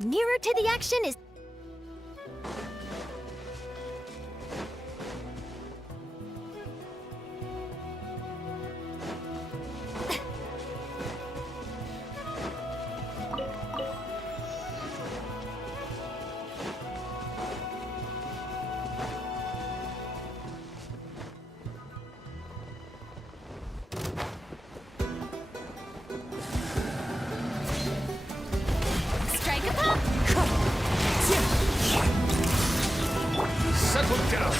Nearer to the action is Settle down.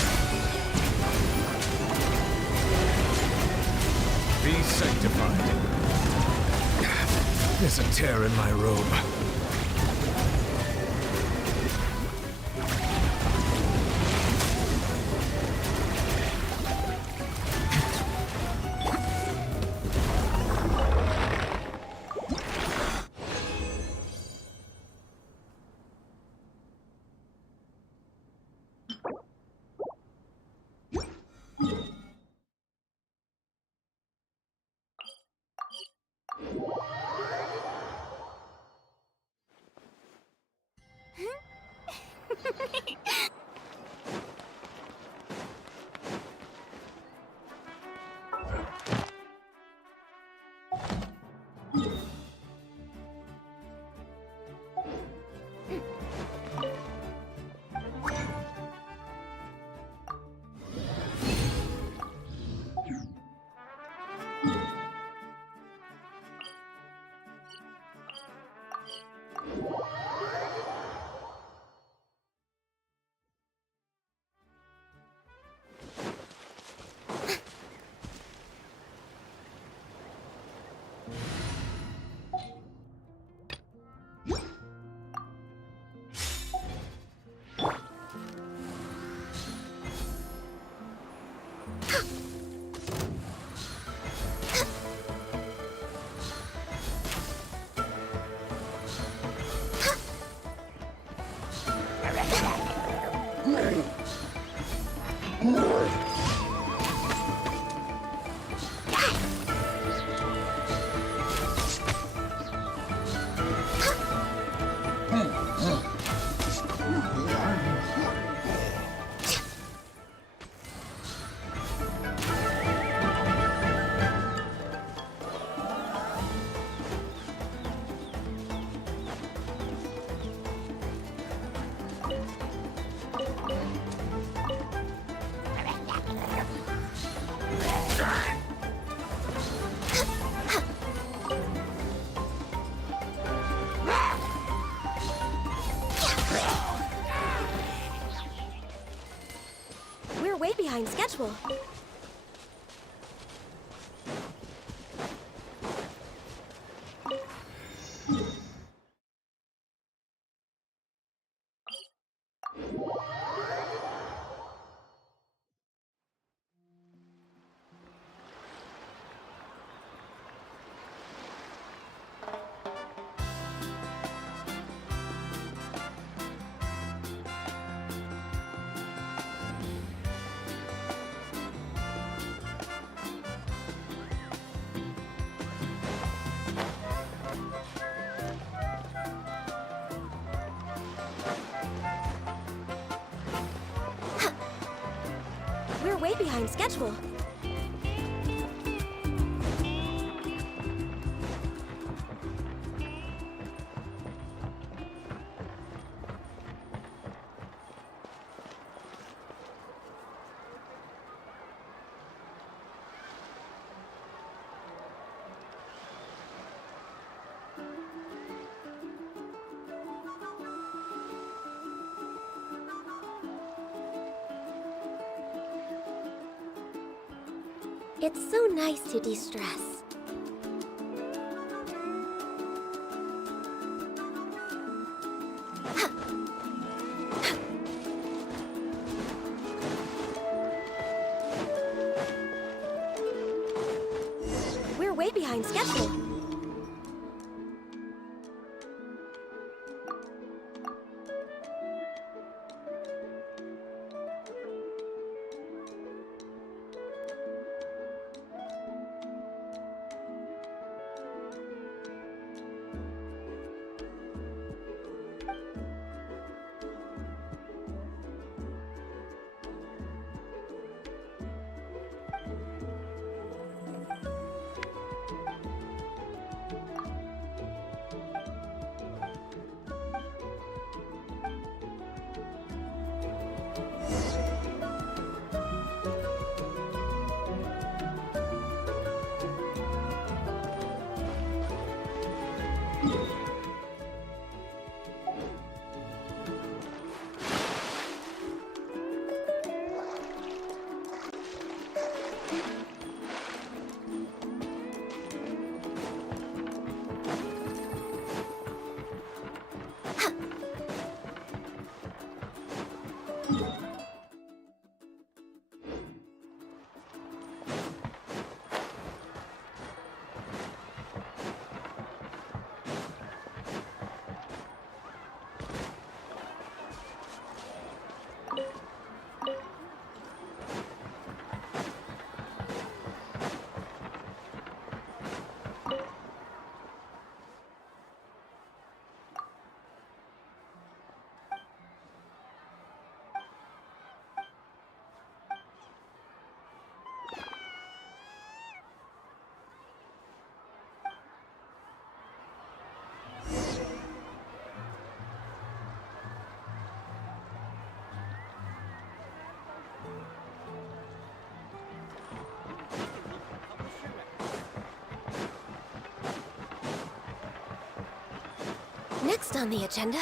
Be sanctified. There's a tear in my robe. We're way behind schedule. We're way behind schedule. It's so nice to de-stress. We're way behind schedule. Next on the agenda.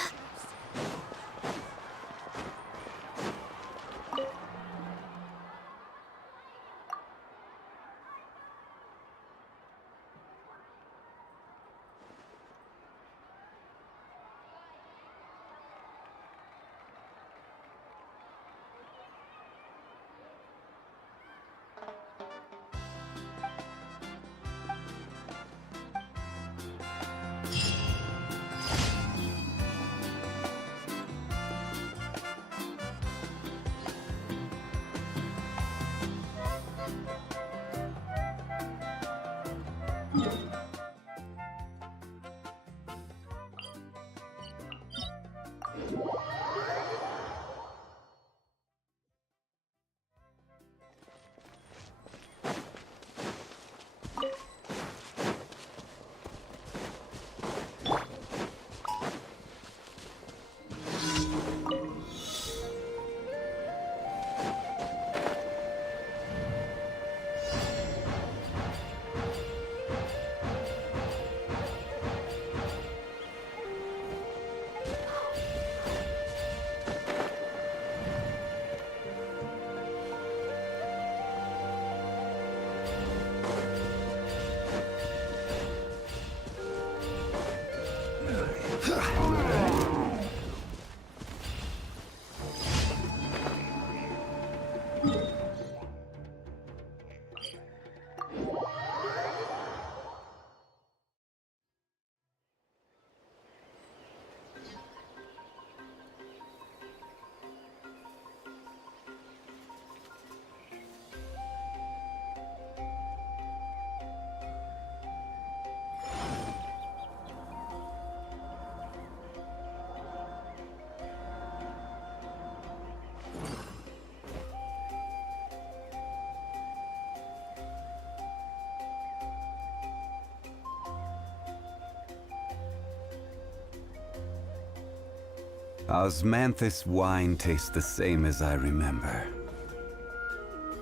Osmanthus wine tastes the same as I remember.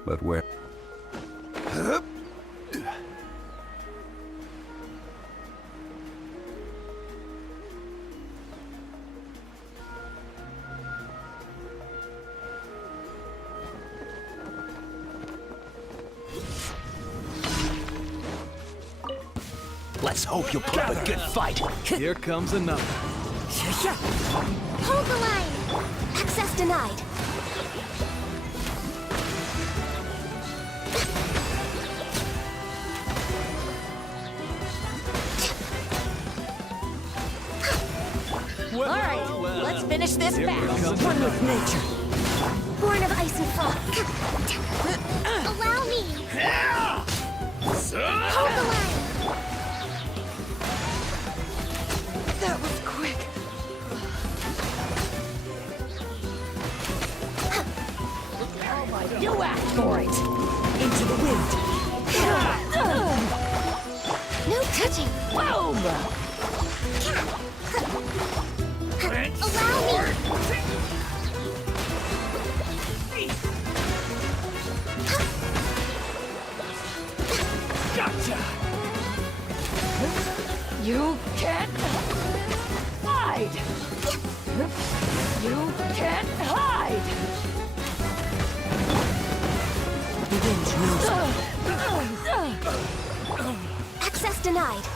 But where... Let's hope you'll put up a good fight. Here comes another. Hold the line! Access denied. Alright, let's finish this battle. comes One with nature. Born of ice and fog. Allow me! Hold the line! That was quick. You asked for it. Into the wind. No touching! Boom! Allow me! Gotcha! You can't hide. You can't hide. The wind knows. Access denied.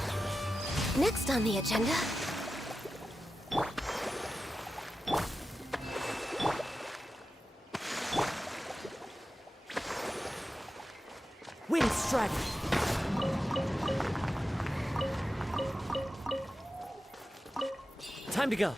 Next on the agenda. Wind strike. Time to go.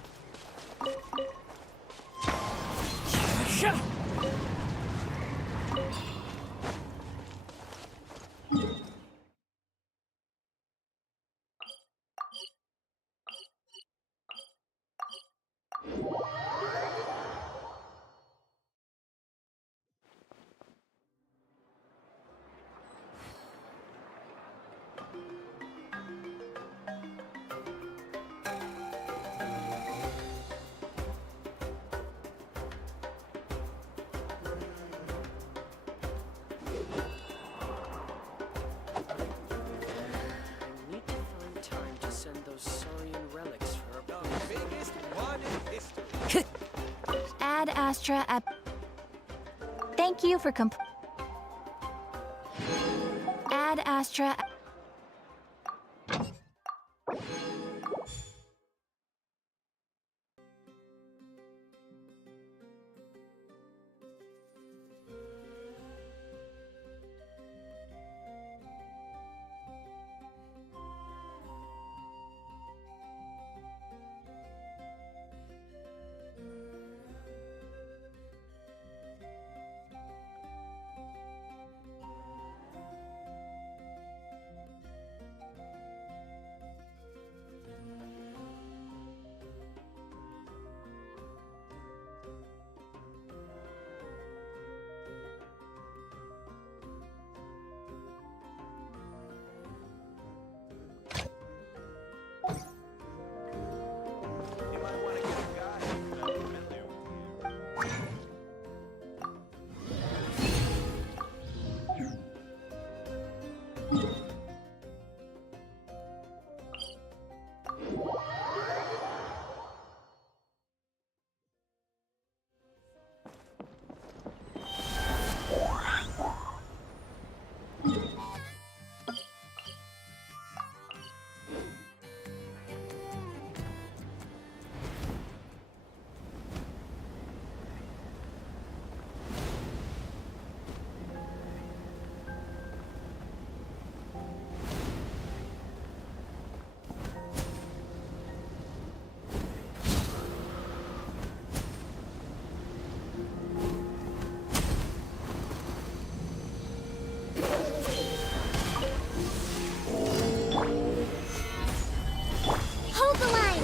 Ad Astra at. Thank you for Ad Astra. Hold the line.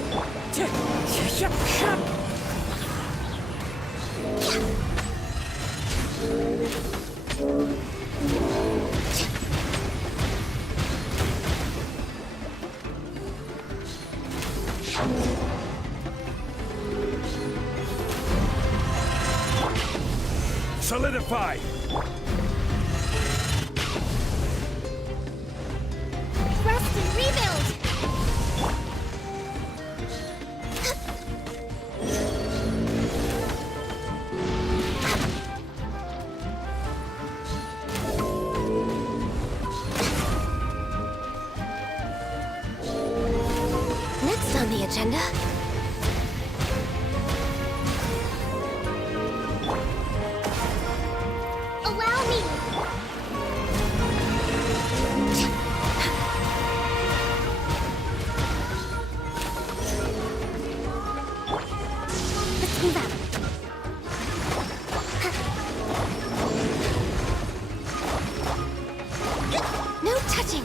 Solidify! Rest and rebuild. Next on the agenda. Allow me. Let's move out. No touching.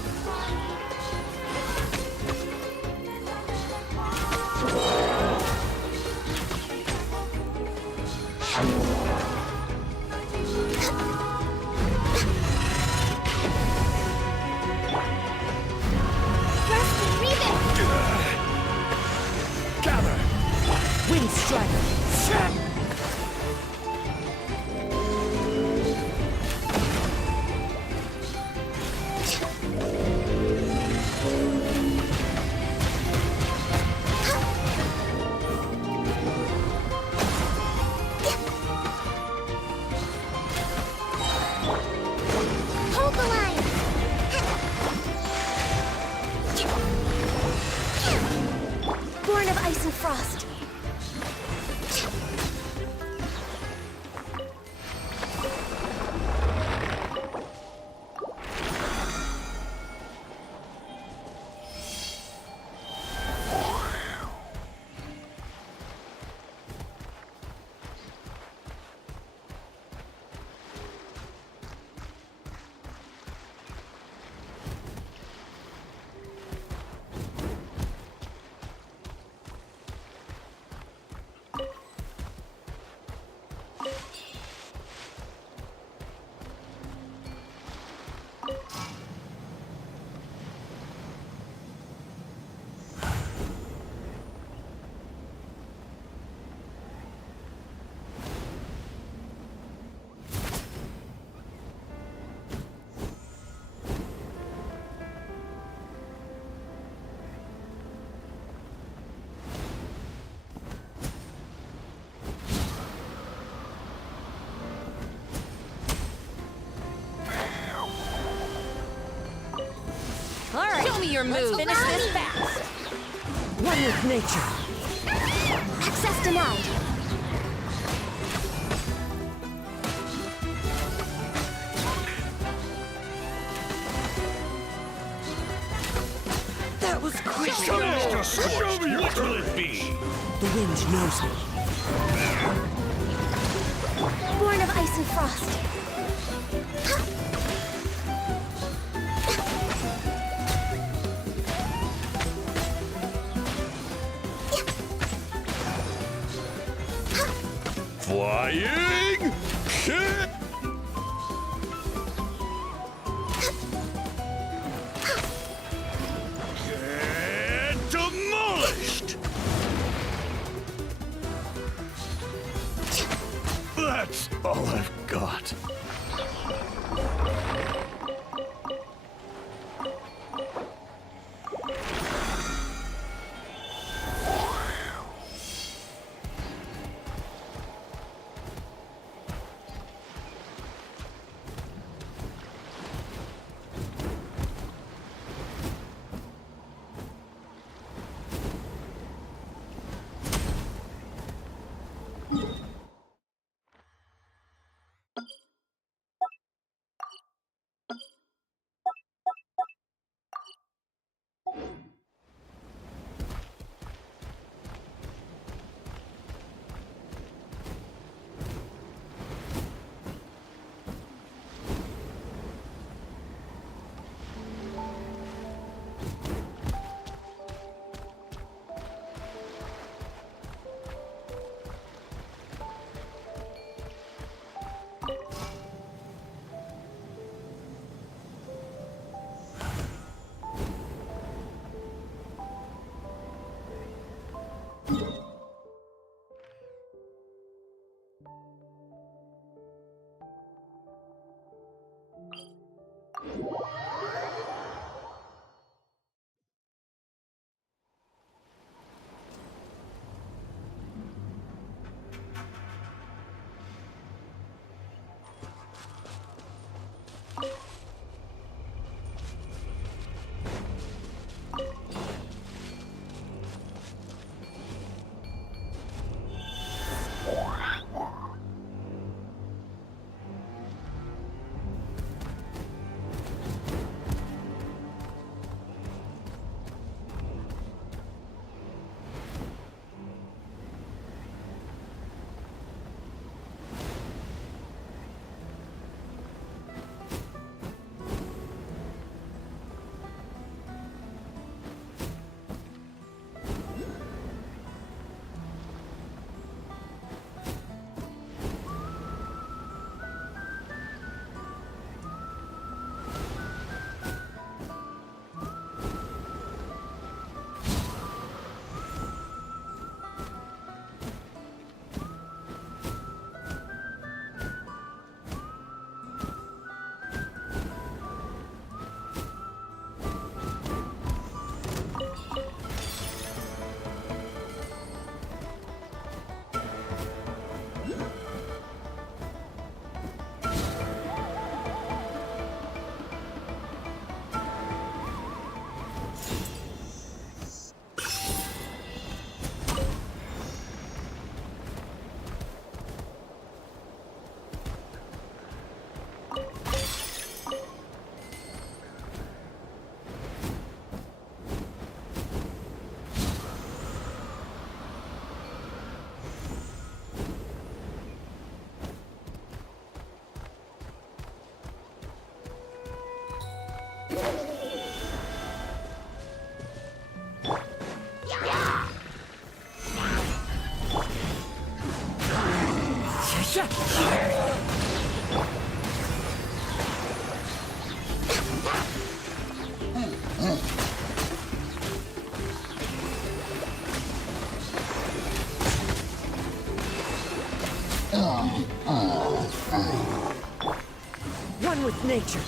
Rest and rebuild. Gather! Wind strider. Show me your moves. Finish this fast. One with nature. Access denied. That was quick. Show me your What will courage. it be? The wind knows me. Born of ice and frost. Flying kick. Get demolished. That's all I've got. One with nature.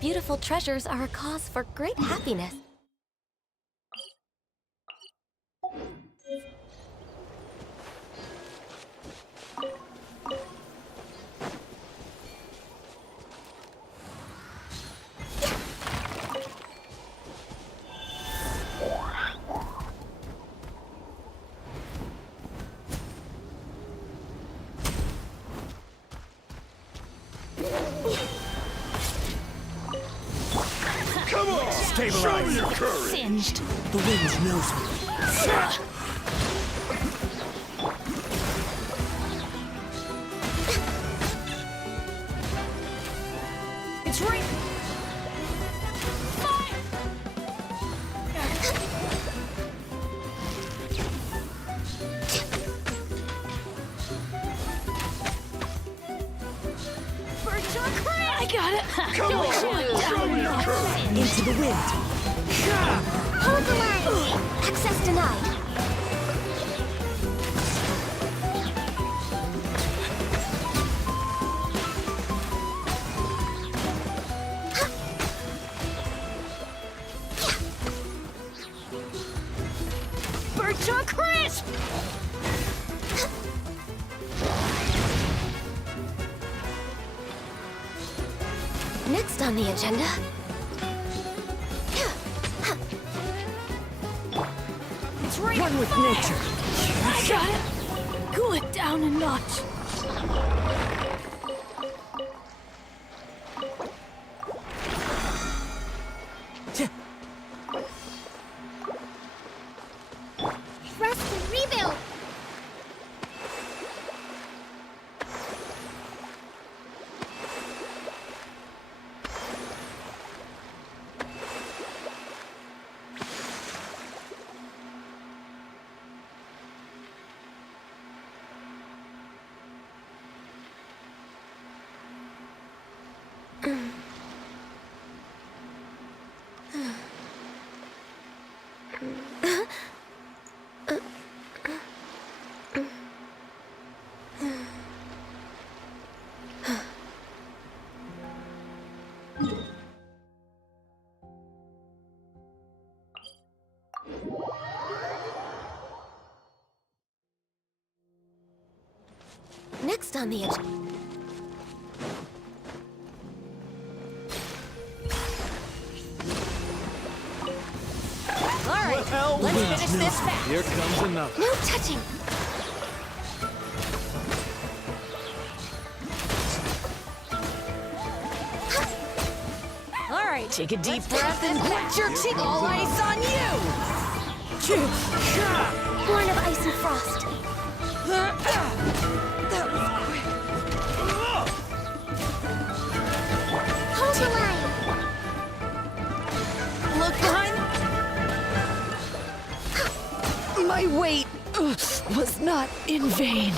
Beautiful treasures are a cause for great happiness. Come on! Show me your courage! Singed. The wind knows me. It's right. Fire! Birds are crazy. I got it. Come on! Show me your courage! Into the wind. Hold the line! Access denied. Birds are crisp. Next on the agenda. It's right. One with nature. I got it. Cool it down a notch. Rest and rebuild! Next on the agenda. All right. Let's finish this fast. Here comes another. No touching. All right. Take a deep breath and put your cheek. All ice on you. Born of ice and frost. Hold the line! Look behind. My wait was not in vain.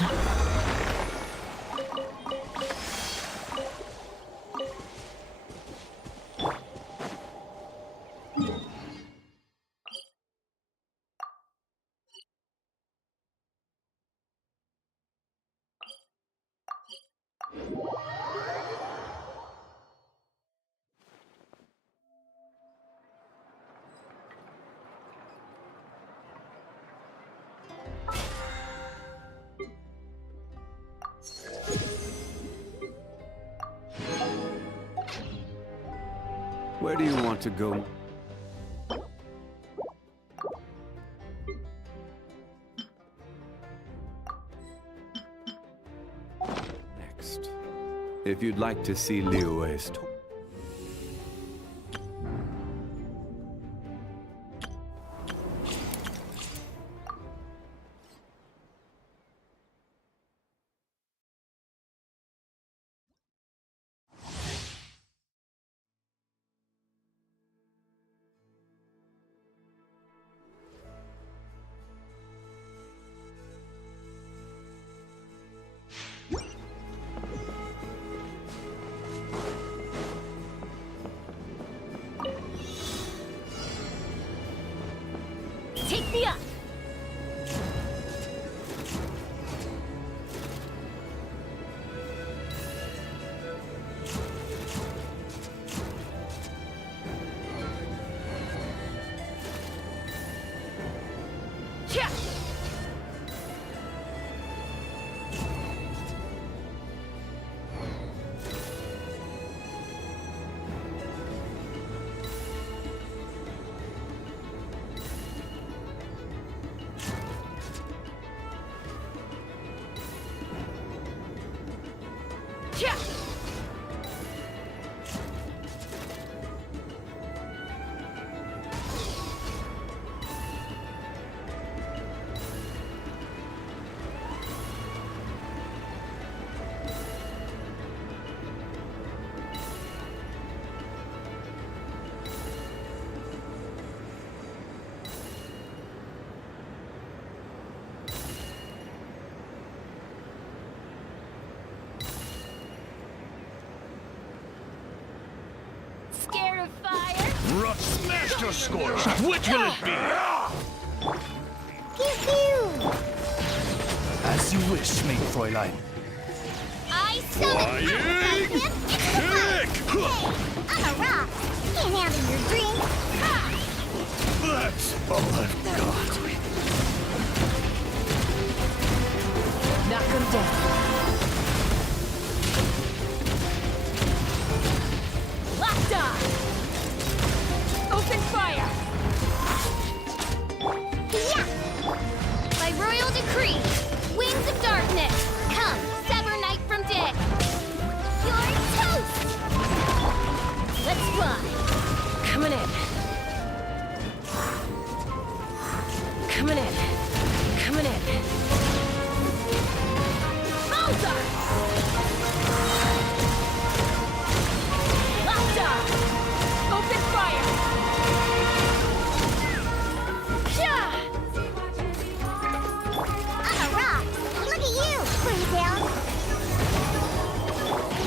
Where do you want to go? Next. If you'd like to see Liyue's toy. Take me up. of fire. Smash or scorch. Which will it be? Pew pew. As you wish, main Fräulein. I summon Flying kick. Hey, I'm a rock. Can't handle your dream. Ha! That's all I've got. Knock him down. Locked on. Open fire. Yeah. By royal decree, winds of darkness, come, sever night from day. You're toast. Let's fly. Coming in. Coming in. Coming in. Mozart! Locked on. Open fire. Yeah! I'm a rock. Look at you, free down.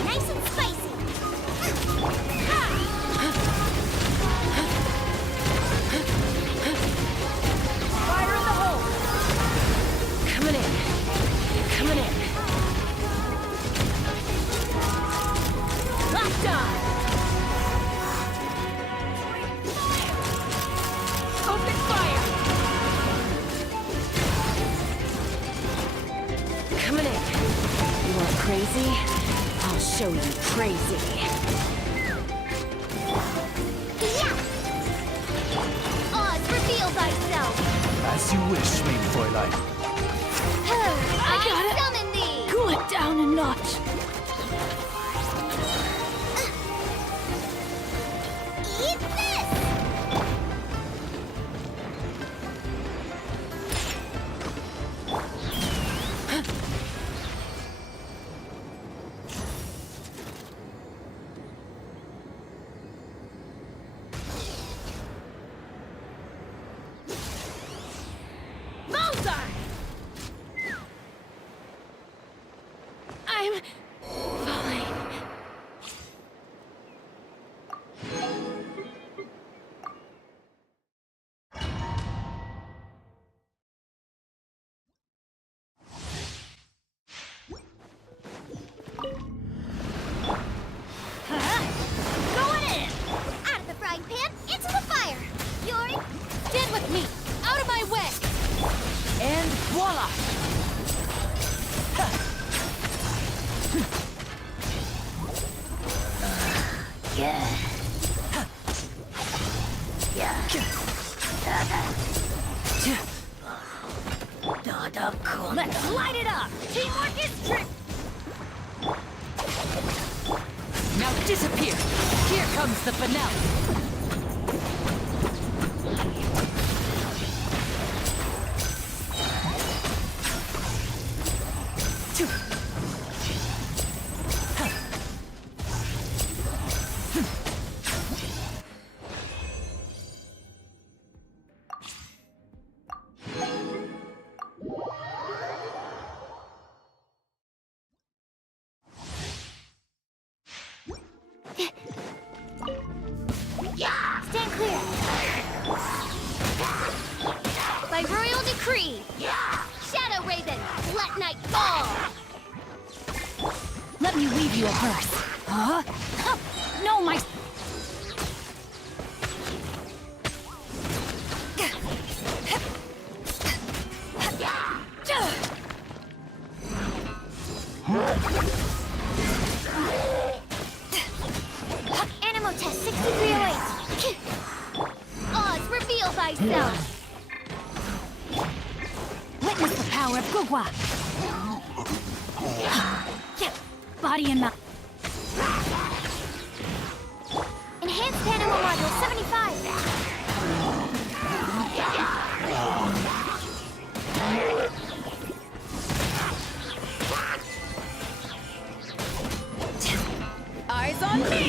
Nice and spicy. Fire in the hole. Coming in. Coming in. Locked on. Open fire. Coming in. You are crazy? I'll show you crazy. Yeah. Oz, reveal thyself. As you wish, main Fräulein. I got it. Summon thee. Cool it down a notch. Eat this. Mozart! I'm falling. Going in. Out of the frying pan, into the fire. You're Stand with me. Out of my way. And voila. Let's light it up. Teamwork is trick. Now disappear. Here comes the finale. stand clear. By royal decree. Shadow Raven, let night fall. Let me weave you a verse. Huh? No, my... Animal test 6308. Oz, reveal thyself. Witness the power of Gugwa. Body and mind. Enhanced animal module 75. Eyes on me!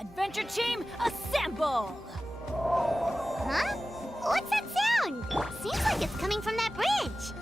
Adventure team, assemble! Huh? What's that sound? Seems like it's coming from that bridge.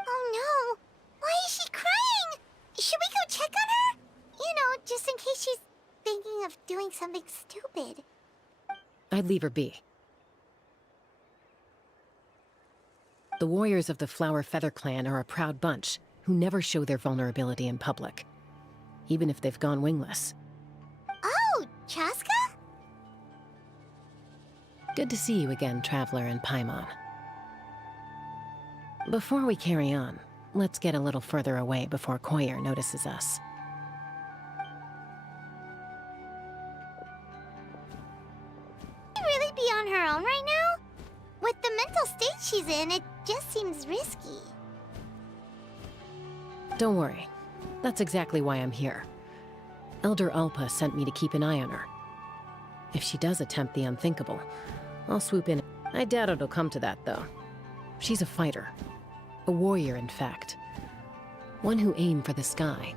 Oh no! Why is she crying? Should we go check on her? You know, just in case she's thinking of doing something stupid. I'd leave her be. The warriors of the Flower Feather Clan are a proud bunch who never show their vulnerability in public, even if they've gone wingless. Oh, Chaska? Good to see you again, Traveler and Paimon. Before we carry on, let's get a little further away before Koyer notices us. Can she really be on her own right now? With the mental state she's in, it just seems risky. Don't worry. That's exactly why I'm here. Elder Alpa sent me to keep an eye on her. If she does attempt the unthinkable, I'll swoop in. I doubt it'll come to that, though. She's a fighter. A warrior, in fact. One who aimed for the sky.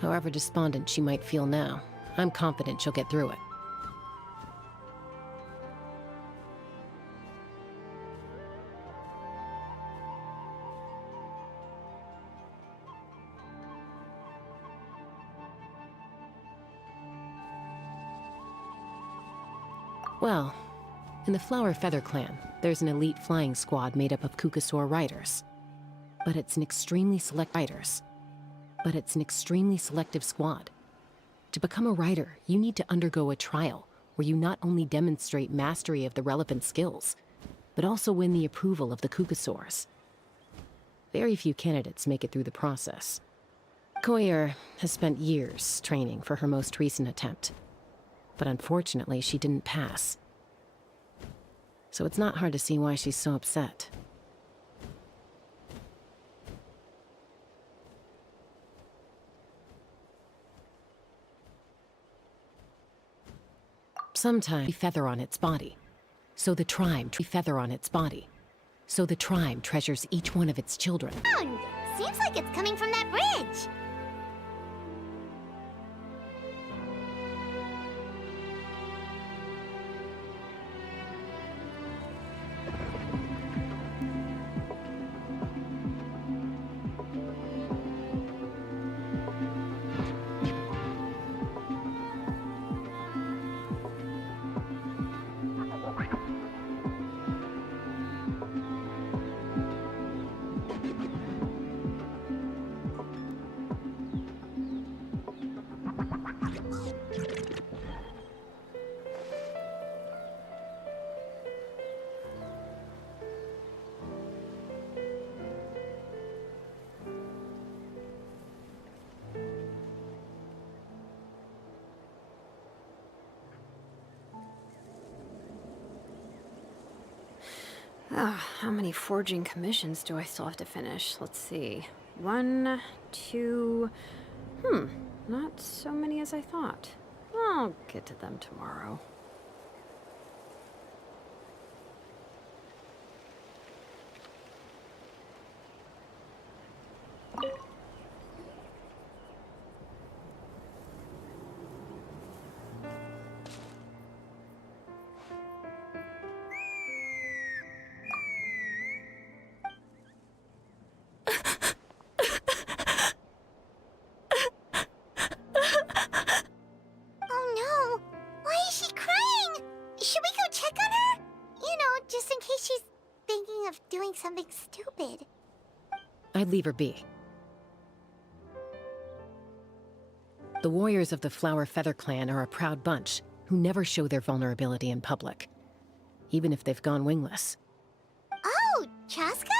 However despondent she might feel now, I'm confident she'll get through it. Well, in the Flower Feather Clan, there's an elite flying squad made up of Kukasaur riders. But it's an extremely selective squad. To become a rider, you need to undergo a trial where you not only demonstrate mastery of the relevant skills, but also win the approval of the Kukasaurs. Very few candidates make it through the process. Koyer has spent years training for her most recent attempt, but unfortunately she didn't pass. So it's not hard to see why she's so upset. Sometimes feather on its body. So the tribe treasures each one of its children. Seems like it's coming from that bridge. How many forging commissions do I still have to finish? Let's see. 1, 2... not so many as I thought. I'll get to them tomorrow. something stupid. I'd leave her be. The warriors of the Flower Feather Clan are a proud bunch who never show their vulnerability in public, even if they've gone wingless. Oh, Chaska?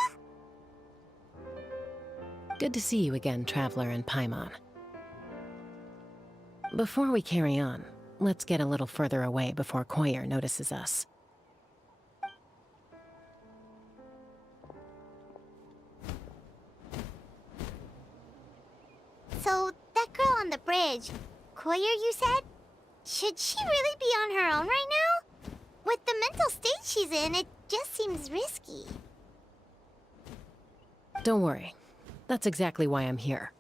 Good to see you again, Traveler and Paimon. Before we carry on, let's get a little further away before Koyer notices us. So, that girl on the bridge, Koyer, you said? Should she really be on her own right now? With the mental state she's in, it just seems risky. Don't worry. That's exactly why I'm here.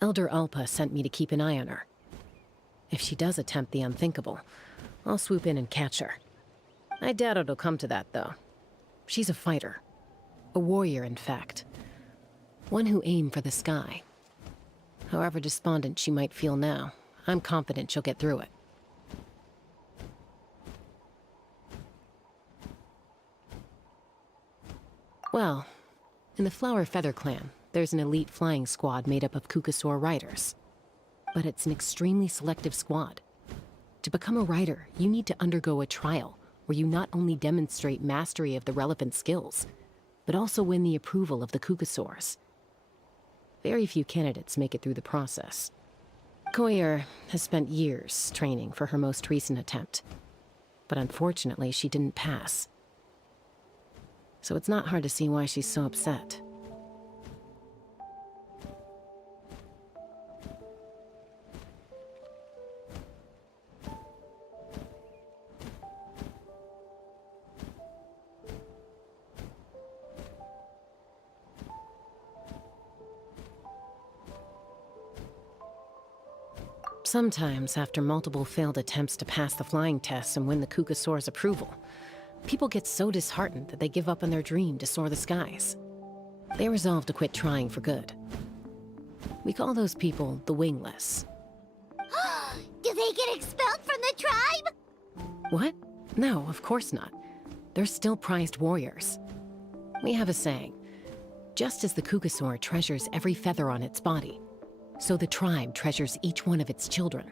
Elder Alpa sent me to keep an eye on her. If she does attempt the unthinkable, I'll swoop in and catch her. I doubt it'll come to that, though. She's a fighter. A warrior, in fact. One who aimed for the sky. However despondent she might feel now, I'm confident she'll get through it. Well, in the Flower Feather Clan, there's an elite flying squad made up of Kukasaur riders. But it's an extremely selective squad. To become a rider, you need to undergo a trial where you not only demonstrate mastery of the relevant skills, but also win the approval of the Kukasaurs. Very few candidates make it through the process. Koyer has spent years training for her most recent attempt, but unfortunately she didn't pass. So it's not hard to see why she's so upset. Sometimes, after multiple failed attempts to pass the flying tests and win the Kukasaur's approval, people get so disheartened that they give up on their dream to soar the skies. They resolve to quit trying for good. We call those people the wingless. Do they get expelled from the tribe? What? No, of course not. They're still prized warriors. We have a saying, just as the Kukasaur treasures every feather on its body, so the tribe treasures each one of its children.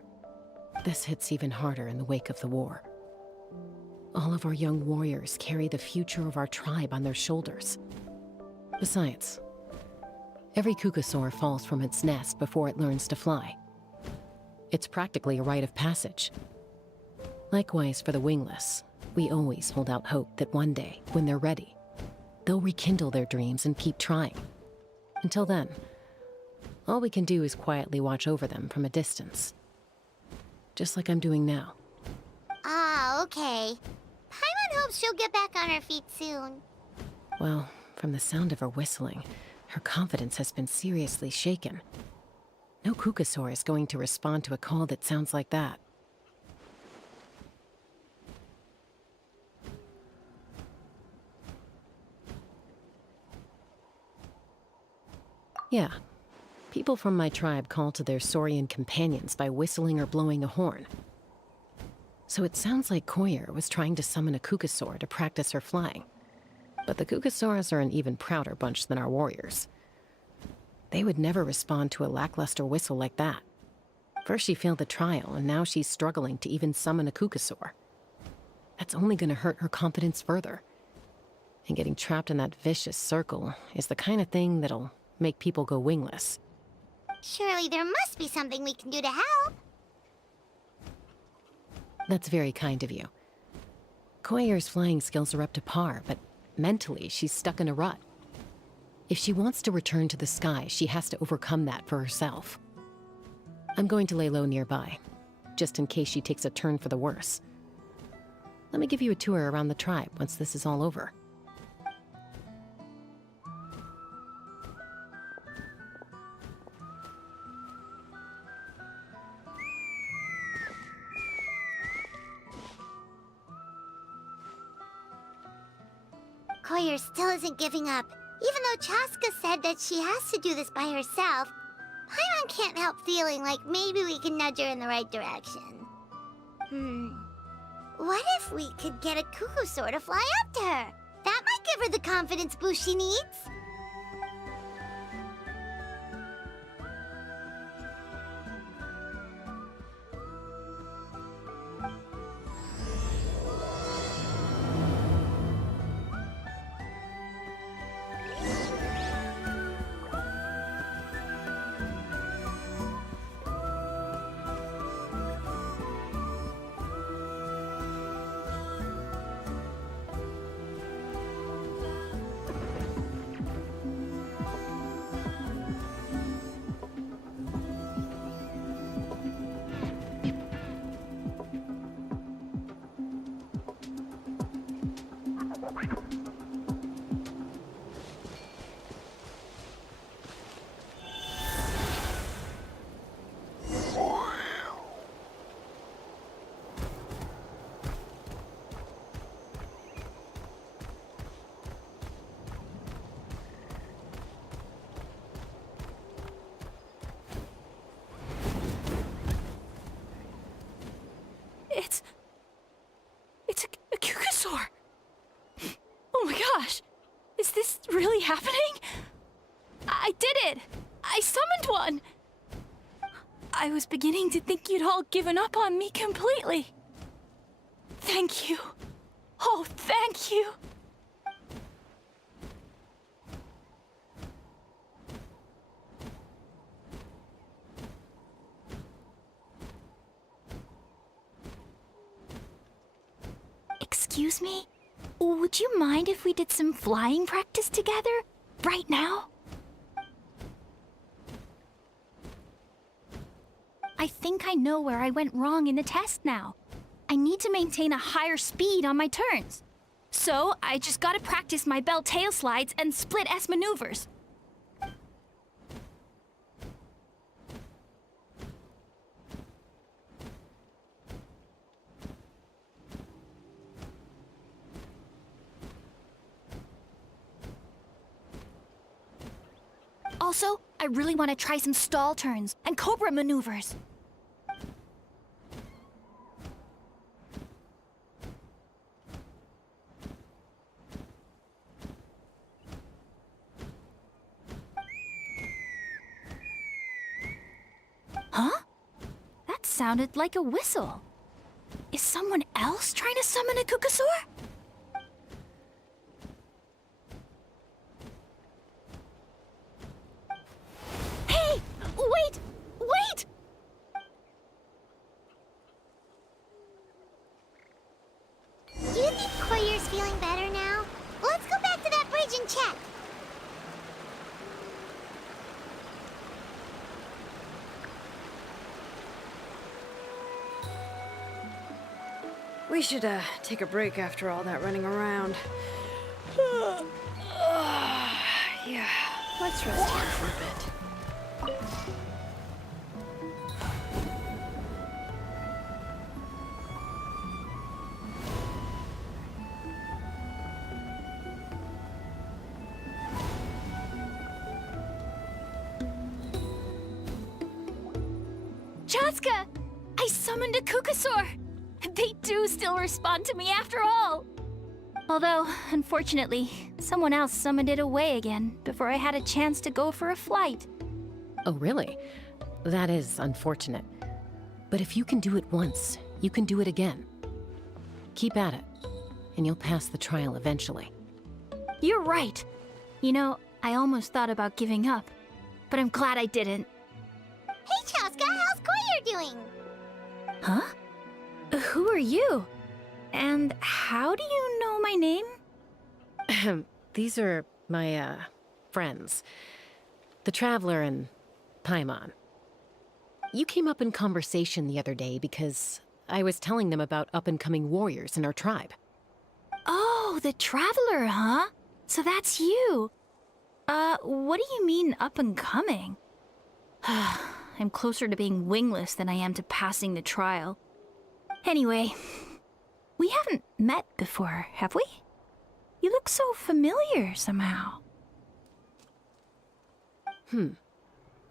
This hits even harder in the wake of the war. All of our young warriors carry the future of our tribe on their shoulders. Besides, every Kukasaur falls from its nest before it learns to fly. It's practically a rite of passage. Likewise for the wingless, we always hold out hope that one day, when they're ready, they'll rekindle their dreams and keep trying. Until then, all we can do is quietly watch over them from a distance. Just like I'm doing now. Ah, okay. Paimon hopes she'll get back on her feet soon. Well, from the sound of her whistling, her confidence has been seriously shaken. No Kukasaur is going to respond to a call that sounds like that. Yeah. People from my tribe call to their saurian companions by whistling or blowing a horn. So it sounds like Koyer was trying to summon a Kukasaur to practice her flying. But the Kukasaurs are an even prouder bunch than our warriors. They would never respond to a lackluster whistle like that. First she failed the trial, and now she's struggling to even summon a Kukasaur. That's only going to hurt her confidence further. And getting trapped in that vicious circle is the kind of thing that'll make people go wingless. Surely there must be something we can do to help. That's very kind of you. Koyer's flying skills are up to par, but mentally she's stuck in a rut. If she wants to return to the sky, she has to overcome that for herself. I'm going to lay low nearby, just in case she takes a turn for the worse. Let me give you a tour around the tribe once this is all over. Koyer still isn't giving up. Even though Chaska said that she has to do this by herself, Paimon can't help feeling like maybe we can nudge her in the right direction. What if we could get a Kukusaur to fly up to her? That might give her the confidence boost she needs. It's a Kukasaur. Oh my gosh. Is this really happening? I did it. I summoned one. I was beginning to think you'd all given up on me completely. Thank you. Oh, thank you. Excuse me? Would you mind if we did some flying practice together? Right now? I think I know where I went wrong in the test now. I need to maintain a higher speed on my turns. So, I just gotta practice my bell tail slides and split S maneuvers. Also, I really want to try some stall turns and cobra maneuvers. Huh? That sounded like a whistle. Is someone else trying to summon a Kukasaur? Hey! Wait! Wait! Do you think Koyer's feeling better now? Let's go back to that bridge and check. We should, take a break after all that running around. Yeah, let's rest here for a bit. Chaska! I summoned a Kukasaur! They do still respond to me after all! Although, unfortunately, someone else summoned it away again before I had a chance to go for a flight. Oh, really? That is unfortunate. But if you can do it once, you can do it again. Keep at it, and you'll pass the trial eventually. You're right. You know, I almost thought about giving up, but I'm glad I didn't. Hey, Chaska, how's Koyer doing? Huh? Who are you? And how do you know my name? These are my, friends. The Traveler and Paimon. You came up in conversation the other day because I was telling them about up-and-coming warriors in our tribe. Oh, the Traveler, huh? So that's you. What do you mean up-and-coming? I'm closer to being wingless than I am to passing the trial. Anyway, we haven't met before, have we? You look so familiar somehow.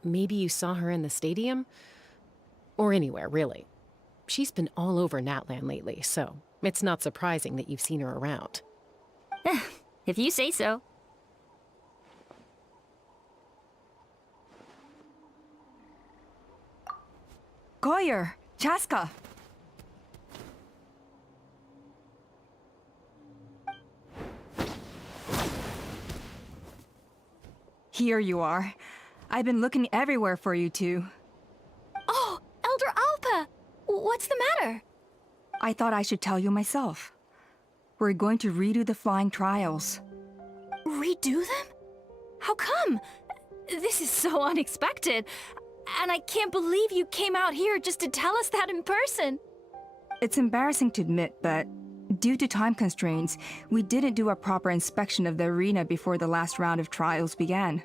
Maybe you saw her in the stadium? Or anywhere, really. She's been all over Natlan lately, so it's not surprising that you've seen her around. if you say so. Goyer, Chaska. Here you are. I've been looking everywhere for you two. Oh, Elder Alpa! What's the matter? I thought I should tell you myself. We're going to redo the flying trials. Redo them? How come? This is so unexpected. And I can't believe you came out here just to tell us that in person. It's embarrassing to admit, but due to time constraints, we didn't do a proper inspection of the arena before the last round of trials began.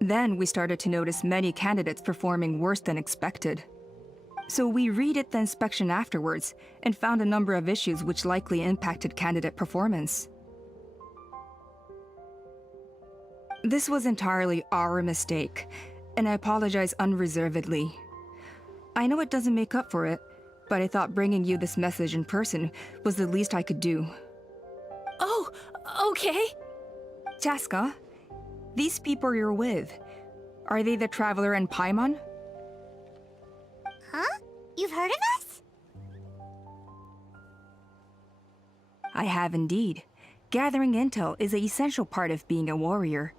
Then we started to notice many candidates performing worse than expected. So we redid the inspection afterwards and found a number of issues which likely impacted candidate performance. This was entirely our mistake, and I apologize unreservedly. I know it doesn't make up for it, but I thought bringing you this message in person was the least I could do. Oh, okay. Chaska, these people you're with, are they the Traveler and Paimon? Huh? You've heard of us? I have indeed. Gathering intel is an essential part of being a warrior.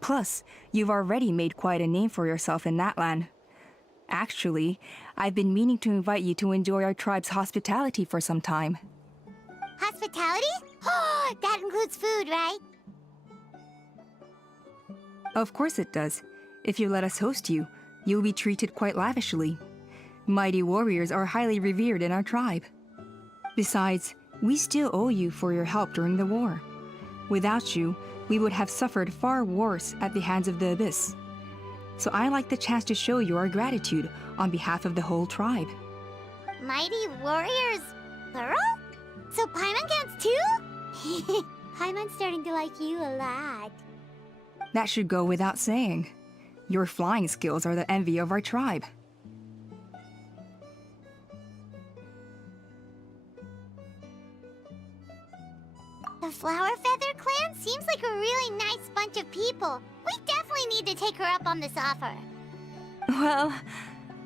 Plus, you've already made quite a name for yourself in Natlan. Actually, I've been meaning to invite you to enjoy our tribe's hospitality for some time. Hospitality? Oh, that includes food, right? Of course it does. If you let us host you, you'll be treated quite lavishly. Mighty warriors are highly revered in our tribe. Besides, we still owe you for your help during the war. Without you, we would have suffered far worse at the hands of the Abyss. So I like the chance to show you our gratitude on behalf of the whole tribe. Mighty warriors, plural? So Paimon counts too? Paimon's starting to like you a lot. That should go without saying. Your flying skills are the envy of our tribe. The Flower Feather clan seems like a really nice bunch of people. We definitely need to take her up on this offer. Well,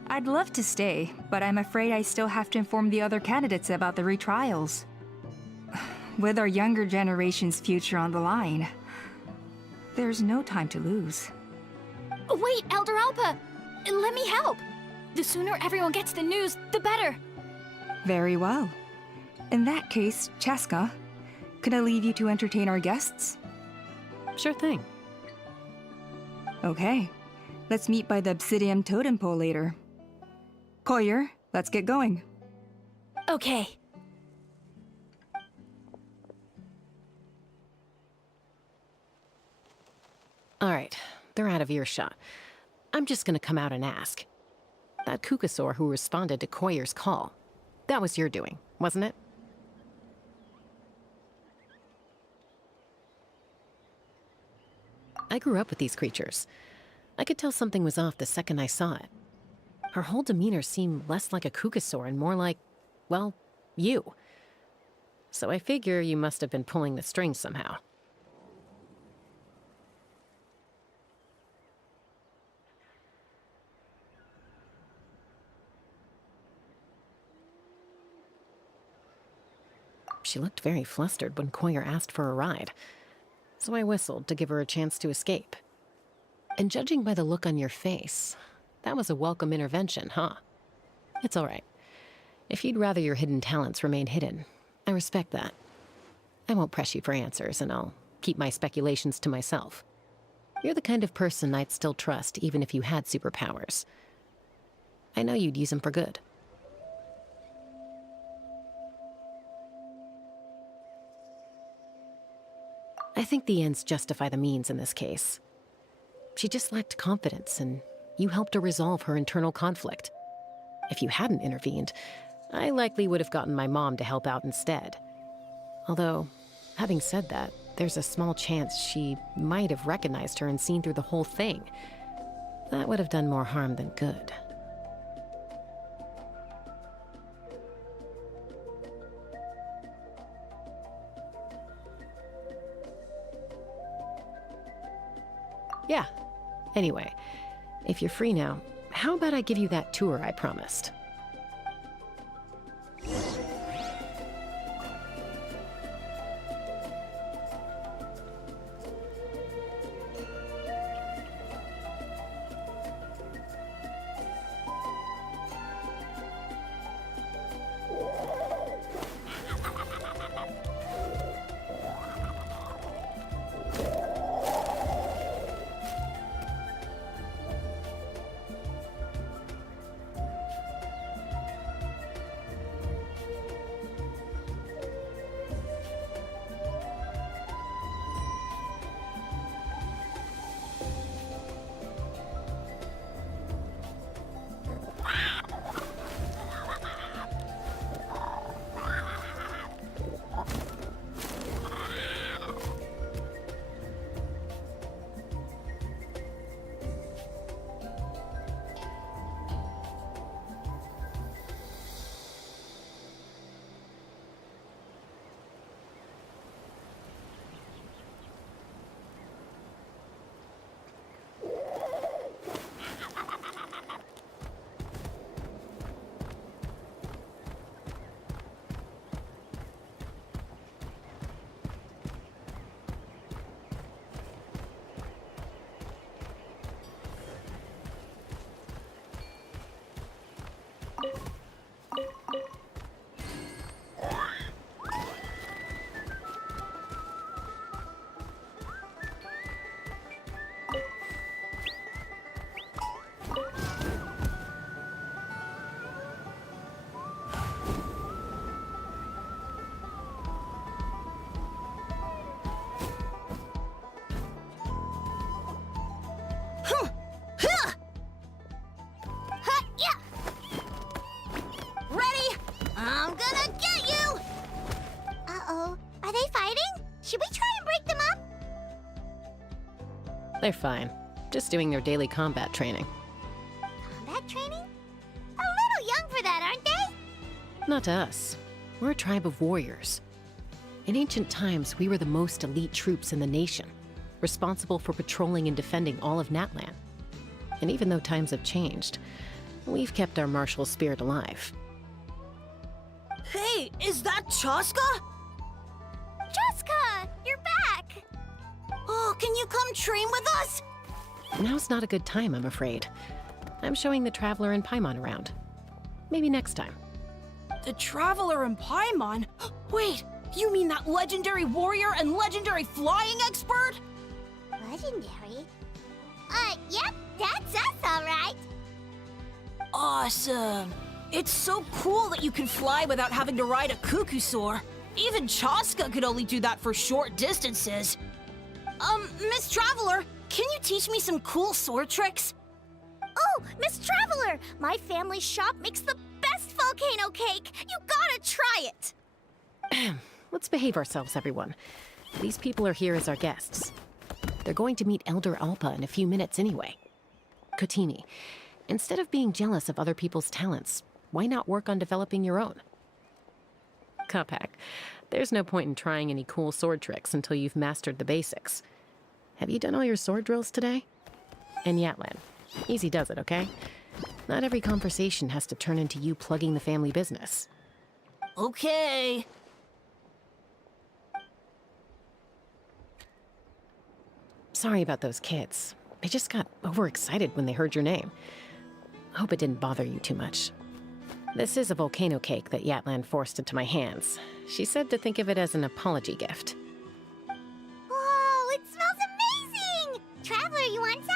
I'd love to stay, but I'm afraid I still have to inform the other candidates about the retrials. With our younger generation's future on the line, there's no time to lose. Wait, Elder Alpa! Let me help! The sooner everyone gets the news, the better! Very well. In that case, Chaska, could I leave you to entertain our guests? Sure thing. Okay. Let's meet by the obsidian totem pole later. Goyer, let's get going. Okay. All right, they're out of earshot. I'm just gonna come out and ask. That Kukasaur who responded to Goyer's call, that was your doing, wasn't it? I grew up with these creatures. I could tell something was off the second I saw it. Her whole demeanor seemed less like a Kukasaur and more like, well, you. So I figure you must have been pulling the strings somehow. She looked very flustered when Goyer asked for a ride, so I whistled to give her a chance to escape. And judging by the look on your face, that was a welcome intervention, huh? It's all right. If you'd rather your hidden talents remain hidden, I respect that. I won't press you for answers, and I'll keep my speculations to myself. You're the kind of person I'd still trust even if you had superpowers. I know you'd use them for good. I think the ends justify the means in this case. She just lacked confidence, and you helped her resolve her internal conflict. If you hadn't intervened, I likely would have gotten my mom to help out instead. Although, having said that, there's a small chance she might have recognized her and seen through the whole thing. That would have done more harm than good. Yeah. Anyway, if you're free now, how about I give you that tour I promised? They're fine. Just doing their daily combat training. Combat training? A little young for that, aren't they? Not to us. We're a tribe of warriors. In ancient times, we were the most elite troops in the nation, responsible for patrolling and defending all of Natlan. And even though times have changed, we've kept our martial spirit alive. Hey, is that Chaska? Chaska, you're back! Oh, can you come train with us? Now's not a good time, I'm afraid. I'm showing the Traveler and Paimon around. Maybe next time. The Traveler and Paimon? Wait, you mean that legendary warrior and legendary flying expert? Legendary? Yep, that's us, all right. Awesome. It's so cool that you can fly without having to ride a cuckoo-soar. Even Chaska could only do that for short distances. Miss Traveler, can you teach me some cool sword tricks? Oh, Miss Traveler, my family shop makes the best volcano cake. You gotta try it. Let's behave ourselves, everyone. These people are here as our guests. They're going to meet Elder Alpa in a few minutes anyway. Kotini, instead of being jealous of other people's talents, why not work on developing your own? Kapak, there's no point in trying any cool sword tricks until you've mastered the basics. Have you done all your sword drills today? And Yatlan, easy does it, okay? Not every conversation has to turn into you plugging the family business. Okay. Sorry about those kids. They just got overexcited when they heard your name. Hope it didn't bother you too much. This is a volcano cake that Yatlan forced into my hands. She said to think of it as an apology gift. Whoa, it smells amazing! Traveler, you want some?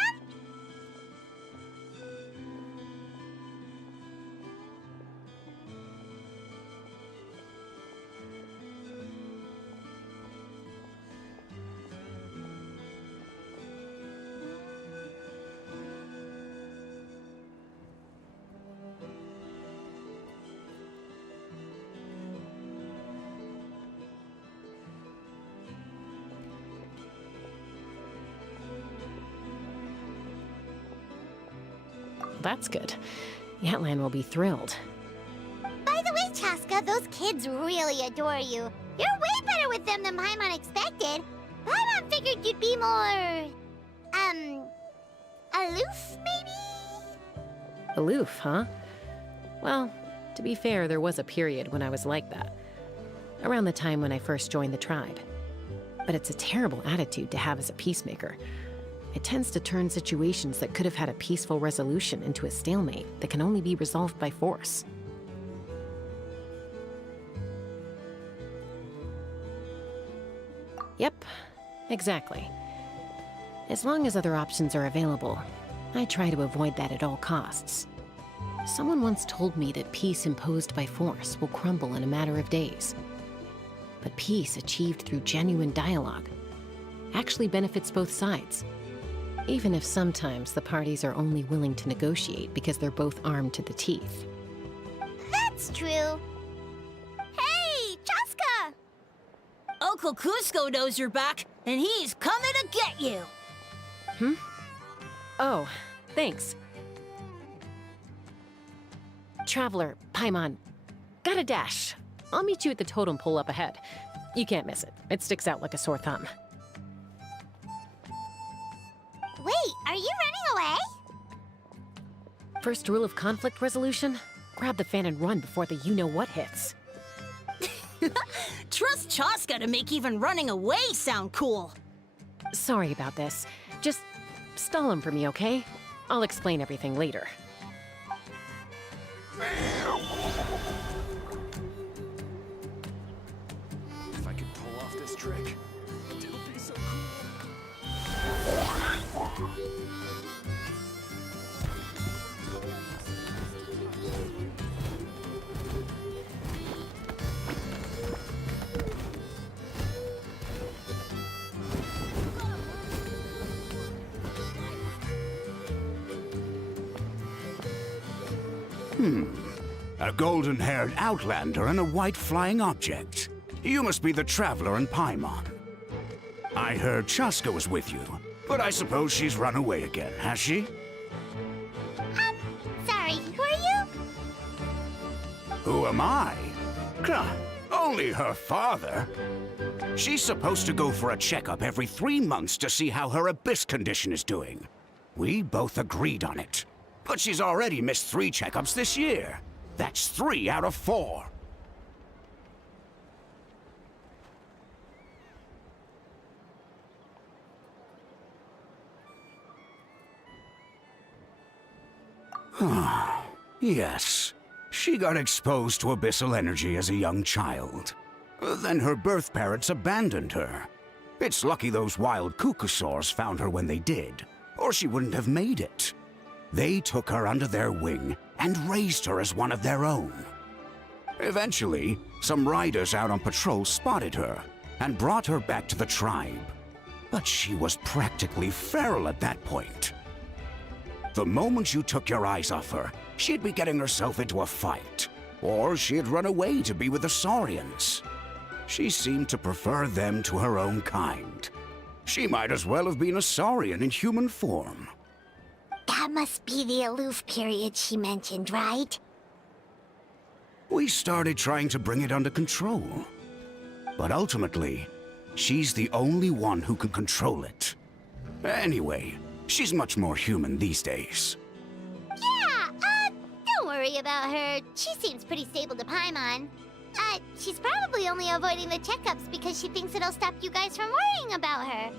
That's good. Yatlan will be thrilled. By the way, Chaska, those kids really adore you. You're way better with them than Paimon expected. Paimon figured you'd be more... aloof, maybe? Aloof, huh? Well, to be fair, there was a period when I was like that. Around the time when I first joined the tribe. But it's a terrible attitude to have as a peacemaker. It tends to turn situations that could have had a peaceful resolution into a stalemate that can only be resolved by force. Yep, exactly. As long as other options are available, I try to avoid that at all costs. Someone once told me that peace imposed by force will crumble in a matter of days. But peace achieved through genuine dialogue actually benefits both sides, even if sometimes the parties are only willing to negotiate because they're both armed to the teeth. That's true. Hey, Chaska! Uncle Cusco knows you're back, and he's coming to get you. Oh, thanks. Traveler, Paimon, got a dash. I'll meet you at the totem pole up ahead. You can't miss it. It sticks out like a sore thumb. Wait, are you running away? First rule of conflict resolution? Grab the fan and run before the you-know-what hits. Trust Chaska to make even running away sound cool. Sorry about this. Just stall him for me, okay? I'll explain everything later. If I could pull off this trick, it would be so A golden-haired outlander and a white flying object. You must be the traveler in Paimon. I heard Chaska was with you, but I suppose she's run away again, has she? Sorry, who are you? Who am I? Only her father. She's supposed to go for a checkup every 3 months to see how her abyss condition is doing. We both agreed on it. But she's already missed 3 checkups this year. That's 3 out of 4. Yes. She got exposed to abyssal energy as a young child. Then her birth parents abandoned her. It's lucky those wild cuckoosaurs found her when they did, or she wouldn't have made it. They took her under their wing and raised her as one of their own. Eventually, some riders out on patrol spotted her and brought her back to the tribe. But she was practically feral at that point. The moment you took your eyes off her, she'd be getting herself into a fight, or she'd run away to be with the Saurians. She seemed to prefer them to her own kind. She might as well have been a Saurian in human form. That must be the aloof period she mentioned, right? We started trying to bring it under control. But ultimately, she's the only one who can control it. Anyway, she's much more human these days. Yeah, don't worry about her. She seems pretty stable to Paimon. She's probably only avoiding the checkups because she thinks it'll stop you guys from worrying about her.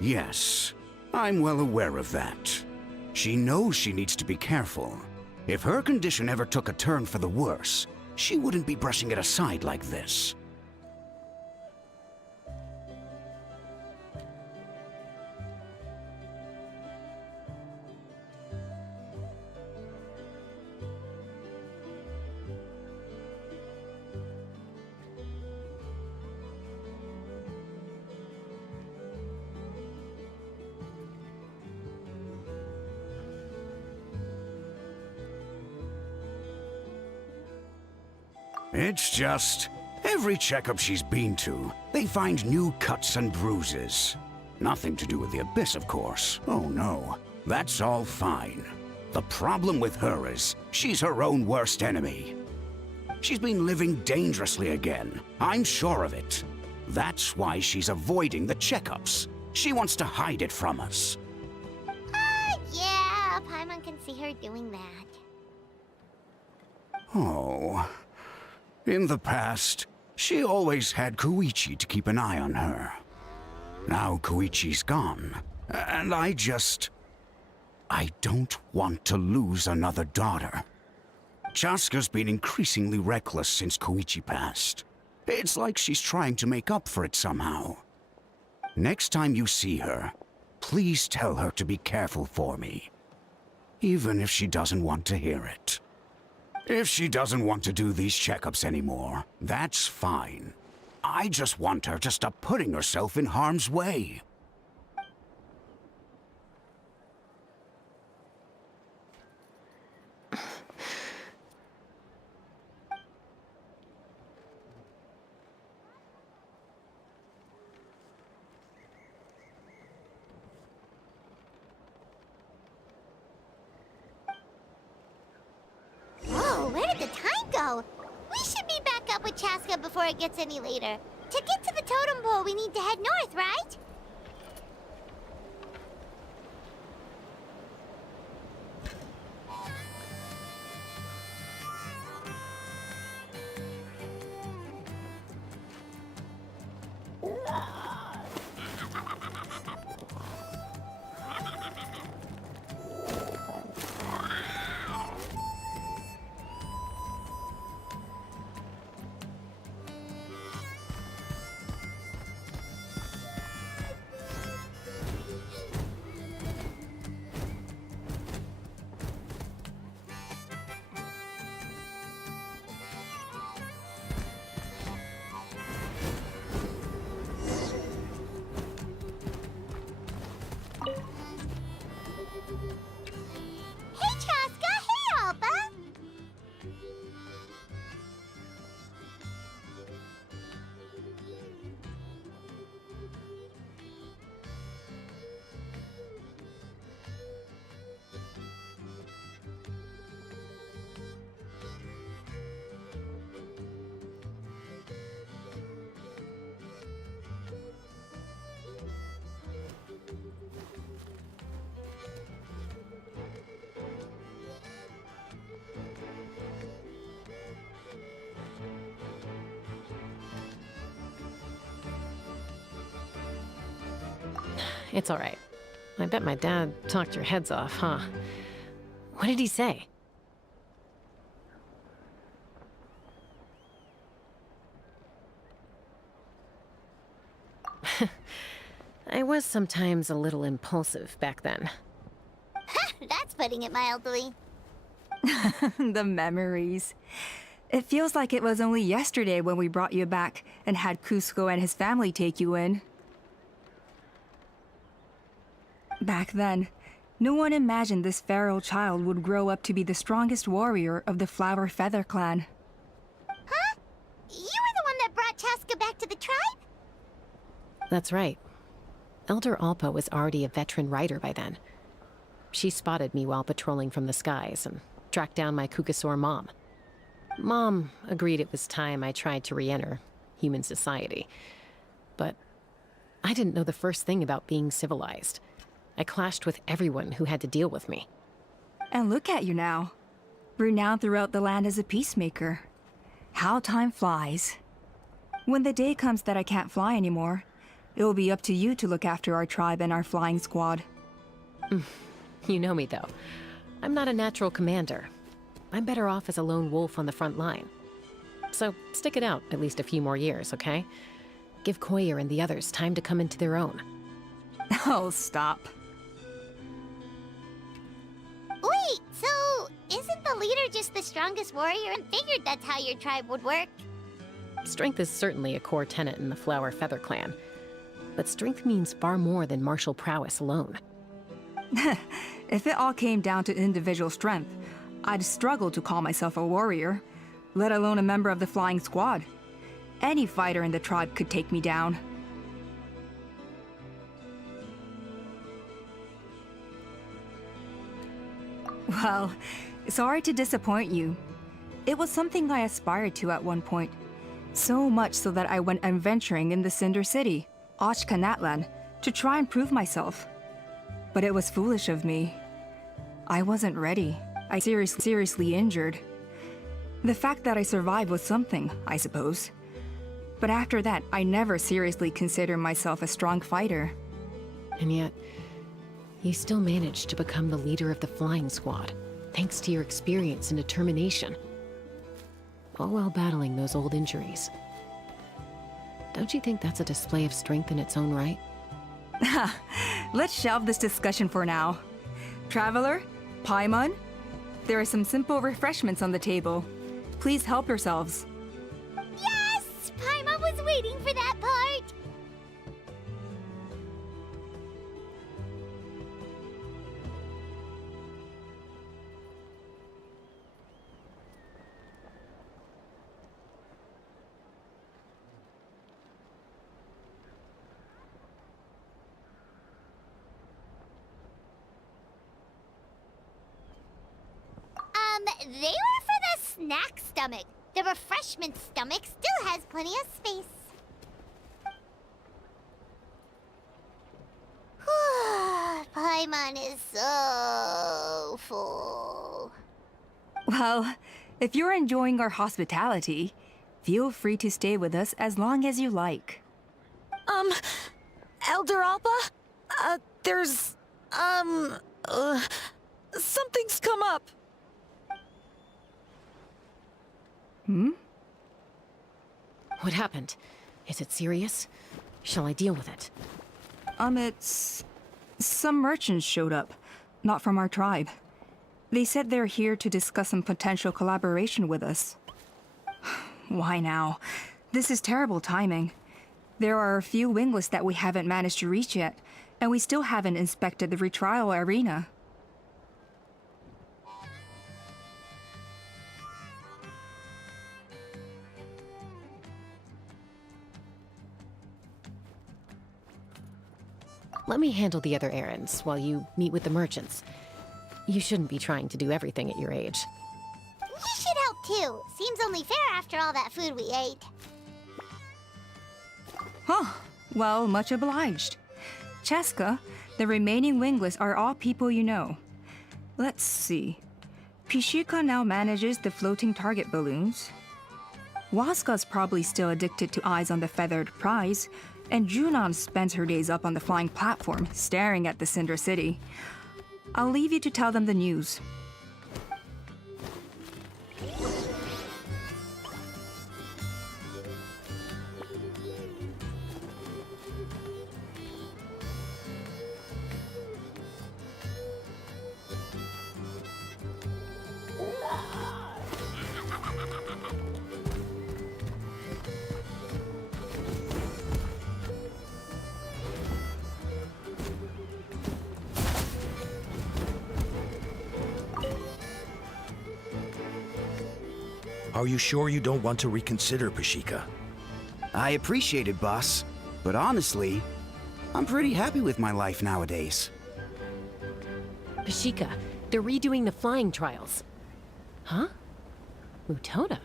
Yes, I'm well aware of that. She knows she needs to be careful. If her condition ever took a turn for the worse, she wouldn't be brushing it aside like this. It's just, every checkup she's been to, they find new cuts and bruises. Nothing to do with the abyss, of course. Oh no, that's all fine. The problem with her is, she's her own worst enemy. She's been living dangerously again, I'm sure of it. That's why she's avoiding the checkups. She wants to hide it from us. Yeah, Paimon can see her doing that. Oh. In the past, she always had Koichi to keep an eye on her. Now Koichi's gone, and I don't want to lose another daughter. Chaska's been increasingly reckless since Koichi passed. It's like she's trying to make up for it somehow. Next time you see her, please tell her to be careful for me. Even if she doesn't want to hear it. If she doesn't want to do these checkups anymore, that's fine. I just want her to stop putting herself in harm's way. Whoa, where did the time go? We should be back up with Chaska before it gets any later. To get to the totem pole, we need to head north, right? Hey, Chaska! Hey, Alba! It's all right. I bet my dad talked your heads off, huh? What did he say? I was sometimes a little impulsive back then. That's putting it mildly. The memories. It feels like it was only yesterday when we brought you back and had Cusco and his family take you in. Back then, no one imagined this feral child would grow up to be the strongest warrior of the Flower Feather clan. Huh? You were the one that brought Chaska back to the tribe? That's right. Elder Alpa was already a veteran rider by then. She spotted me while patrolling from the skies and tracked down my Kukasaur mom. Mom agreed it was time I tried to re-enter human society. But I didn't know the first thing about being civilized. I clashed with everyone who had to deal with me. And look at you now. Renowned throughout the land as a peacemaker. How time flies. When the day comes that I can't fly anymore, it will be up to you to look after our tribe and our flying squad. You know me, though. I'm not a natural commander. I'm better off as a lone wolf on the front line. So stick it out at least a few more years, okay? Give Koyer and the others time to come into their own. Oh, stop. Wait, so isn't the leader just the strongest warrior? I figured that's how your tribe would work. Strength is certainly a core tenet in the Flower Feather clan. But strength means far more than martial prowess alone. If it all came down to individual strength, I'd struggle to call myself a warrior, let alone a member of the flying squad. Any fighter in the tribe could take me down. Well, sorry to disappoint you. It was something I aspired to at one point. So much so that I went adventuring in the Cinder City, Ashkanatlan, to try and prove myself. But it was foolish of me. I wasn't ready. I seriously injured. The fact that I survived was something, I suppose. But after that, I never seriously considered myself a strong fighter. And yet, you still managed to become the leader of the flying squad, thanks to your experience and determination. All while battling those old injuries. Don't you think that's a display of strength in its own right? Let's shelve this discussion for now. Traveler, Paimon, there are some simple refreshments on the table. Please help yourselves. Yes! Paimon was waiting for that part! They were for the snack stomach. The refreshment stomach still has plenty of space. Paimon is so full. Well, if you're enjoying our hospitality, feel free to stay with us as long as you like. Elder Alpa? There's, something's come up. Hmm? What happened? Is it serious? Shall I deal with it? It's... Some merchants showed up, not from our tribe. They said they're here to discuss some potential collaboration with us. Why now? This is terrible timing. There are a few wingless that we haven't managed to reach yet, and we still haven't inspected the retrial arena. Let me handle the other errands while you meet with the merchants. You shouldn't be trying to do everything at your age. You should help too. Seems only fair after all that food we ate. Huh. Well, much obliged. Cheska, the remaining wingless are all people you know. Let's see. Pishika now manages the floating target balloons. Waska's probably still addicted to eyes on the feathered prize, and Junon spends her days up on the flying platform, staring at the Cinder City. I'll leave you to tell them the news. Are you sure you don't want to reconsider, Pashika? I appreciate it, boss. But honestly, I'm pretty happy with my life nowadays. Pashika, they're redoing the flying trials. Huh? Mutoda?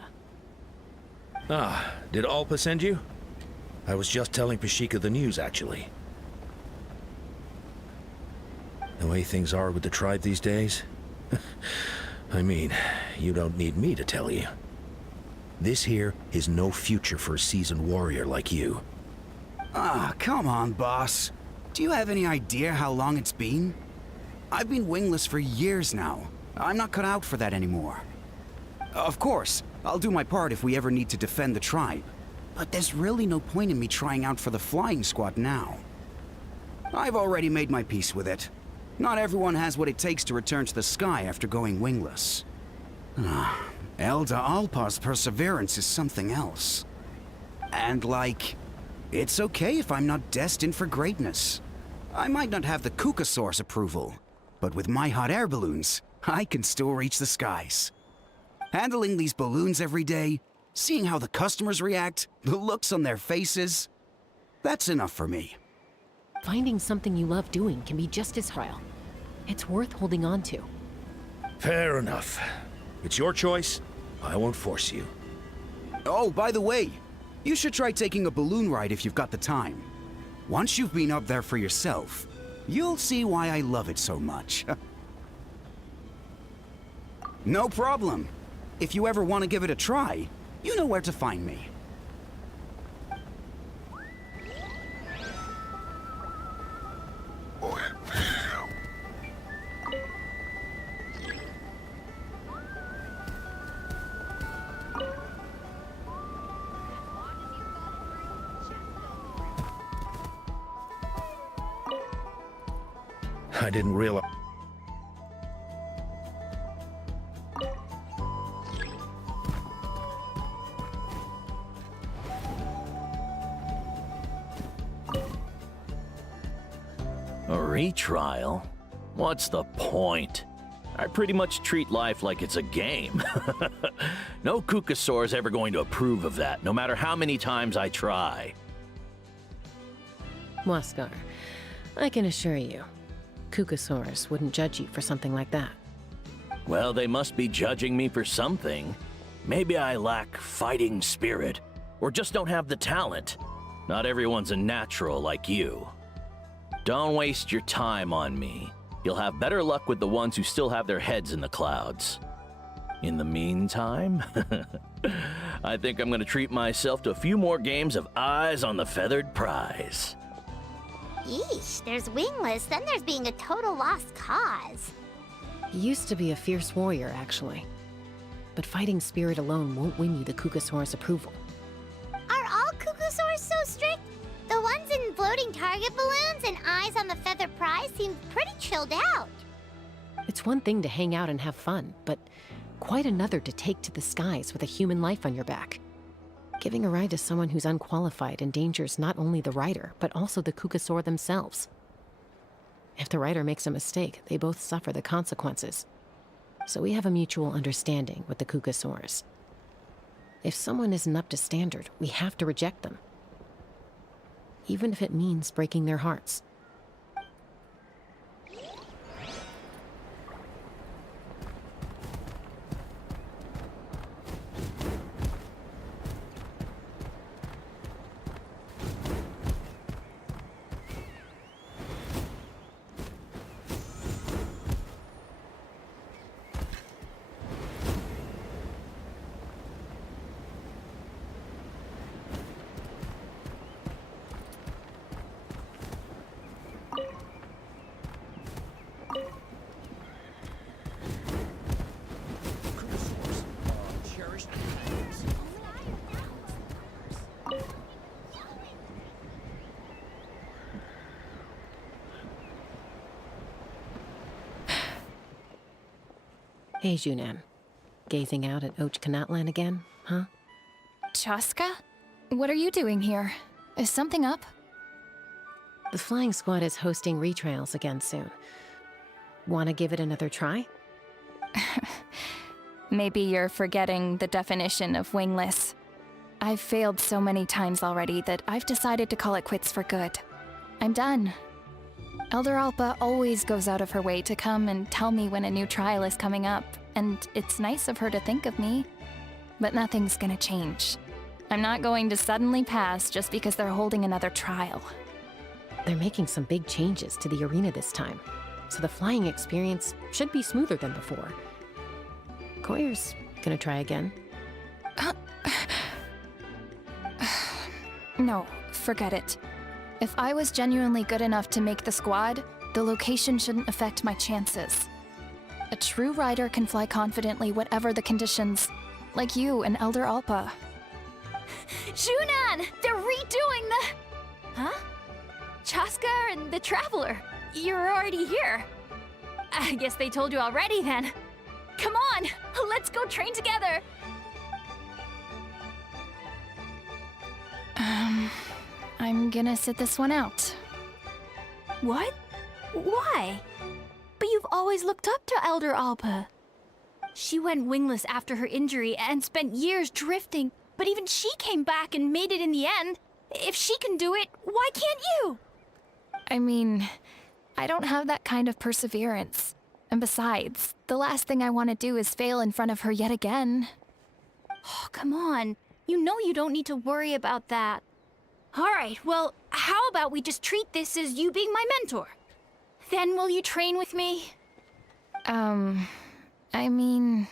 Ah, did Alpa send you? I was just telling Pashika the news, actually. The way things are with the tribe these days? I mean, you don't need me to tell you. This here is no future for a seasoned warrior like you. Ah, come on, boss. Do you have any idea how long it's been? I've been wingless for years now. I'm not cut out for that anymore. Of course, I'll do my part if we ever need to defend the tribe. But there's really no point in me trying out for the flying squad now. I've already made my peace with it. Not everyone has what it takes to return to the sky after going wingless. Elder Alpa's perseverance is something else. And it's okay if I'm not destined for greatness. I might not have the Kukasaur's approval, but with my hot air balloons, I can still reach the skies. Handling these balloons every day, seeing how the customers react, the looks on their faces, that's enough for me. Finding something you love doing can be just as hard. It's worth holding on to. Fair enough. It's your choice. I won't force you. Oh, by the way, you should try taking a balloon ride if you've got the time. Once you've been up there for yourself, you'll see why I love it so much. No problem. If you ever want to give it a try, you know where to find me. I didn't realize. A retrial? What's the point? I pretty much treat life like it's a game. No Kukasaur is ever going to approve of that, no matter how many times I try. Waskar, I can assure you, Kukasaurs wouldn't judge you for something like that. Well, they must be judging me for something. Maybe I lack fighting spirit, or just don't have the talent. Not everyone's a natural like you. Don't waste your time on me. You'll have better luck with the ones who still have their heads in the clouds. In the meantime, I think I'm gonna treat myself to a few more games of Eyes on the Feathered Prize. Yeesh, there's Wingless, then there's being a total lost cause. You used to be a fierce warrior, actually. But fighting spirit alone won't win you the Kukasaur's approval. Are all Kukasaurs so strict? The ones in floating target balloons and Eyes on the Feathered Prize seem pretty chilled out. It's one thing to hang out and have fun, but quite another to take to the skies with a human life on your back. Giving a ride to someone who's unqualified endangers not only the rider, but also the Kukasaur themselves. If the rider makes a mistake, they both suffer the consequences. So we have a mutual understanding with the Kukasaurs. If someone isn't up to standard, we have to reject them. Even if it means breaking their hearts. Hey, Junan. Gazing out at Ochkanatlan again, huh? Chaska? What are you doing here? Is something up? The flying squad is hosting retrials again soon. Want to give it another try? Maybe you're forgetting the definition of wingless. I've failed so many times already that I've decided to call it quits for good. I'm done. Elder Alpa always goes out of her way to come and tell me when a new trial is coming up, and it's nice of her to think of me. But nothing's gonna change. I'm not going to suddenly pass just because they're holding another trial. They're making some big changes to the arena this time, so the flying experience should be smoother than before. Koyer's gonna try again. No, forget it. If I was genuinely good enough to make the squad, the location shouldn't affect my chances. A true rider can fly confidently whatever the conditions, like you and Elder Alpa. Junan! They're redoing the... Huh? Chaska and the Traveler. You're already here. I guess they told you already then. Come on, let's go train together. I'm gonna sit this one out. What? Why? But you've always looked up to Elder Alpa. She went wingless after her injury and spent years drifting, but even she came back and made it in the end. If she can do it, why can't you? I mean, I don't have that kind of perseverance. And besides, the last thing I want to do is fail in front of her yet again. Oh, come on. You know you don't need to worry about that. All right, well, how about we just treat this as you being my mentor? Then will you train with me? I mean...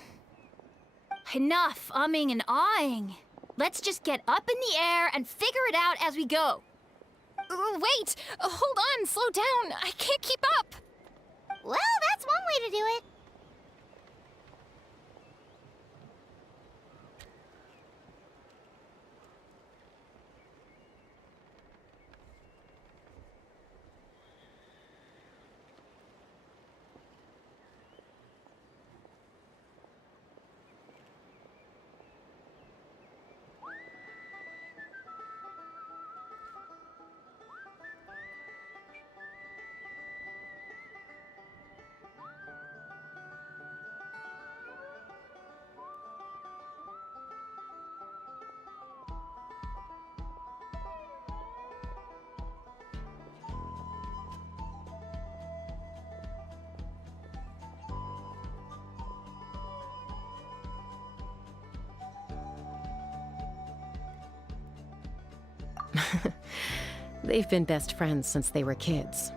Enough umming and ahhing. Let's just get up in the air and figure it out as we go. Wait! Hold on, slow down. I can't keep up. Well, that's one way to do it. They've been best friends since they were kids.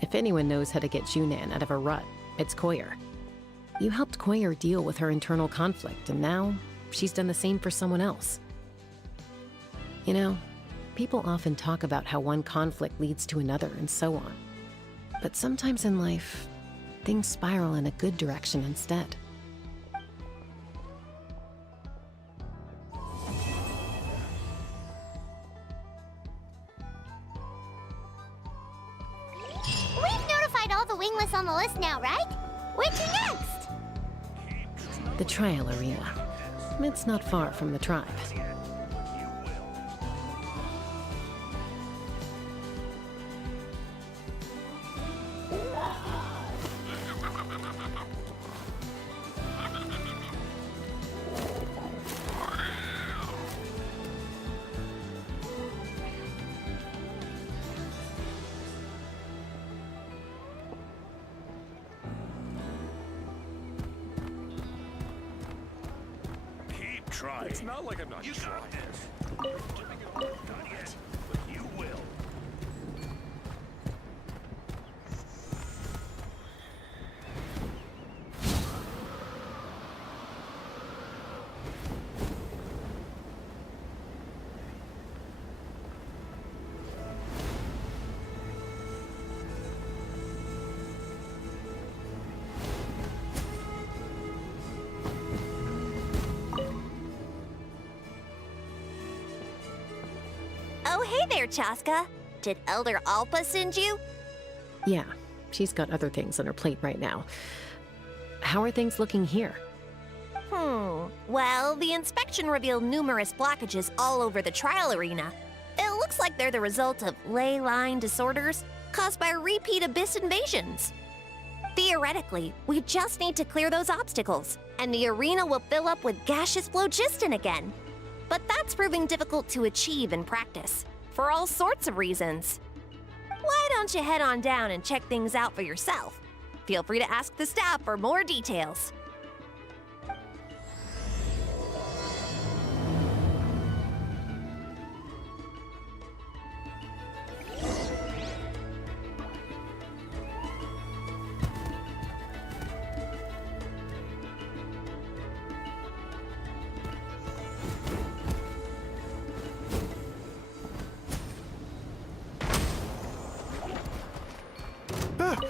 If anyone knows how to get Junan out of a rut, it's Koyer. You helped Koyer deal with her internal conflict, and now she's done the same for someone else. You know, people often talk about how one conflict leads to another and so on. But sometimes in life, things spiral in a good direction instead. We've notified all the wingless on the list now, right? Where to next? The trial arena. It's not far from the tribe. It's not like I'm not trying. Not yet, but you will. Oh, hey there, Chaska. Did Elder Alpa send you? Yeah, she's got other things on her plate right now. How are things looking here? Well, the inspection revealed numerous blockages all over the trial arena. It looks like they're the result of ley line disorders caused by repeat abyss invasions. Theoretically, we just need to clear those obstacles, and the arena will fill up with gaseous phlogiston again. But that's proving difficult to achieve in practice, for all sorts of reasons. Why don't you head on down and check things out for yourself? Feel free to ask the staff for more details.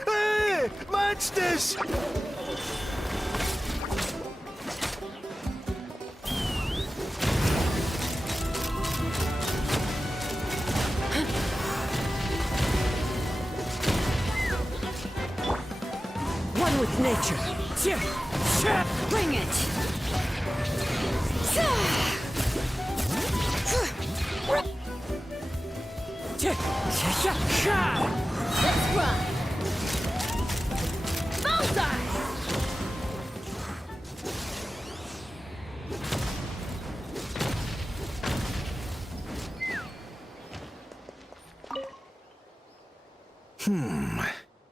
Hey! Monsters! One with nature. Bring it! Let's run! Bullseye!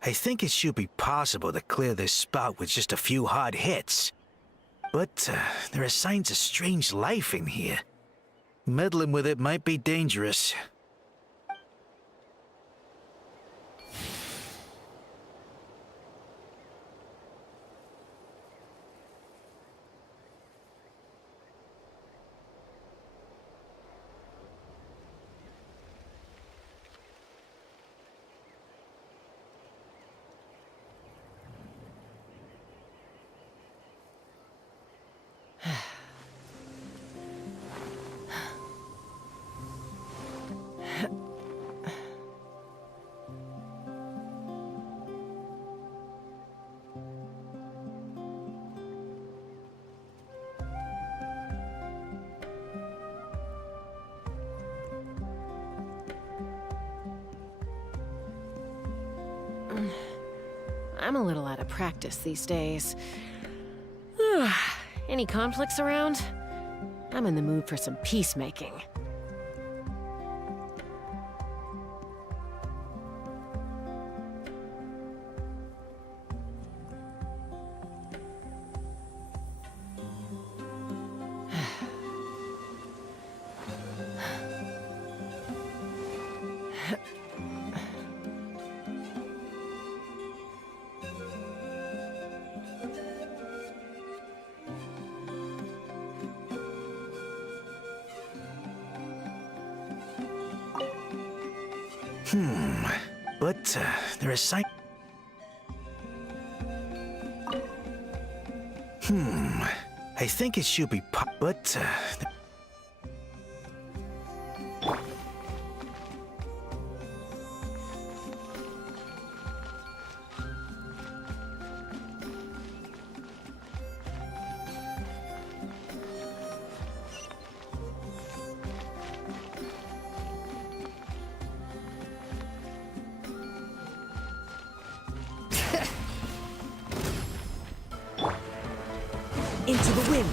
I think it should be possible to clear this spot with just a few hard hits. But there are signs of strange life in here. Meddling with it might be dangerous. I'm a little out of practice these days. Any conflicts around? I'm in the mood for some peacemaking. But there is sign. I think it should be but Into the wind.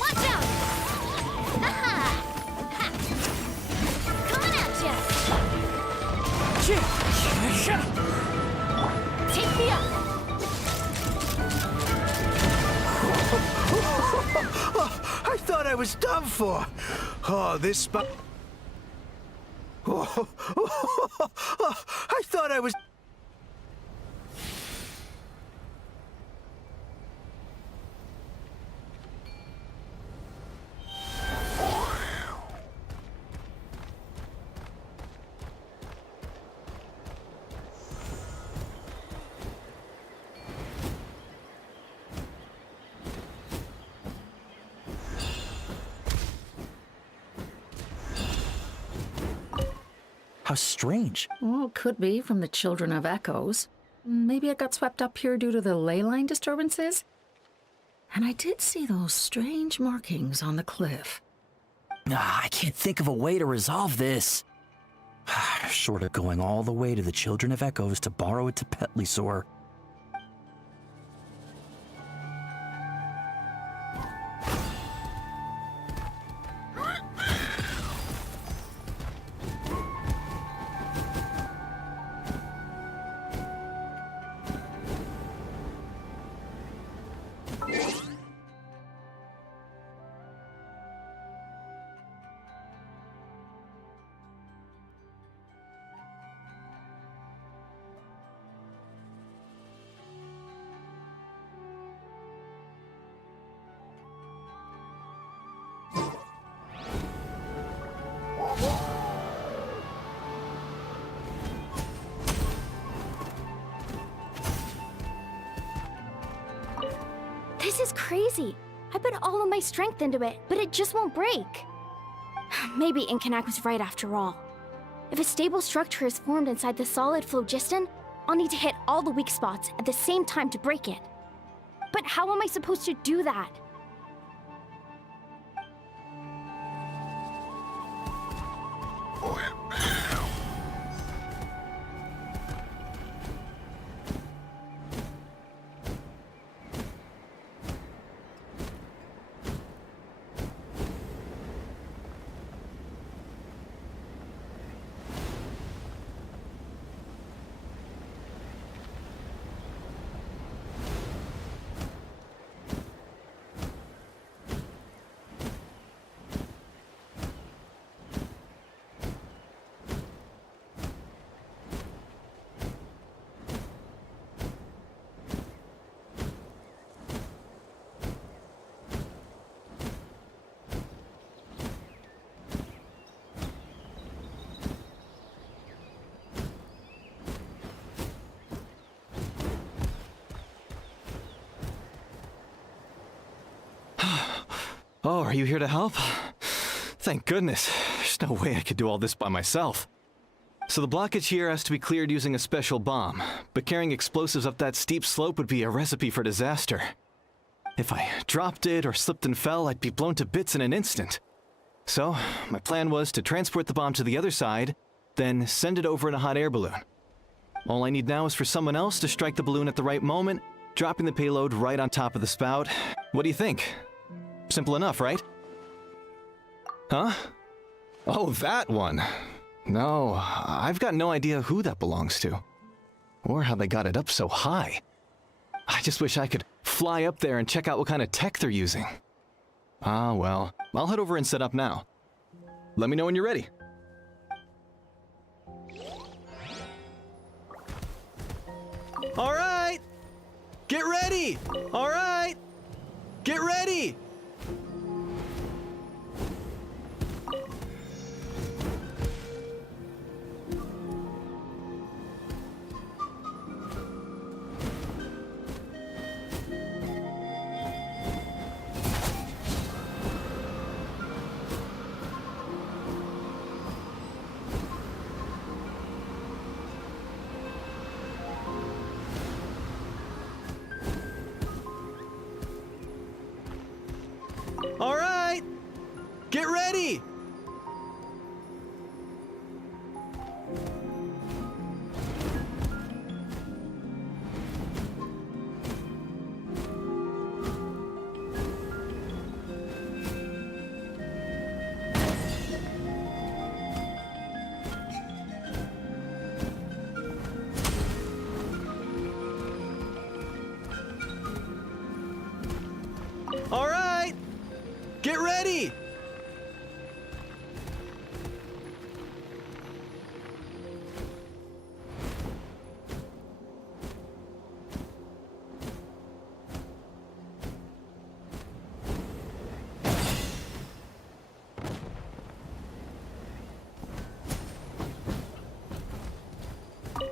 Watch out! Ha! Coming at ya! Take me up! I thought I was done for. Oh, this spot. I thought I was. How strange. Well, could be from the Children of Echoes. Maybe it got swept up here due to the ley line disturbances? And I did see those strange markings on the cliff. I can't think of a way to resolve this. Short of going all the way to the Children of Echoes to borrow it to Petlisaur. This is crazy. I put all of my strength into it, but it just won't break. Maybe Inkanak was right after all. If a stable structure is formed inside the solid phlogiston, I'll need to hit all the weak spots at the same time to break it. But how am I supposed to do that? Oh, are you here to help? Thank goodness. There's no way I could do all this by myself. So the blockage here has to be cleared using a special bomb, but carrying explosives up that steep slope would be a recipe for disaster. If I dropped it or slipped and fell, I'd be blown to bits in an instant. So, my plan was to transport the bomb to the other side, then send it over in a hot air balloon. All I need now is for someone else to strike the balloon at the right moment, dropping the payload right on top of the spout. What do you think? Simple enough, right? Huh? Oh, that one. No, I've got no idea who that belongs to. Or how they got it up so high. I just wish I could fly up there and check out what kind of tech they're using. Ah, well, I'll head over and set up now. Let me know when you're ready. All right! Get ready! All right! Get ready! All right! Get ready! All right! Get ready!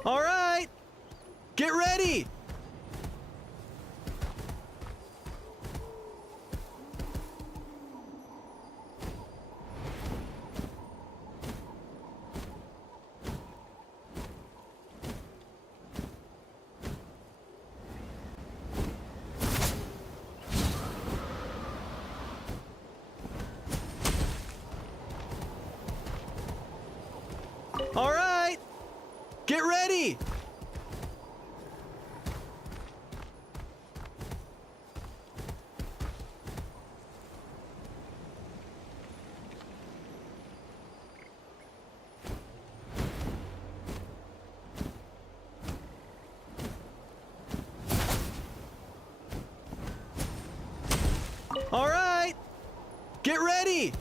All right! Get ready! All right! Get ready! All right! Get ready!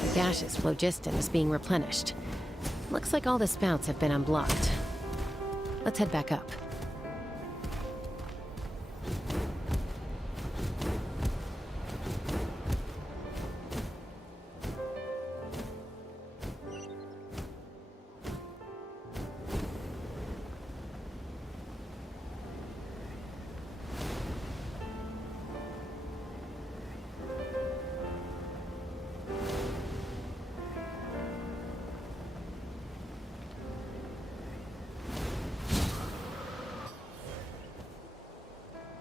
The gaseous phlogiston is being replenished. Looks like all the spouts have been unblocked. Let's head back up.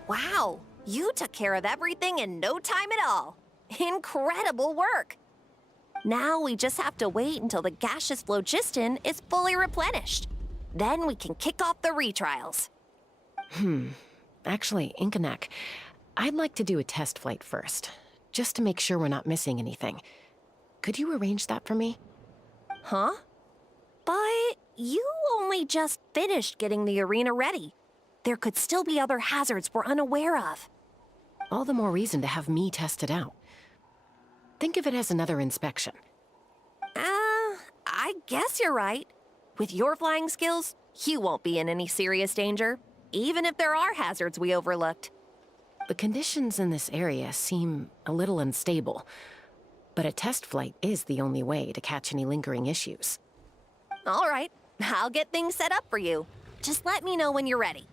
Wow, you took care of everything in no time at all. Incredible work. Now we just have to wait until the gaseous phlogiston is fully replenished. Then we can kick off the retrials. Actually, Inkanak, I'd like to do a test flight first, just to make sure we're not missing anything. Could you arrange that for me? Huh? But you only just finished getting the arena ready. There could still be other hazards we're unaware of. All the more reason to have me test it out. Think of it as another inspection. I guess you're right. With your flying skills, you won't be in any serious danger, even if there are hazards we overlooked. The conditions in this area seem a little unstable, but a test flight is the only way to catch any lingering issues. All right, I'll get things set up for you. Just let me know when you're ready.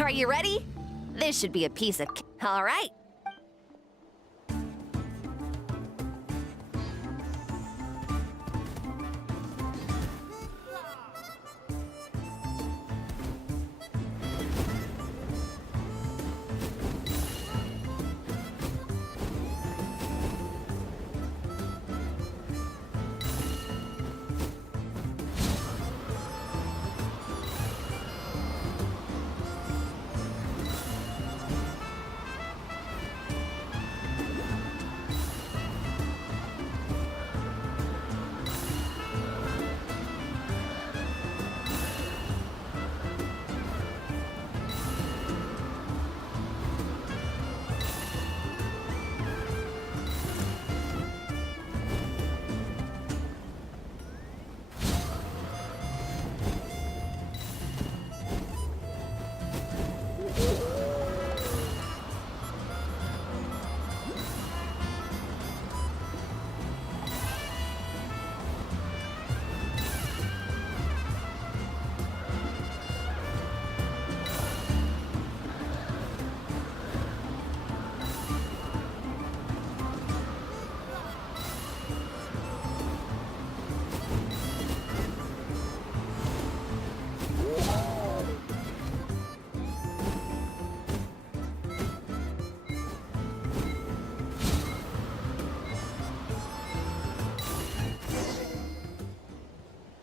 Are you ready? This should be a piece of... All right.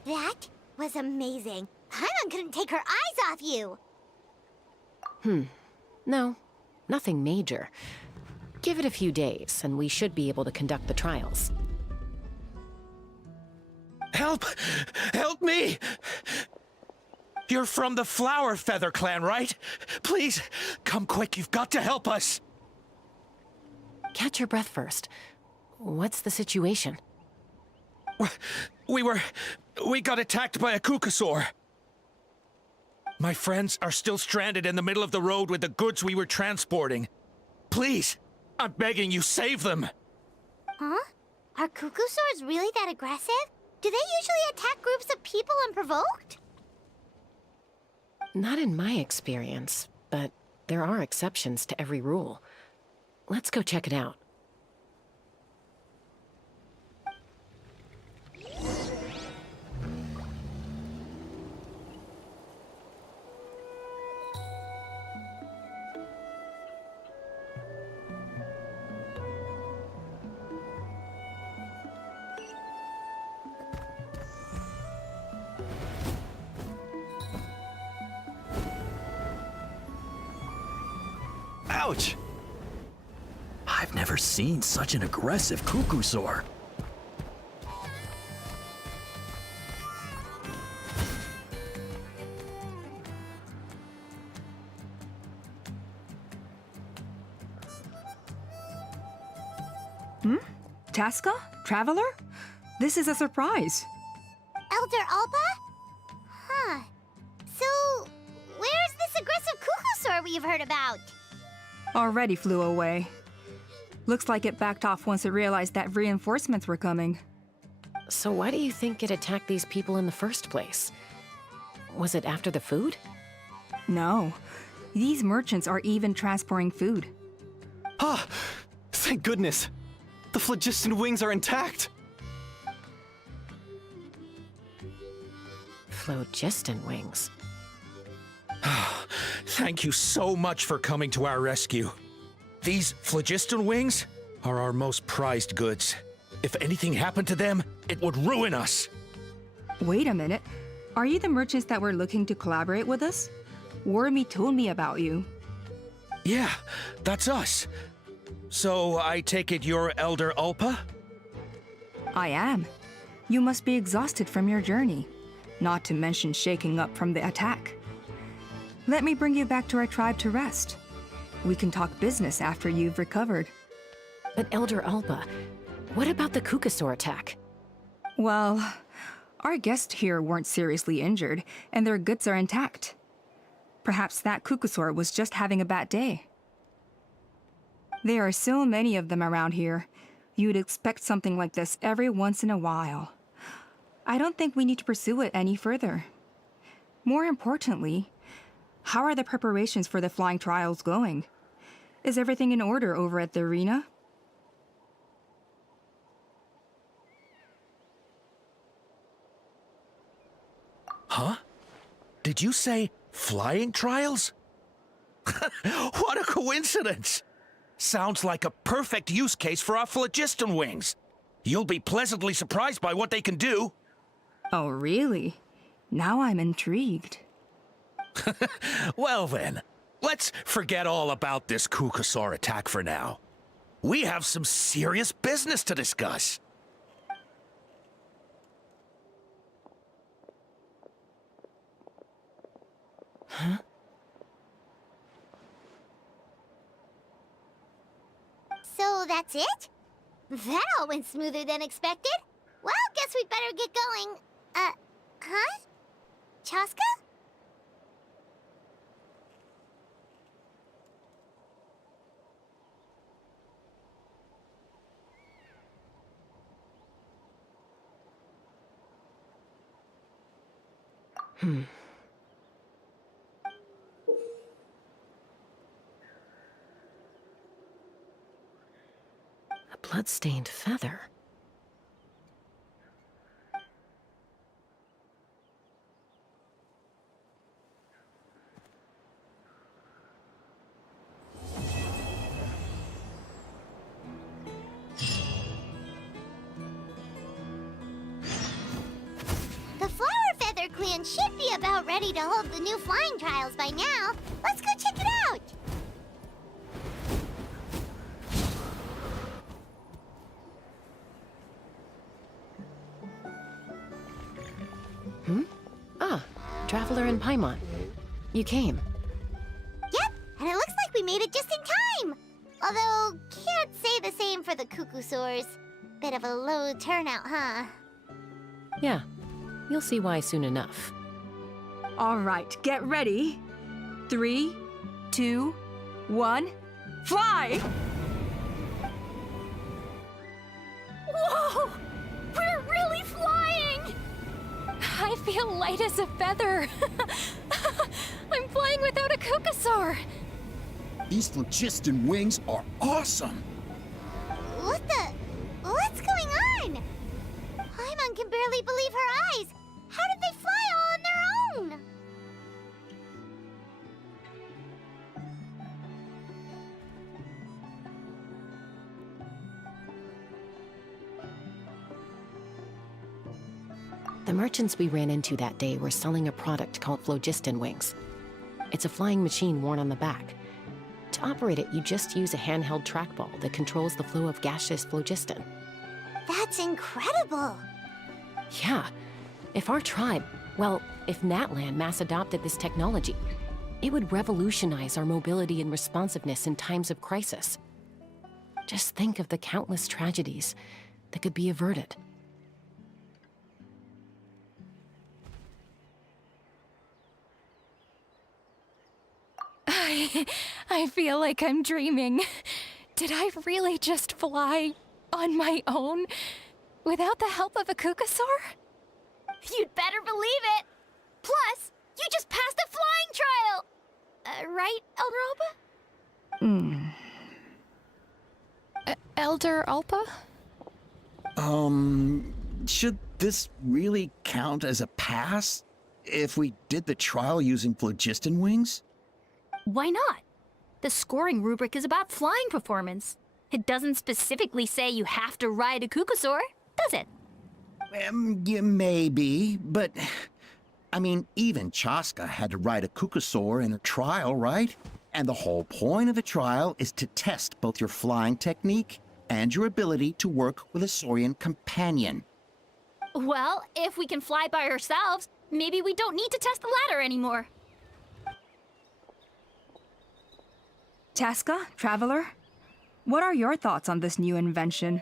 That was amazing. Paimon couldn't take her eyes off you. No, nothing major. Give it a few days, and we should be able to conduct the trials. Help! Help me! You're from the Flower Feather clan, right? Please, come quick, you've got to help us! Catch your breath first. What's the situation? We got attacked by a Kukasaur. My friends are still stranded in the middle of the road with the goods we were transporting. Please, I'm begging you, save them! Huh? Are Kukusaurs really that aggressive? Do they usually attack groups of people unprovoked? Not in my experience, but there are exceptions to every rule. Let's go check it out. Ouch! I've never seen such an aggressive Kukusaur. Chaska? Traveler? This is a surprise. Elder Alpa? Huh. So, where's this aggressive Kukusaur we've heard about? Already flew away. Looks like it backed off once it realized that reinforcements were coming. So why do you think it attacked these people in the first place? Was it after the food? No. These merchants are even transporting food. Ah! Thank goodness! The phlogiston wings are intact! Phlogiston wings? Thank you so much for coming to our rescue. These phlogiston wings are our most prized goods. If anything happened to them, it would ruin us. Wait a minute. Are you the merchants that were looking to collaborate with us? Wormy told me about you. Yeah, that's us. So I take it you're Elder Alpa? I am. You must be exhausted from your journey, not to mention shaking up from the attack. Let me bring you back to our tribe to rest. We can talk business after you've recovered. But Elder Alpa, what about the Kukusaur attack? Well, our guests here weren't seriously injured, and their goods are intact. Perhaps that Kukusaur was just having a bad day. There are so many of them around here. You'd expect something like this every once in a while. I don't think we need to pursue it any further. More importantly, how are the preparations for the flying trials going? Is everything in order over at the arena? Huh? Did you say flying trials? What a coincidence! Sounds like a perfect use case for our phlogiston wings. You'll be pleasantly surprised by what they can do. Oh, really? Now I'm intrigued. Well then, let's forget all about this Kukasaur attack for now. We have some serious business to discuss. Huh? So that's it? That all went smoother than expected. Well, guess we'd better get going. Huh? Chaska? A blood-stained feather. The Flower Feather Clan should be about ready to hold the new flying trials by now. Let's go check it out! Ah, Traveler and Paimon. You came. Yep, and it looks like we made it just in time! Although, can't say the same for the Kukusaurs. Bit of a low turnout, huh? Yeah, you'll see why soon enough. All right, get ready. 3, 2, 1, fly! Whoa! We're really flying! I feel light as a feather. I'm flying without a Kukasaur. These phlogiston wings are awesome! What's going on? Paimon can barely believe her eyes. How did they fly all on their own? The merchants we ran into that day were selling a product called phlogiston wings. It's a flying machine worn on the back. To operate it, you just use a handheld trackball that controls the flow of gaseous phlogiston. That's incredible! Yeah. If our tribe, well, if Natlan mass adopted this technology, it would revolutionize our mobility and responsiveness in times of crisis. Just think of the countless tragedies that could be averted. I feel like I'm dreaming. Did I really just fly on my own without the help of a Kukasaur? You'd better believe it! Plus, you just passed the flying trial! Right, Elder Alpa? Elder Alpa? Should this really count as a pass? If we did the trial using phlogiston wings? Why not? The scoring rubric is about flying performance. It doesn't specifically say you have to ride a Kukasaur, does it? Yeah, maybe, but... I mean, even Chaska had to ride a Kukasaur in a trial, right? And the whole point of the trial is to test both your flying technique and your ability to work with a Saurian companion. Well, if we can fly by ourselves, maybe we don't need to test the ladder anymore. Chaska, Traveler, what are your thoughts on this new invention?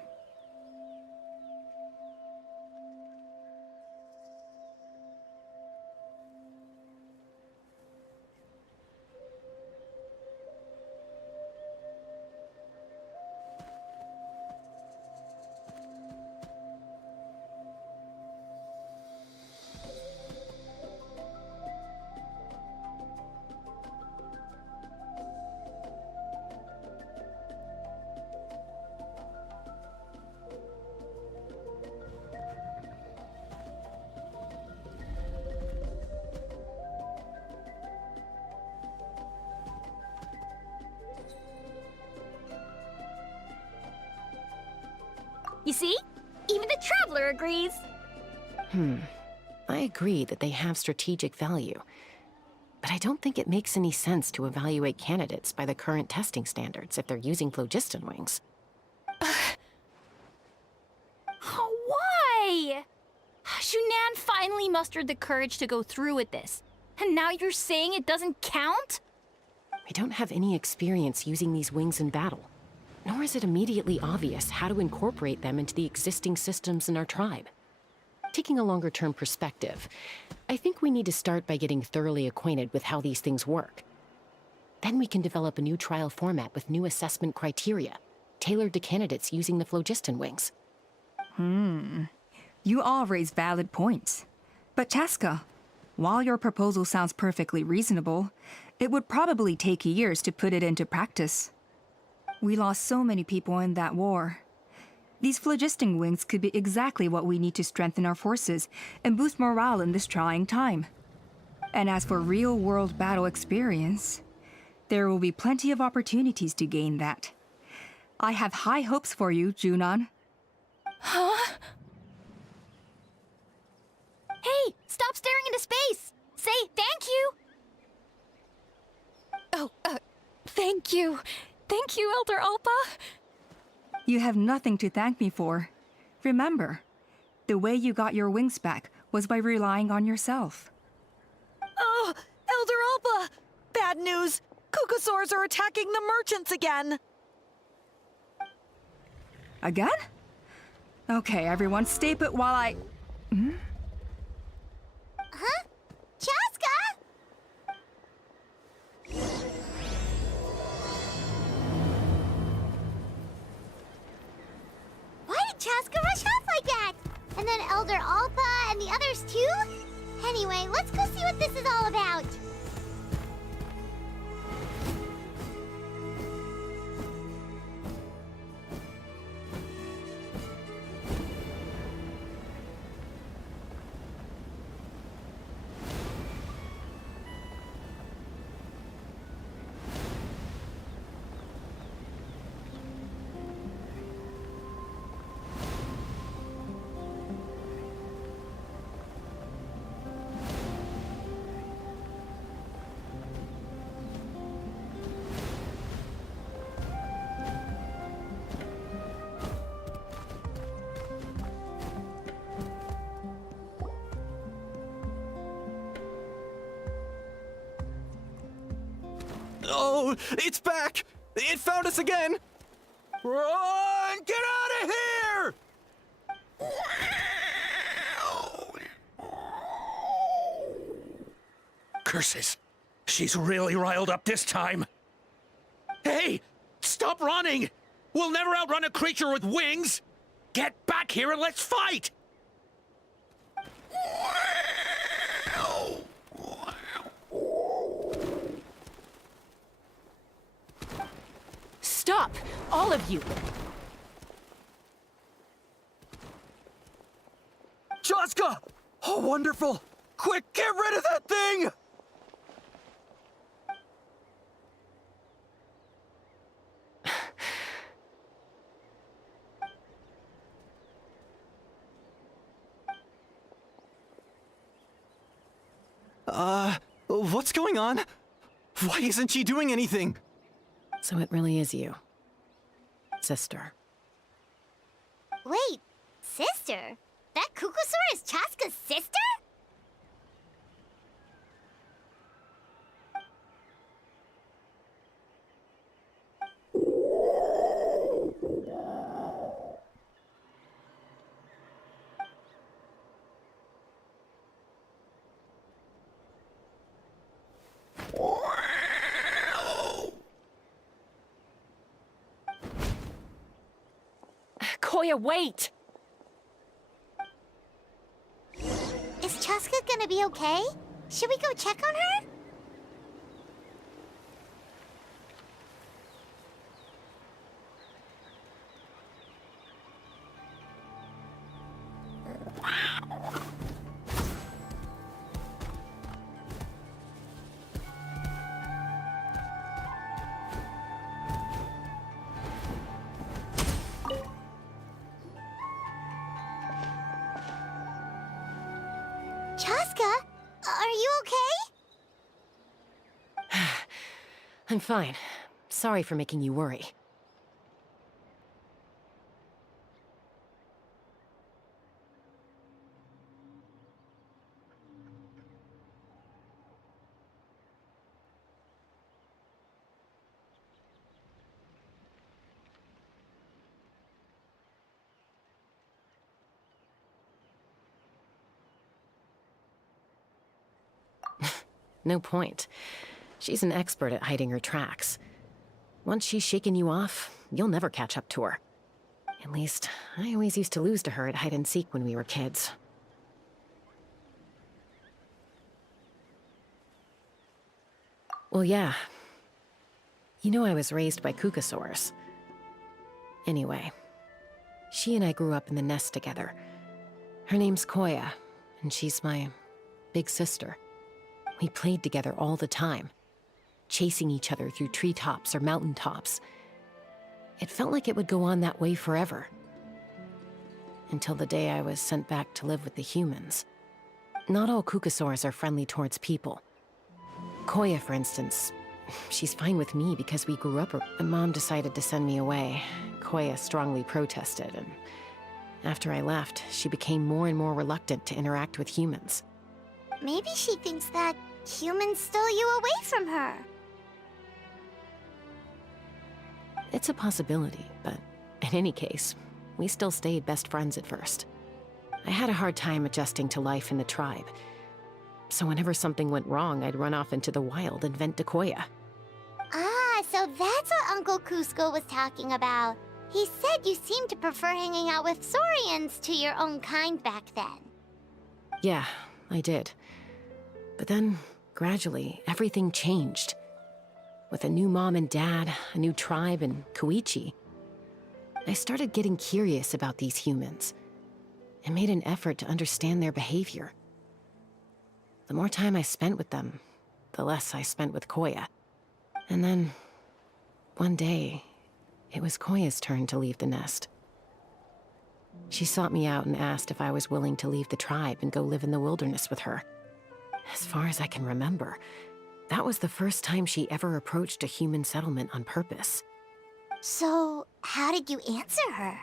You see? Even the traveler agrees. I agree that they have strategic value, but I don't think it makes any sense to evaluate candidates by the current testing standards if they're using phlogiston wings. Why? Shunan finally mustered the courage to go through with this, and now you're saying it doesn't count? We don't have any experience using these wings in battle, nor is it immediately obvious how to incorporate them into the existing systems in our tribe. Taking a longer-term perspective, I think we need to start by getting thoroughly acquainted with how these things work. Then we can develop a new trial format with new assessment criteria, tailored to candidates using the phlogiston wings. You all raise valid points. But Chaska, while your proposal sounds perfectly reasonable, it would probably take years to put it into practice. We lost so many people in that war. These phlogiston wings could be exactly what we need to strengthen our forces and boost morale in this trying time. And as for real-world battle experience, there will be plenty of opportunities to gain that. I have high hopes for you, Junon. Huh? Hey, stop staring into space! Say thank you! Oh, thank you. Thank you, Elder Alpa. You have nothing to thank me for. Remember, the way you got your wings back was by relying on yourself. Oh, Elder Alpa! Bad news! Kukasaurs are attacking the merchants again! Again? Okay, everyone, stay put while I... Huh? Chaska? Why did Chaska rush off like that? And then Elder Alpa and the others too? Anyway, let's go see what this is all about. Oh, it's back! It found us again! Run! Get out of here! Curses! She's really riled up this time. Hey! Stop running! We'll never outrun a creature with wings! Get back here and let's fight! Stop! All of you! Chaska! Oh, wonderful! Quick, get rid of that thing! What's going on? Why isn't she doing anything? So it really is you, sister. Wait, sister? That Kukusaur is Chaska's sister? Koya, wait! Is Chaska gonna be okay? Should we go check on her? I'm fine. Sorry for making you worry. No point. She's an expert at hiding her tracks. Once she's shaken you off, you'll never catch up to her. At least, I always used to lose to her at hide-and-seek when we were kids. Well, yeah. You know I was raised by Kukasaurs. Anyway, she and I grew up in the nest together. Her name's Koya, and she's my big sister. We played together all the time, chasing each other through treetops or mountaintops. It felt like it would go on that way forever. Until the day I was sent back to live with the humans. Not all Kukasaurs are friendly towards people. Koya, for instance, she's fine with me because we grew up. When Mom decided to send me away, Koya strongly protested, and after I left, she became more and more reluctant to interact with humans. Maybe she thinks that humans stole you away from her. It's a possibility, but in any case, we still stayed best friends at first. I had a hard time adjusting to life in the tribe. So whenever something went wrong, I'd run off into the wild and vent to Koya. Ah, so that's what Uncle Cusco was talking about. He said you seemed to prefer hanging out with Saurians to your own kind back then. Yeah, I did. But then, gradually, everything changed. With a new mom and dad, a new tribe, and Koichi, I started getting curious about these humans and made an effort to understand their behavior. The more time I spent with them, the less I spent with Koya. And then, one day, it was Koya's turn to leave the nest. She sought me out and asked if I was willing to leave the tribe and go live in the wilderness with her. As far as I can remember, that was the first time she ever approached a human settlement on purpose. So, how did you answer her?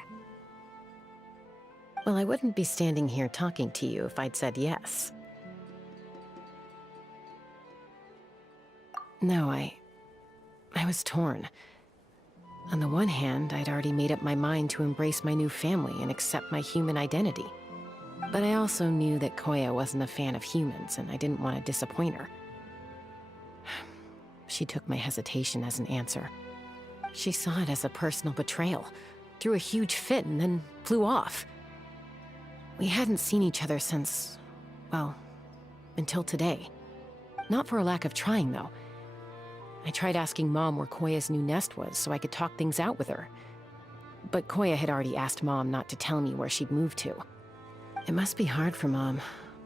Well, I wouldn't be standing here talking to you if I'd said yes. No, I was torn. On the one hand, I'd already made up my mind to embrace my new family and accept my human identity. But I also knew that Koya wasn't a fan of humans, and I didn't want to disappoint her. She took my hesitation as an answer. She saw it as a personal betrayal, threw a huge fit, and then flew off. We hadn't seen each other since, well, until today. Not for a lack of trying, though. I tried asking Mom where Koya's new nest was so I could talk things out with her. But Koya had already asked Mom not to tell me where she'd moved to. It must be hard for Mom,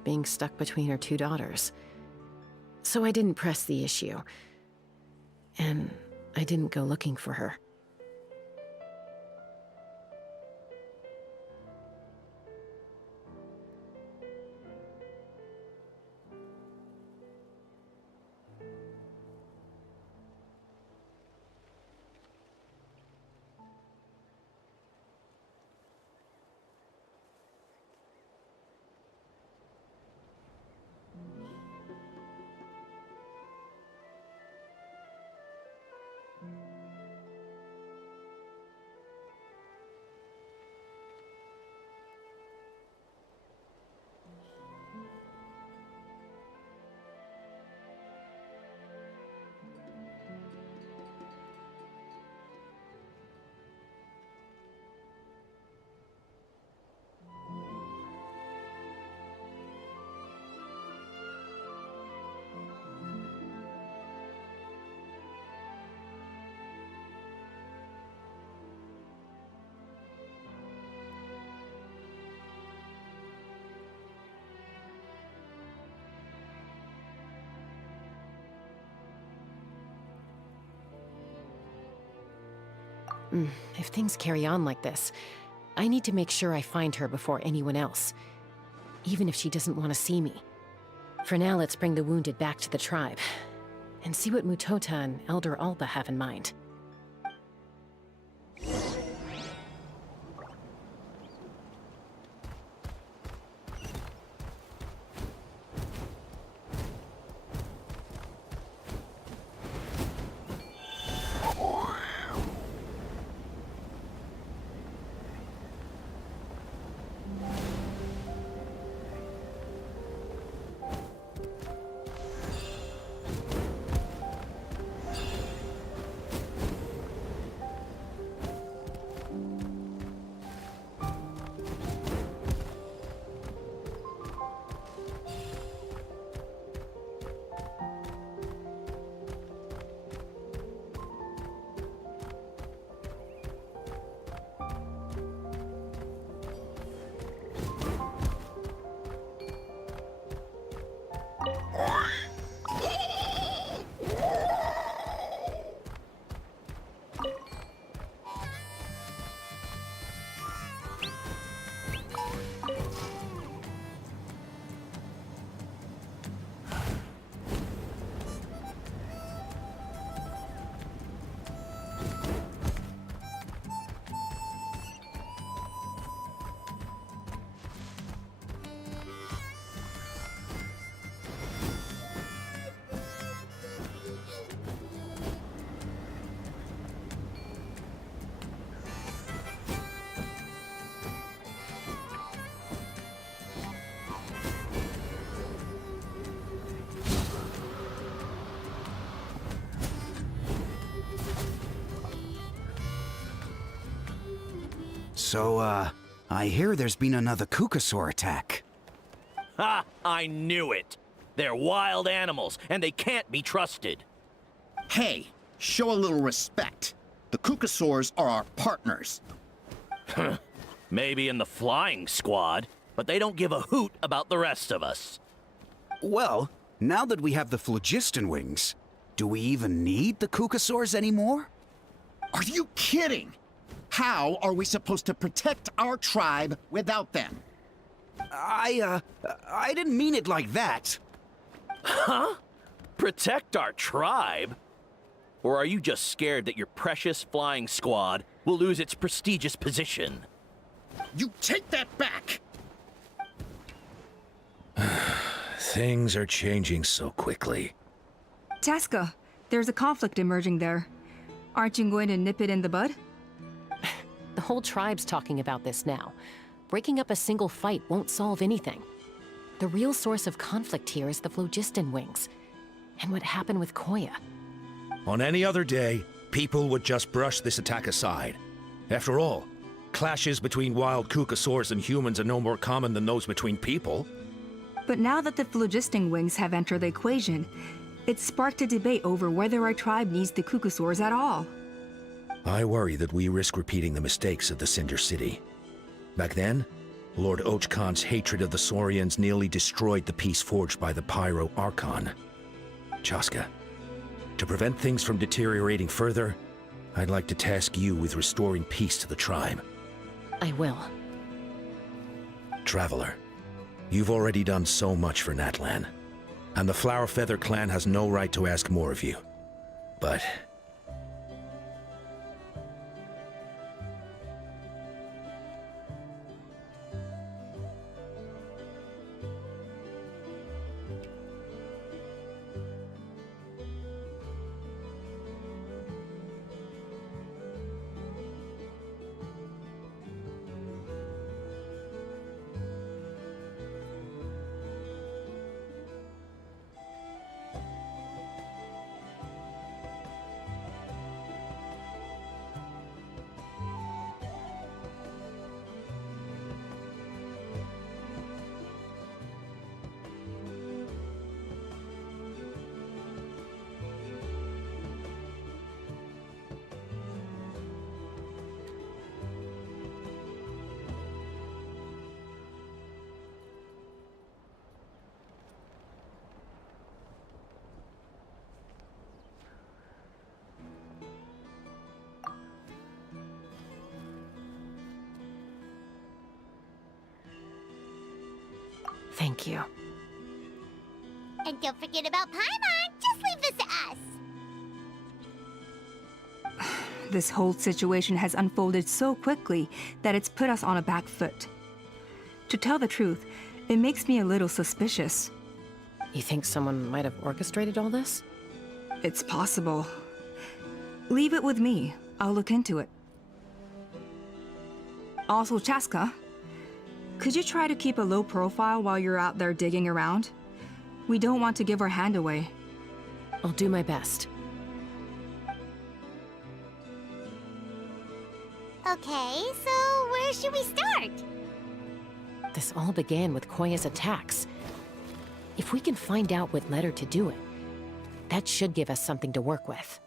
being stuck between her two daughters. So I didn't press the issue. And I didn't go looking for her. If things carry on like this, I need to make sure I find her before anyone else, even if she doesn't want to see me. For now, let's bring the wounded back to the tribe. and see what Mutota and Elder Alba have in mind. So, I hear there's been another Kukasaur attack. Ha! I knew it! They're wild animals, and they can't be trusted. Hey, show a little respect. The Kukasaurs are our partners. Maybe in the flying squad, but they don't give a hoot about the rest of us. Well, now that we have the phlogiston wings, do we even need the Kukasaurs anymore? Are you kidding? How are we supposed to protect our tribe without them? I didn't mean it like that. Huh? Protect our tribe? Or are you just scared that your precious flying squad will lose its prestigious position? You take that back! Things are changing so quickly. Chaska, there's a conflict emerging there. Aren't you going to nip it in the bud? The whole tribe's talking about this now. Breaking up a single fight won't solve anything. The real source of conflict here is the phlogiston wings, and what happened with Koya. On any other day, people would just brush this attack aside. After all, clashes between wild Kukasaurs and humans are no more common than those between people. But now that the phlogiston wings have entered the equation, it's sparked a debate over whether our tribe needs the Kukasaurs at all. I worry that we risk repeating the mistakes of the Cinder City. Back then, Lord Ochkon's hatred of the Saurians nearly destroyed the peace forged by the Pyro Archon. Chaska, to prevent things from deteriorating further, I'd like to task you with restoring peace to the tribe. I will. Traveler, you've already done so much for Natlan, and the Flower Feather clan has no right to ask more of you. But Thank you. And don't forget about Paimon. Just leave this to us. This whole situation has unfolded so quickly that it's put us on a back foot. To tell the truth, it makes me a little suspicious. You think someone might have orchestrated all this? It's possible. Leave it with me. I'll look into it. Also, Chaska, could you try to keep a low profile while you're out there digging around? We don't want to give our hand away. I'll do my best. Okay, so where should we start? This all began with Koya's attacks. If we can find out what led her to do it, that should give us something to work with.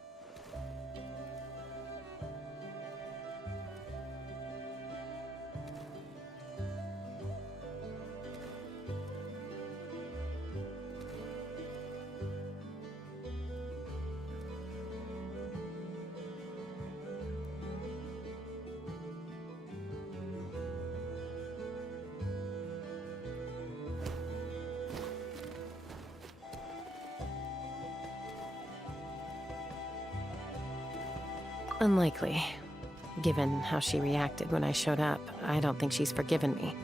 Unlikely. Given how she reacted when I showed up, I don't think she's forgiven me.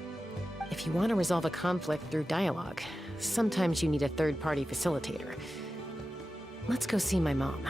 If you want to resolve a conflict through dialogue, sometimes you need a third-party facilitator. Let's go see my mom.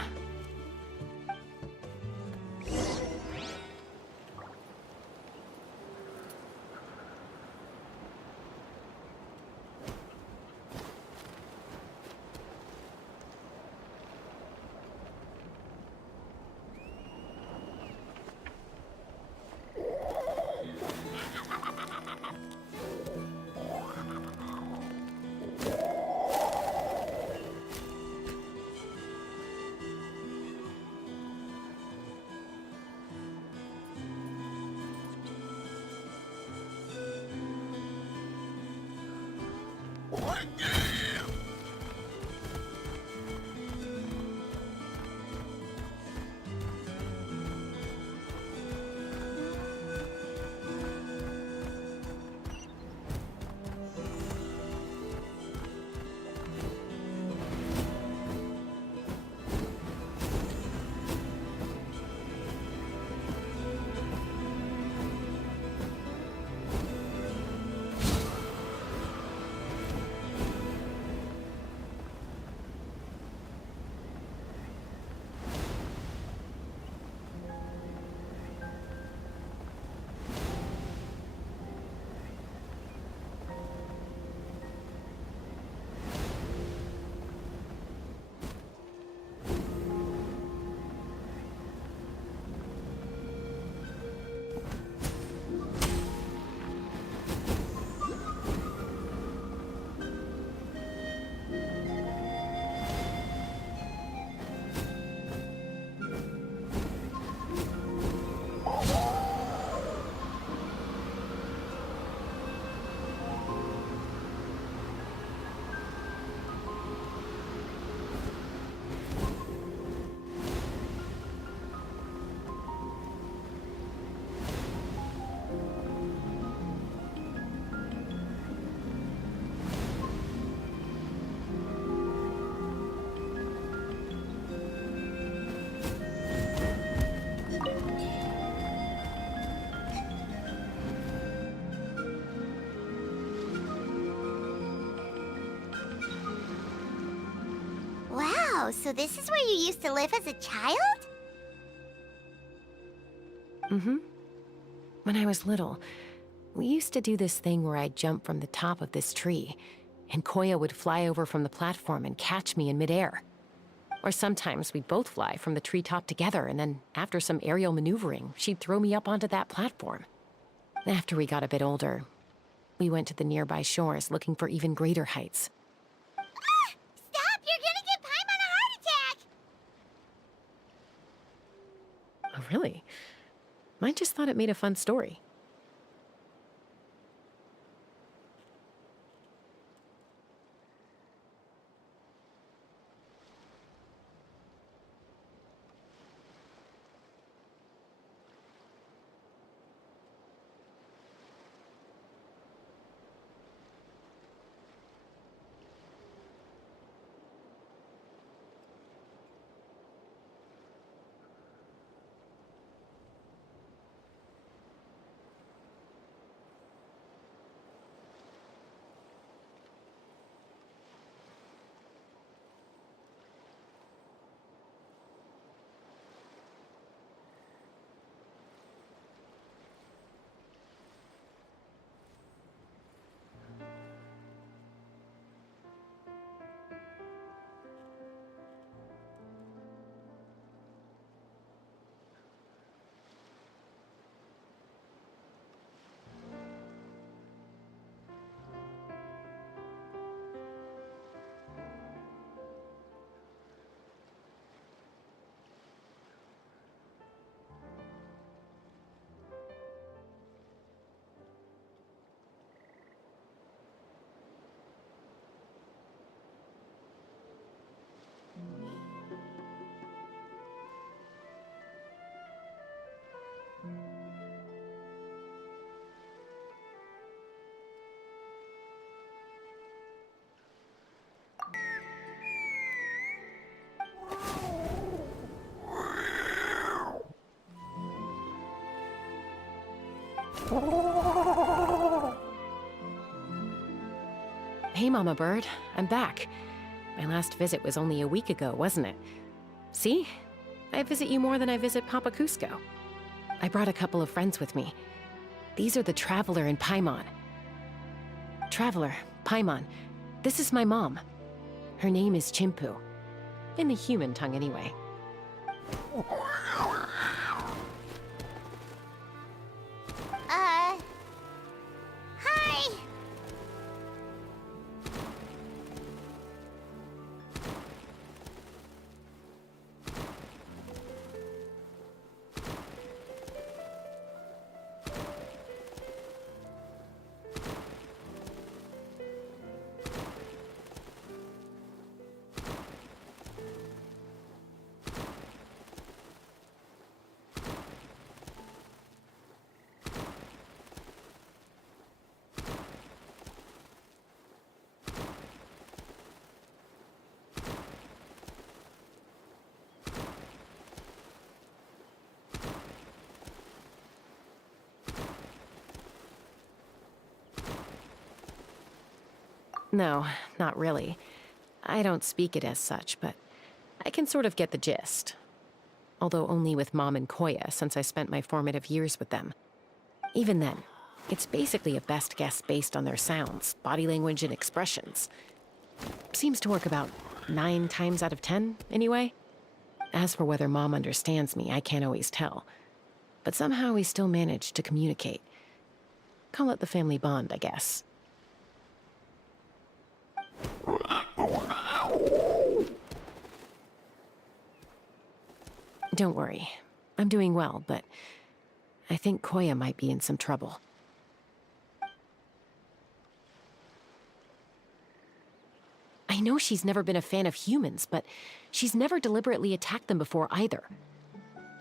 Wow, so this is where you used to live as a child? Mm-hmm. When I was little, we used to do this thing where I'd jump from the top of this tree, and Koya would fly over from the platform and catch me in midair. Or sometimes we'd both fly from the treetop together, and then after some aerial maneuvering, she'd throw me up onto that platform. After we got a bit older, we went to the nearby shores looking for even greater heights. Stop! You're gonna give Paimon a heart attack! Oh, really? I just thought it made a fun story. Hey, Mama Bird. I'm back. My last visit was only a week ago, wasn't it? See? I visit you more than I visit Papa Cusco. I brought a couple of friends with me. These are the Traveler and Paimon. Traveler, Paimon, this is my mom. Her name is Chimpu. In the human tongue, anyway. Hi. No, not really. I don't speak it as such, but I can sort of get the gist. Although only with Mom and Koya, since I spent my formative years with them. Even then, it's basically a best guess based on their sounds, body language, and expressions. Seems to work about 9 times out of 10, anyway. As for whether Mom understands me, I can't always tell. But somehow we still manage to communicate. Call it the family bond, I guess. Don't worry. I'm doing well, but I think Koya might be in some trouble. I know she's never been a fan of humans, but she's never deliberately attacked them before either.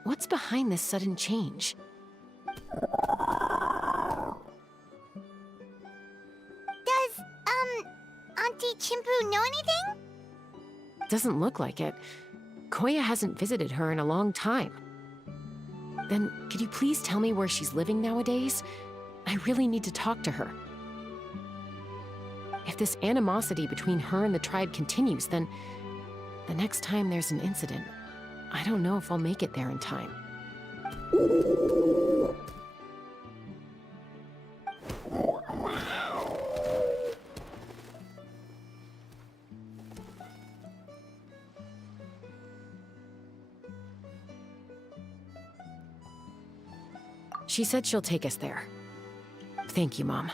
What's behind this sudden change? Does, Auntie Chimpu know anything? Doesn't look like it. Koya hasn't visited her in a long time. Then, could you please tell me where she's living nowadays? I really need to talk to her. If this animosity between her and the tribe continues, then the next time there's an incident, I don't know if I'll make it there in time. She said she'll take us there. Thank you, Mom.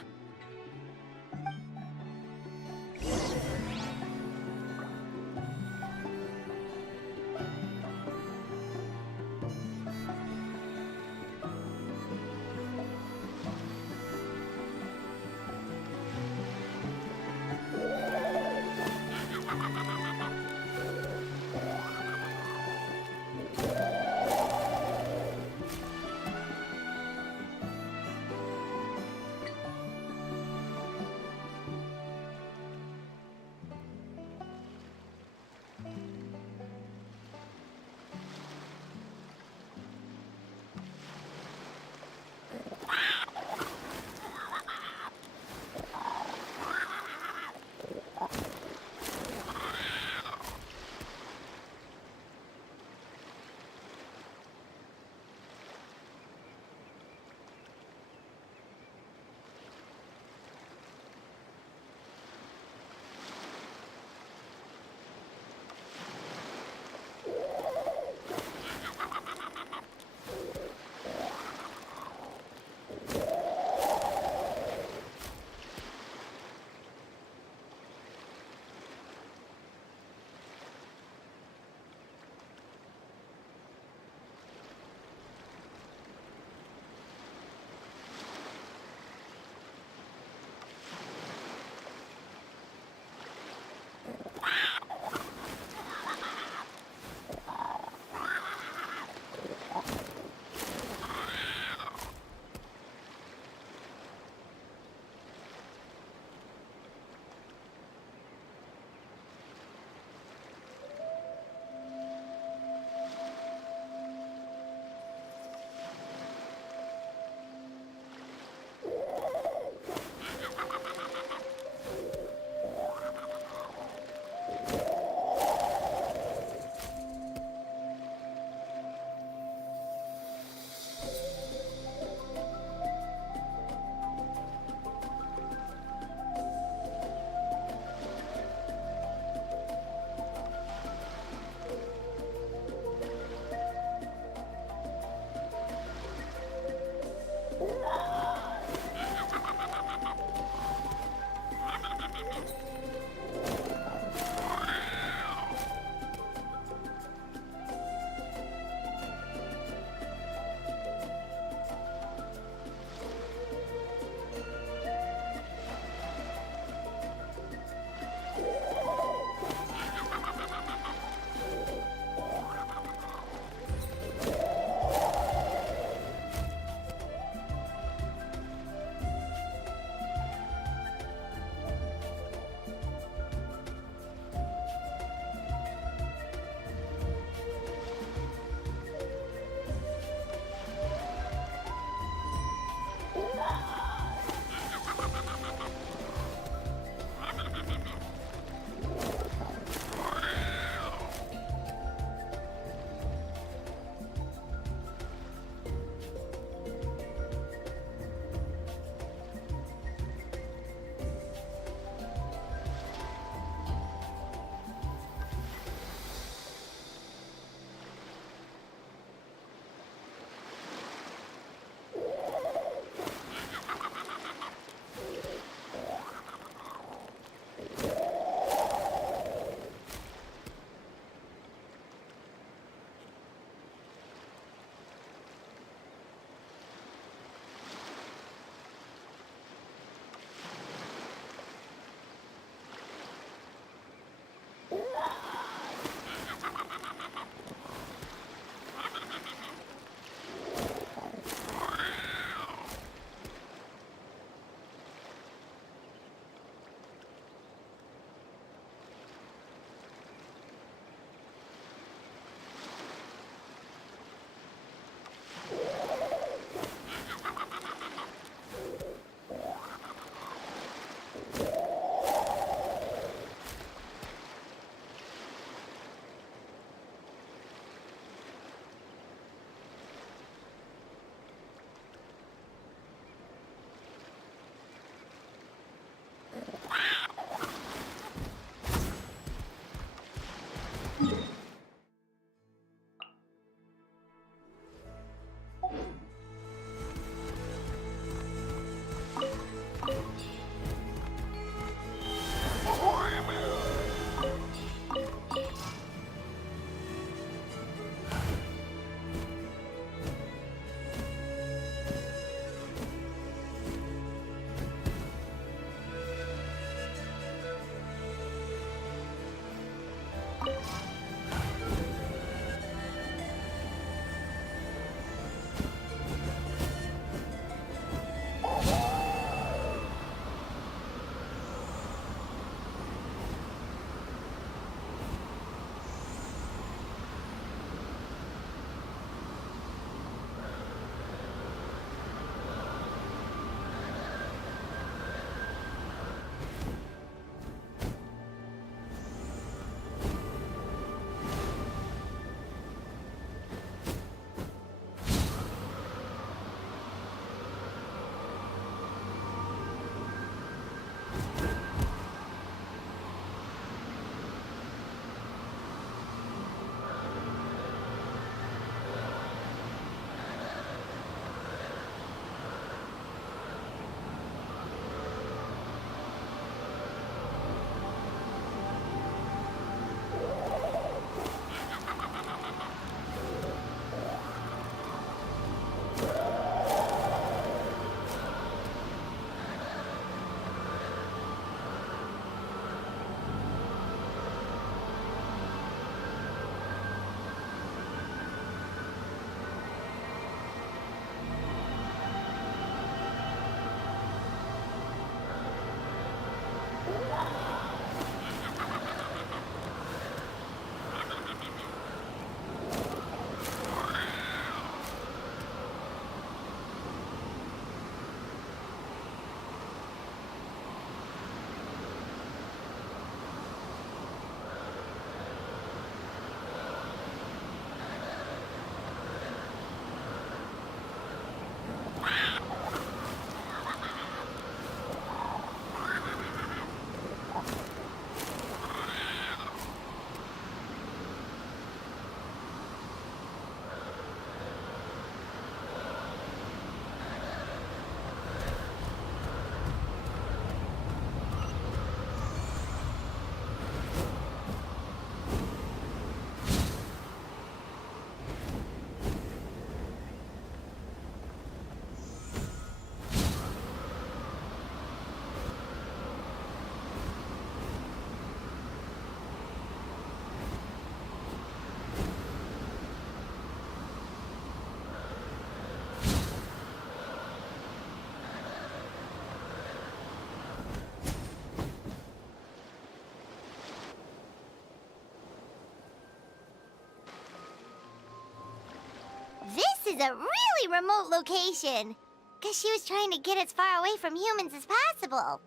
a really remote location. Guess she was trying to get as far away from humans as possible.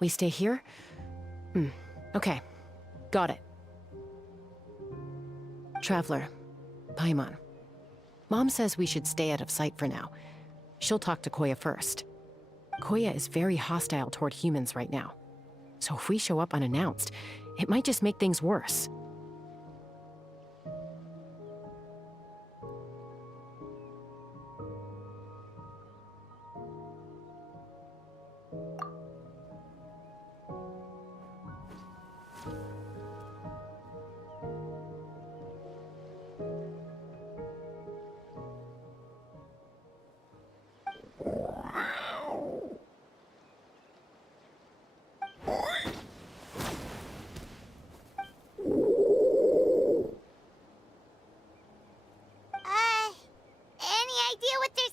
We stay here? Okay. Got it. Traveler, Paimon. Mom says we should stay out of sight for now. She'll talk to Koya first. Koya is very hostile toward humans right now. So if we show up unannounced, it might just make things worse. Any idea what they're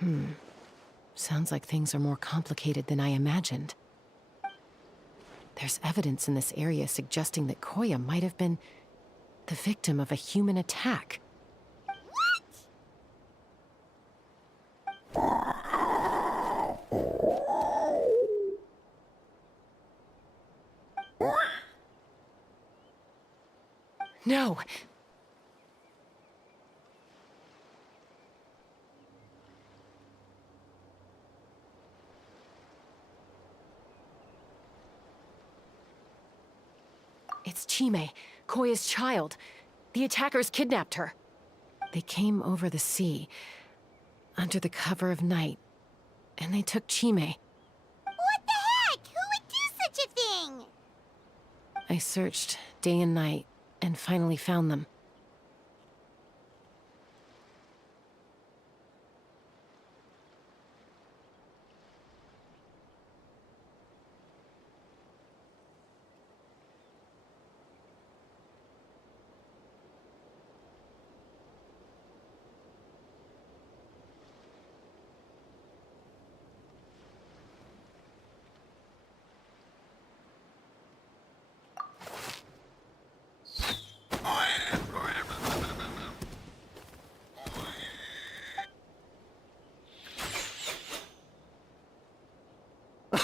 saying? Sounds like things are more complicated than I imagined. There's evidence in this area suggesting that Koya might have been the victim of a human attack. No! It's Chime, Koya's child. The attackers kidnapped her. They came over the sea, under the cover of night, and they took Chime. What the heck? Who would do such a thing? I searched day and night, and finally found them.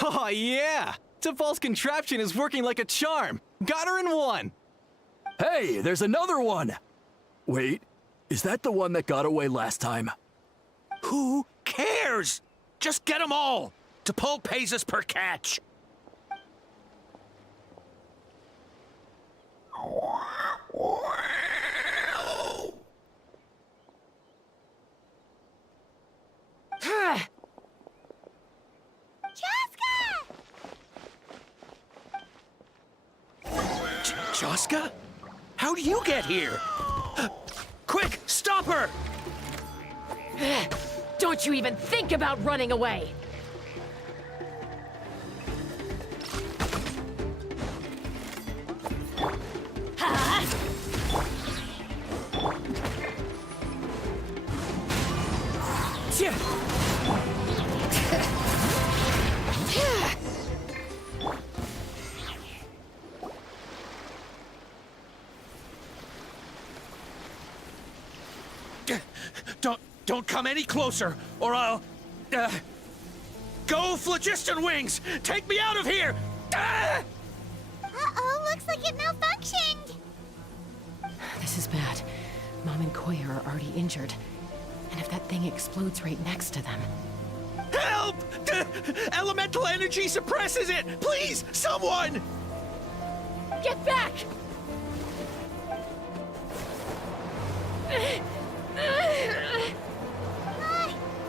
Oh, yeah! Tafal's contraption is working like a charm! Got her in one! Hey, there's another one! Wait, is that the one that got away last time? Who cares? Just get them all! T'Pol pays us per catch! Chaska? How'd you get here? Quick, stop her! Don't you even think about running away! Don't come any closer, or I'll... Go, Phlogiston Wings! Take me out of here! Uh-oh, looks like it malfunctioned! This is bad. Mom and Koya are already injured. And if that thing explodes right next to them... Help! Elemental energy suppresses it! Please, someone! Get back!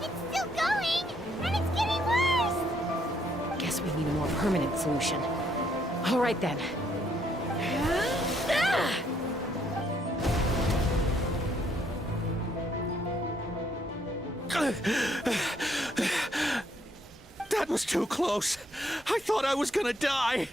It's still going, and it's getting worse! Guess we need a more permanent solution. All right then. That was too close. I thought I was gonna die.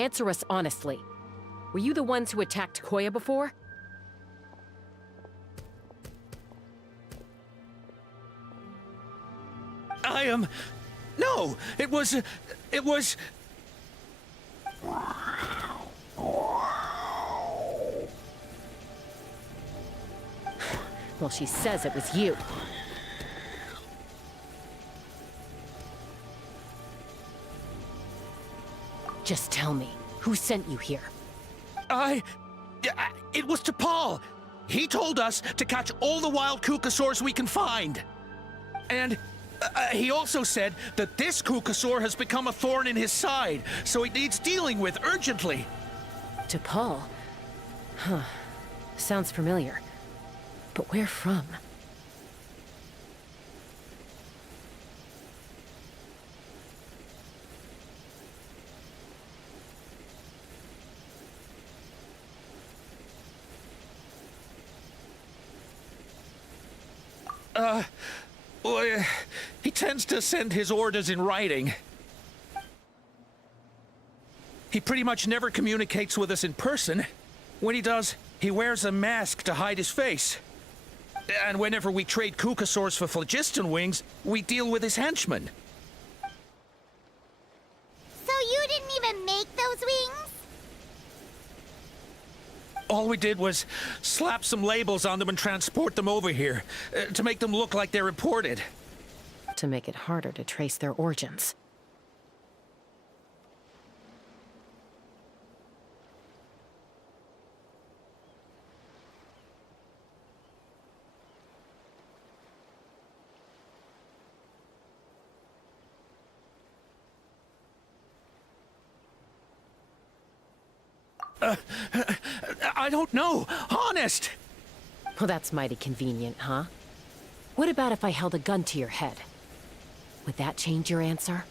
Answer us honestly. Were you the ones who attacked Koya before? I am... No, it was... Well, she says it was you. Just tell me, who sent you here? It was to Paul. He told us to catch all the wild Kukasaurs we can find. And he also said that this Kukasaur has become a thorn in his side, so he needs dealing with urgently. To Paul? Huh. Sounds familiar. But where from? Well, he tends to send his orders in writing. He pretty much never communicates with us in person. When he does, he wears a mask to hide his face. And whenever we trade Kukasaurs for phlogiston wings, we deal with his henchmen. So you didn't even make those wings? All we did was slap some labels on them and transport them over here, to make them look like they're imported. To make it harder to trace their origins. I don't know. Honest! Well, that's mighty convenient, huh? What about if I held a gun to your head? Would that change your answer?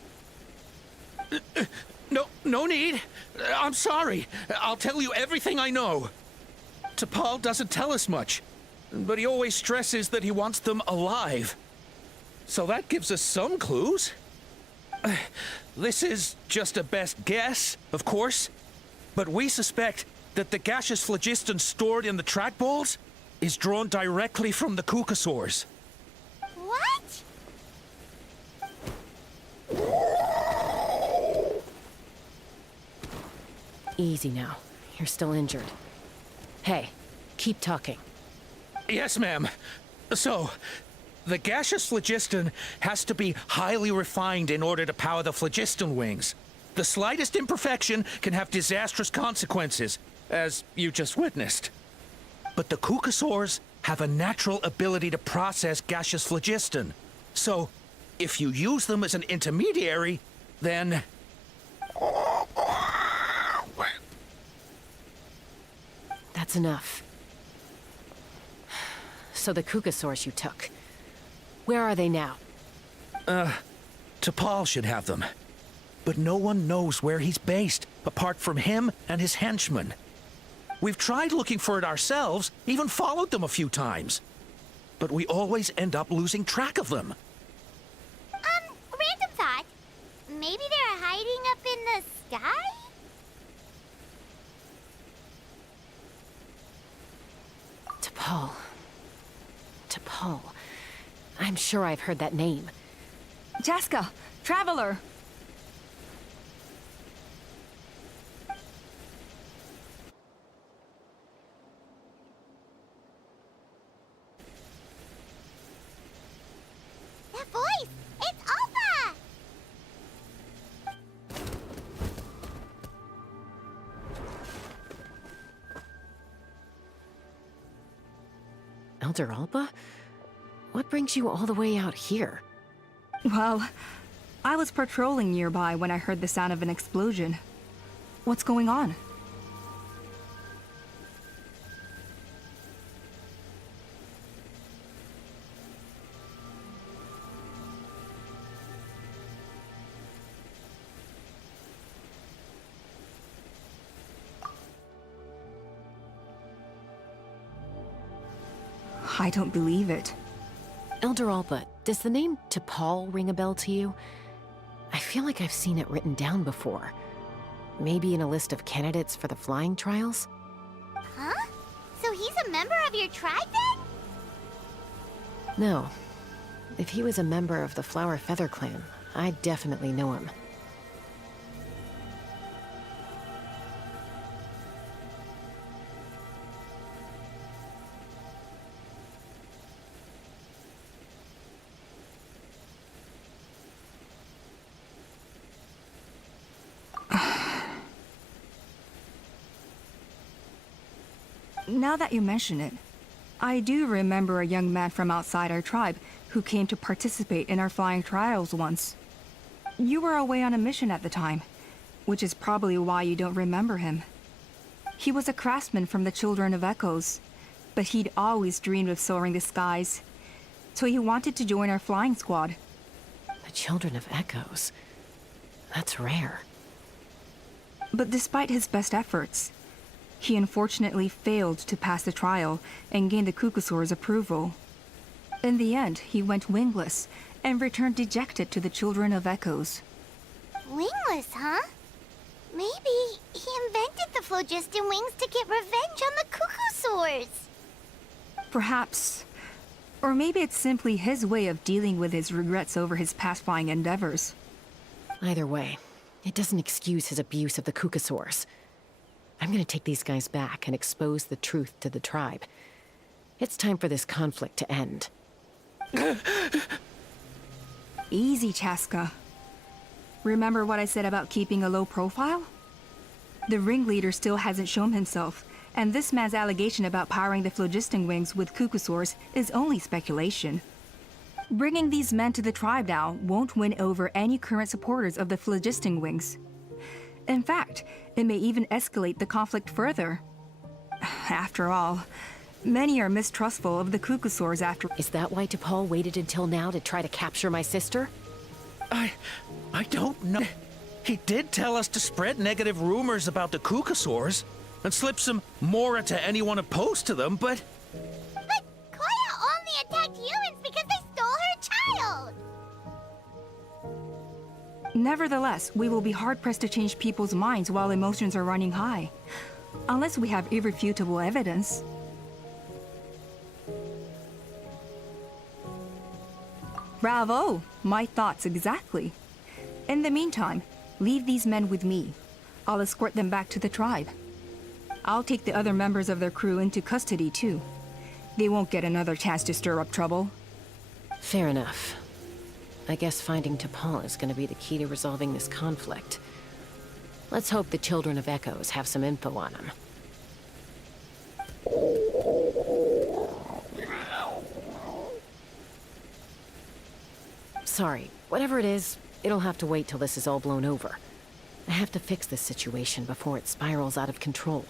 No need. I'm sorry. I'll tell you everything I know. T'Pol doesn't tell us much, but he always stresses that he wants them alive. So that gives us some clues. This is just a best guess, of course, but we suspect that the gaseous phlogiston stored in the trackballs is drawn directly from the Kukasaurs. What? Easy now. You're still injured. Hey, keep talking. Yes, ma'am. So, the gaseous phlogiston has to be highly refined in order to power the phlogiston wings. The slightest imperfection can have disastrous consequences, as you just witnessed. But the Kukasaurs have a natural ability to process gaseous phlogiston. So, if you use them as an intermediary, then... That's enough. So the Kukasaurs you took, where are they now? T'Pol should have them. But no one knows where he's based, apart from him and his henchmen. We've tried looking for it ourselves, even followed them a few times. But we always end up losing track of them. Random thought. Maybe they're hiding up in the sky? T'Pol. T'Pol. I'm sure I've heard that name. Chaska, Traveler! That voice! It's Alpha! Elder Alba? What brings you all the way out here? Well, I was patrolling nearby when I heard the sound of an explosion. What's going on? I don't believe it. Elder Alba, does the name T'Pol ring a bell to you? I feel like I've seen it written down before. Maybe in a list of candidates for the flying trials? Huh? So he's a member of your tribe then? No. If he was a member of the Flower Feather Clan, I'd definitely know him. Now that you mention it, I do remember a young man from outside our tribe who came to participate in our flying trials once. You were away on a mission at the time, which is probably why you don't remember him. He was a craftsman from the Children of Echoes, but he'd always dreamed of soaring the skies, so he wanted to join our flying squad. The Children of Echoes? That's rare. But despite his best efforts, he unfortunately failed to pass the trial and gain the Kukusaur's approval. In the end, he went wingless and returned dejected to the Children of Echoes. Wingless, huh? Maybe he invented the phlogiston wings to get revenge on the Kukusaurs. Perhaps. Or maybe it's simply his way of dealing with his regrets over his past flying endeavors. Either way, it doesn't excuse his abuse of the Kukusaurs. I'm gonna take these guys back and expose the truth to the tribe. It's time for this conflict to end. Easy, Chaska. Remember what I said about keeping a low profile? The ringleader still hasn't shown himself, and this man's allegation about powering the phlogiston wings with Kukusaurs is only speculation. Bringing these men to the tribe now won't win over any current supporters of the phlogiston wings. In fact, it may even escalate the conflict further. After all, many are mistrustful of the Kukusaurs after— Is that why T'Pol waited until now to try to capture my sister? I don't know. He did tell us to spread negative rumors about the Kukusaurs and slip some Mora to anyone opposed to them, but Koya only attacked humans because they stole her child! Nevertheless, we will be hard-pressed to change people's minds while emotions are running high. Unless we have irrefutable evidence. Bravo! My thoughts exactly. In the meantime, leave these men with me. I'll escort them back to the tribe. I'll take the other members of their crew into custody too. They won't get another chance to stir up trouble. Fair enough. I guess finding T'Pol is gonna be the key to resolving this conflict. Let's hope the Children of Echoes have some info on him. Sorry, whatever it is, it'll have to wait till this is all blown over. I have to fix this situation before it spirals out of control.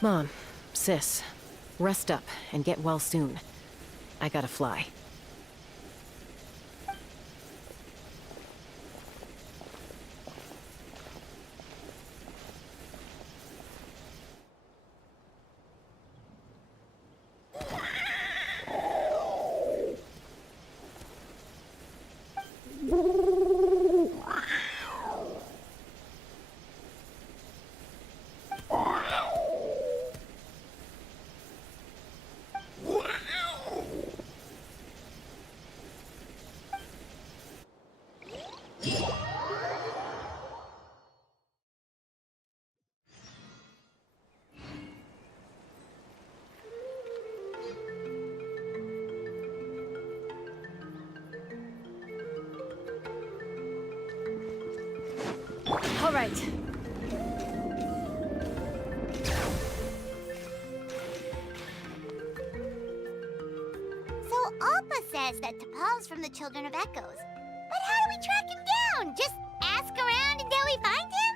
Mom, sis, rest up and get well soon. I gotta fly. All right. So Alpa says that T'Pol's from the Children of Echoes. But how do we track him down? Just ask around until we find him?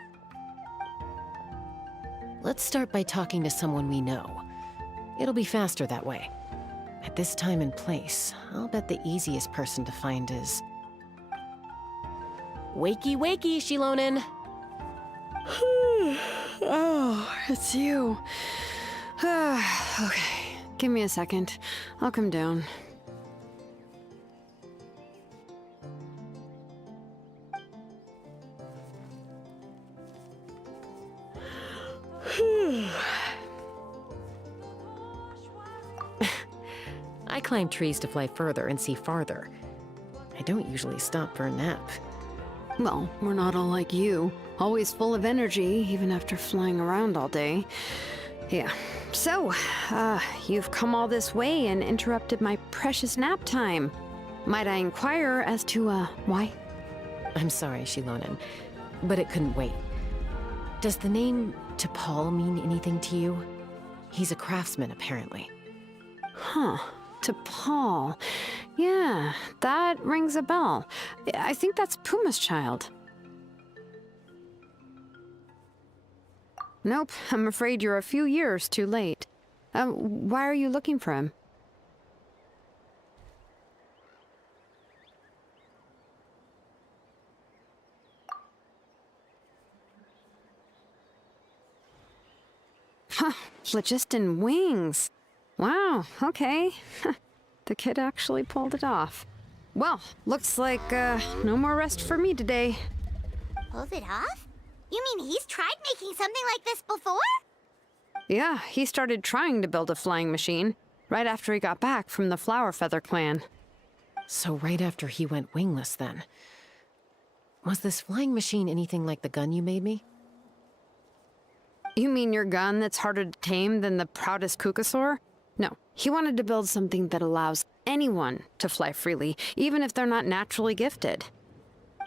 Let's start by talking to someone we know. It'll be faster that way. At this time and place, I'll bet the easiest person to find is... Wakey, wakey, Shilonin! Oh, it's you. Okay, give me a second. I'll come down. I climb trees to fly further and see farther. I don't usually stop for a nap. Well, we're not all like you. Always full of energy, even after flying around all day. Yeah. So, you've come all this way and interrupted my precious nap time. Might I inquire as to, why? I'm sorry, Shilonen, but it couldn't wait. Does the name T'Pol mean anything to you? He's a craftsman, apparently. Huh. T'Pol. Yeah, that rings a bell. I think that's Puma's child. Nope, I'm afraid you're a few years too late. Why are you looking for him? Huh, phlogiston wings. Wow, okay. The kid actually pulled it off. Well, looks like, no more rest for me today. Pulled it off? You mean he's tried making something like this before? Yeah, he started trying to build a flying machine right after he got back from the Flower Feather clan. So right after he went wingless, then. Was this flying machine anything like the gun you made me? You mean your gun that's harder to tame than the proudest Kukasaur? No, he wanted to build something that allows anyone to fly freely, even if they're not naturally gifted.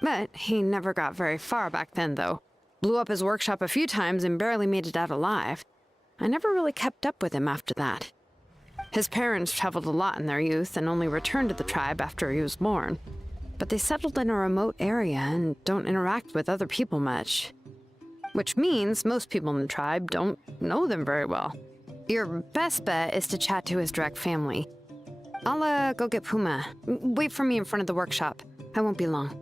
But he never got very far back then, though. Blew up his workshop a few times and barely made it out alive. I never really kept up with him after that. His parents traveled a lot in their youth and only returned to the tribe after he was born. But they settled in a remote area and don't interact with other people much. Which means most people in the tribe don't know them very well. Your best bet is to chat to his direct family. I'll, go get Puma. Wait for me in front of the workshop. I won't be long.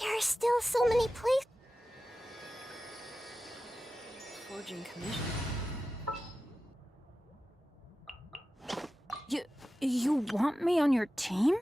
There are still so many places. Forging commission. You want me on your team?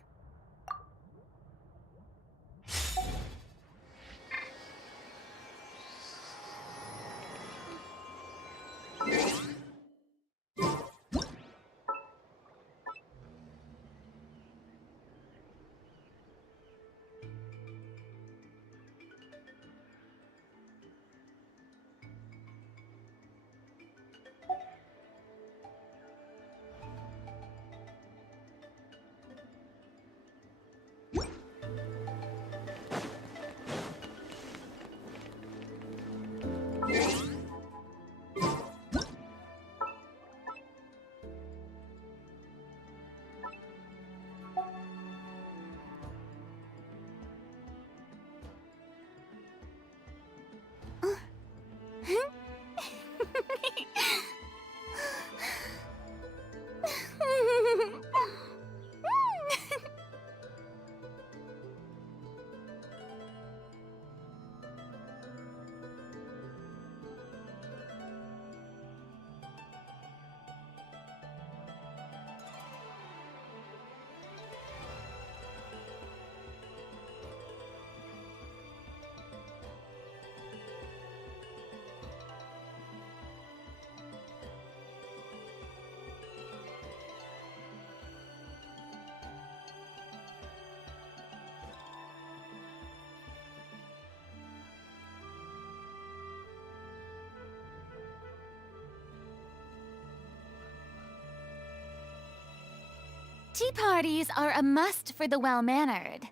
Tea parties are a must for the well-mannered.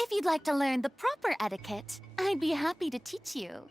If you'd like to learn the proper etiquette, I'd be happy to teach you.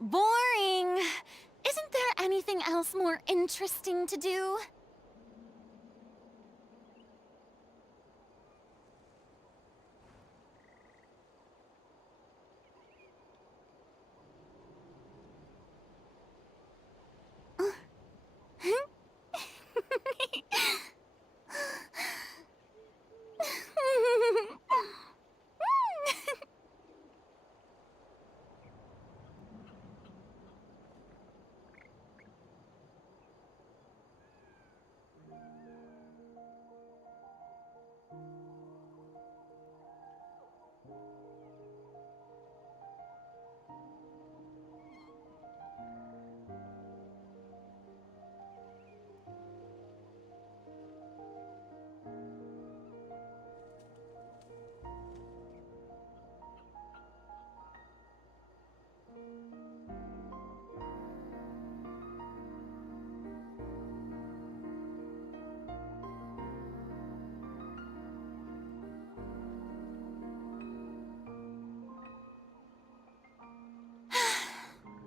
Boring. Isn't there anything else more interesting to do?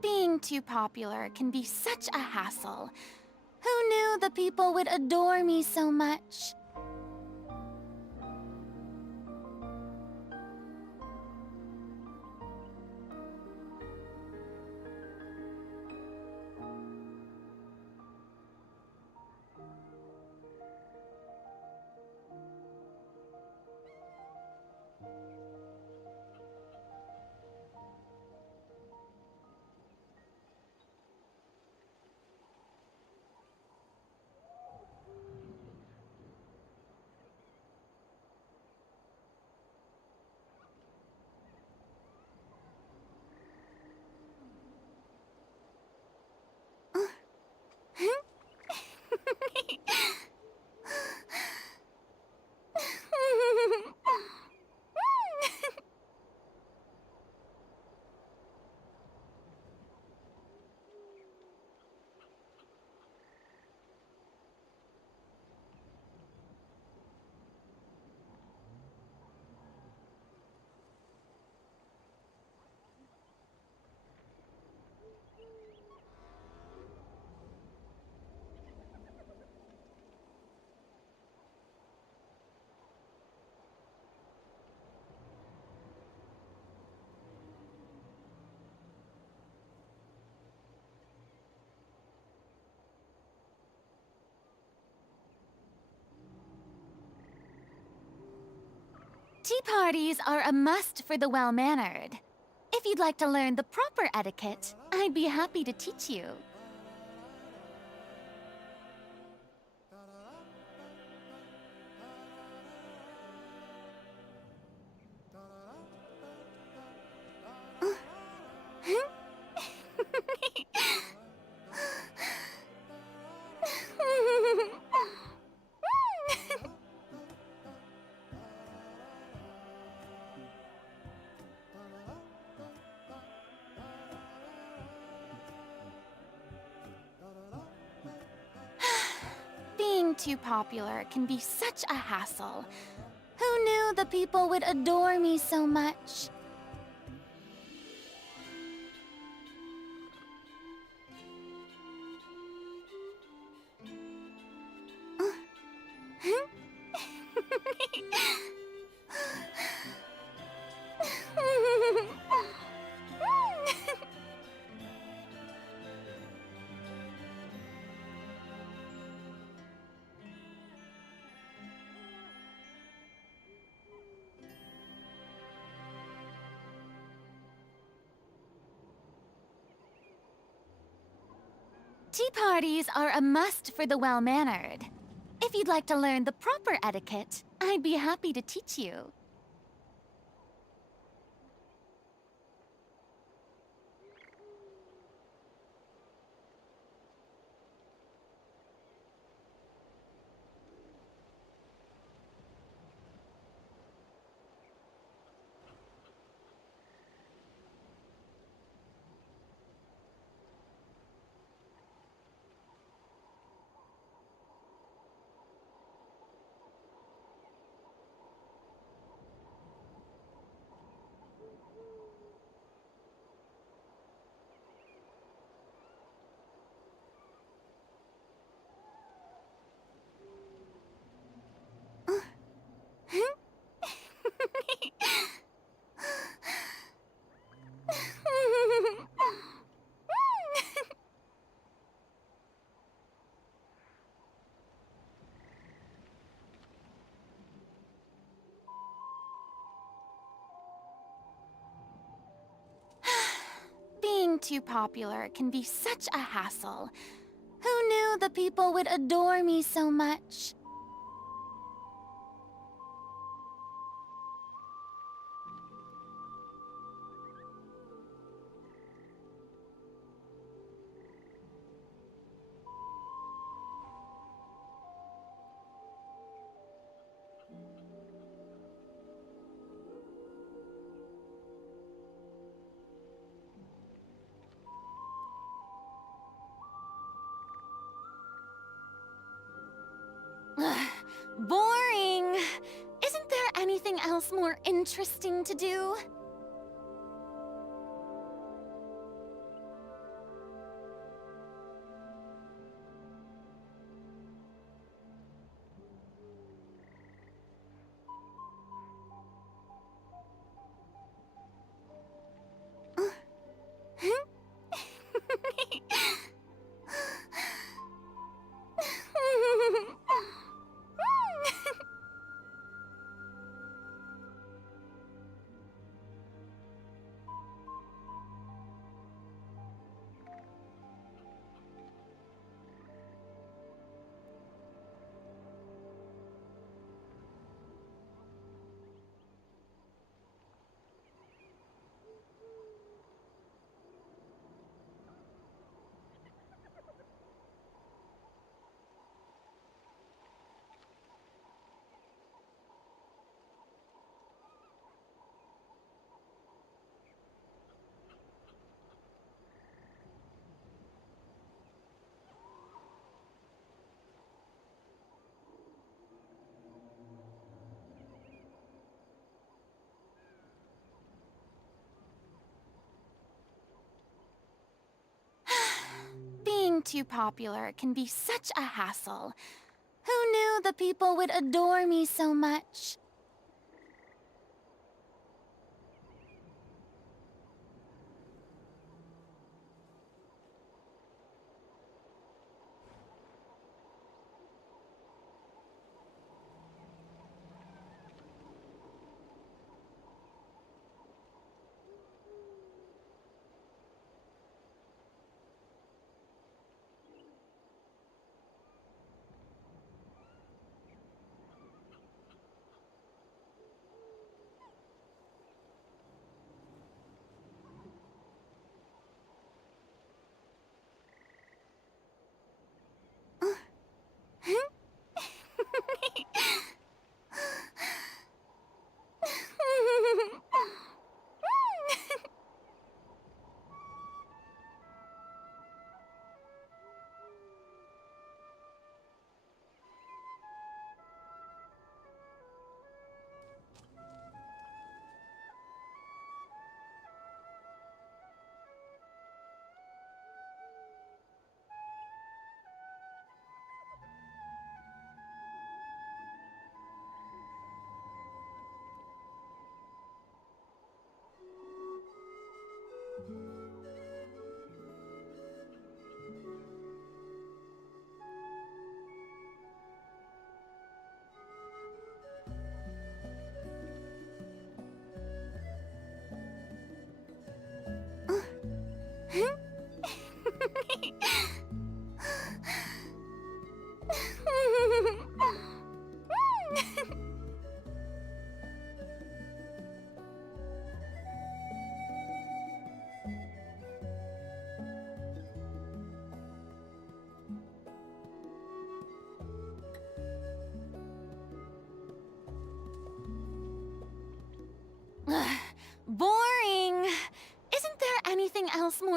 Being too popular can be such a hassle. Who knew the people would adore me so much? Tea parties are a must for the well-mannered. If you'd like to learn the proper etiquette, I'd be happy to teach you. Being too popular can be such a hassle. Who knew the people would adore me so much? Tea parties are a must for the well-mannered. If you'd like to learn the proper etiquette, I'd be happy to teach you. Being too popular can be such a hassle. Who knew the people would adore me so much? Boring! Isn't there anything else more interesting to do? Being too popular can be such a hassle. Who knew the people would adore me so much?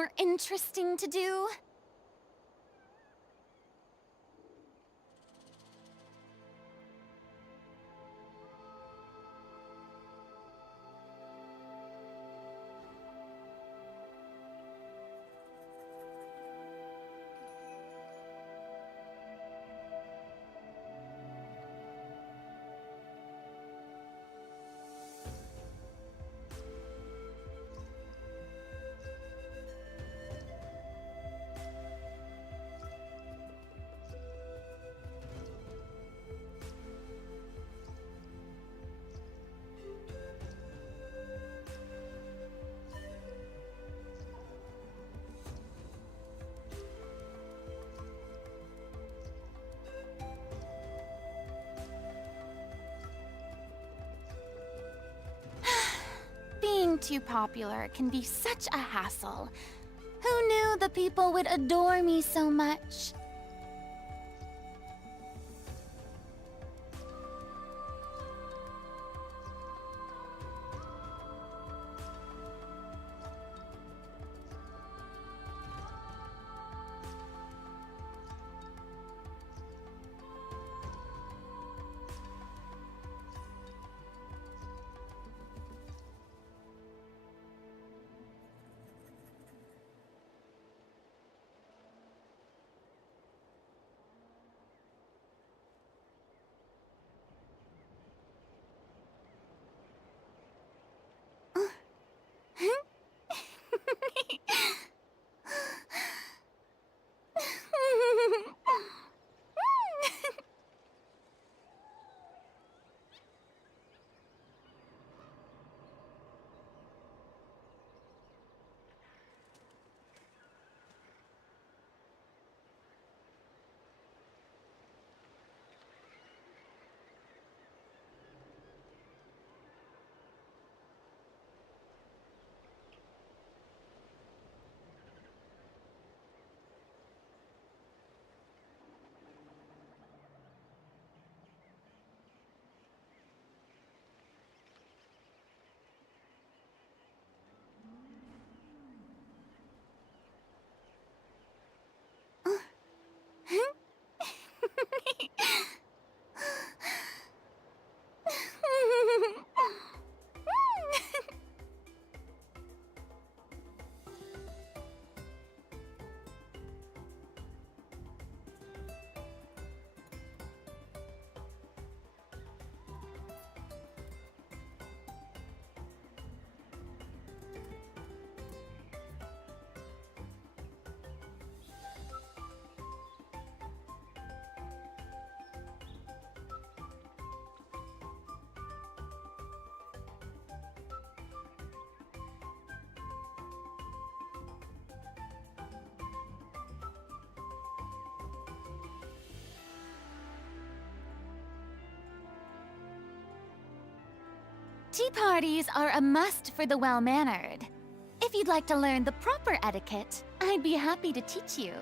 more interesting to do? Being too popular can be such a hassle. Who knew the people would adore me so much? Tea parties are a must for the well-mannered. If you'd like to learn the proper etiquette, I'd be happy to teach you.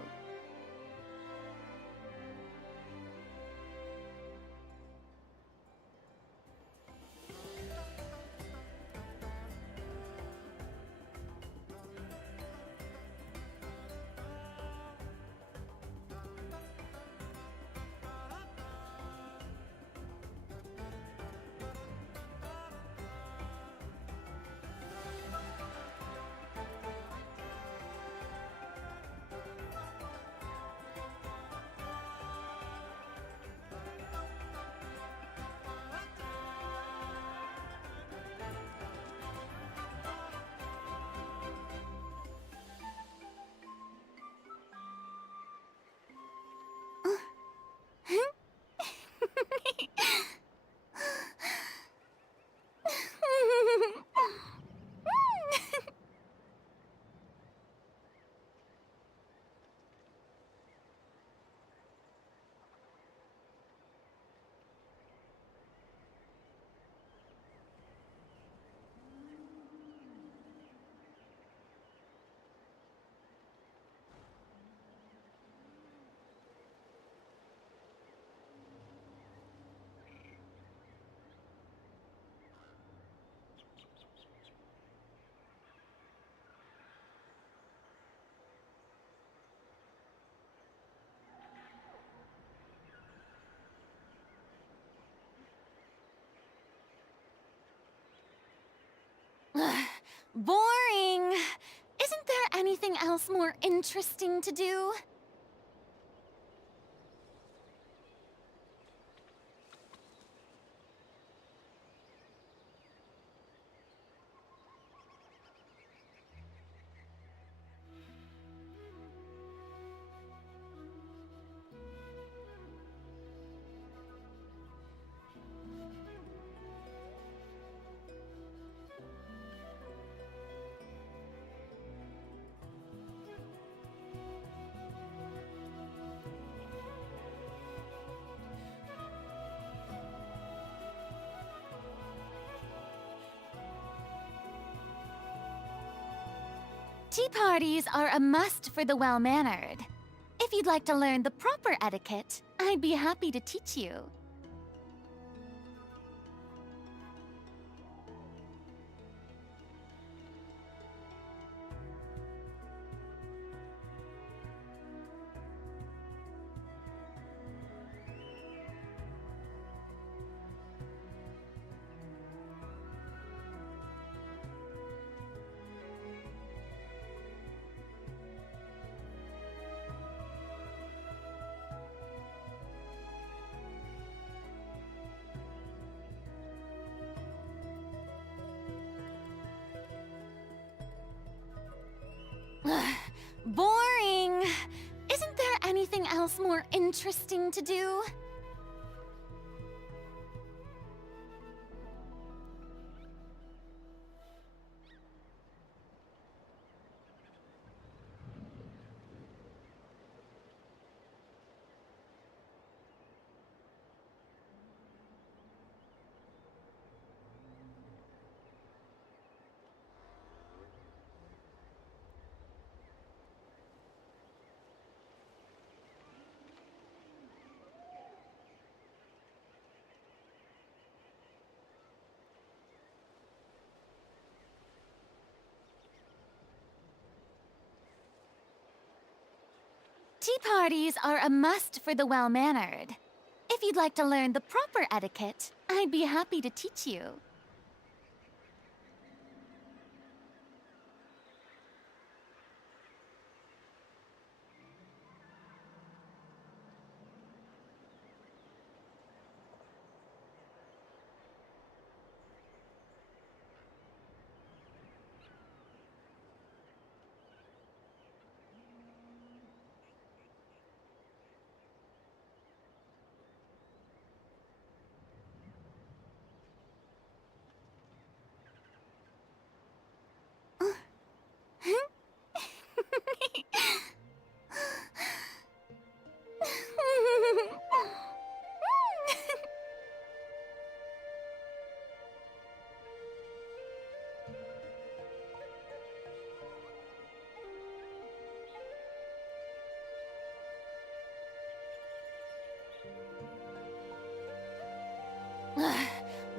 Boring. Isn't there anything else more interesting to do? Tea parties are a must for the well-mannered. If you'd like to learn the proper etiquette, I'd be happy to teach you. Boring. Isn't there anything else more interesting to do? Tea parties are a must for the well-mannered. If you'd like to learn the proper etiquette, I'd be happy to teach you.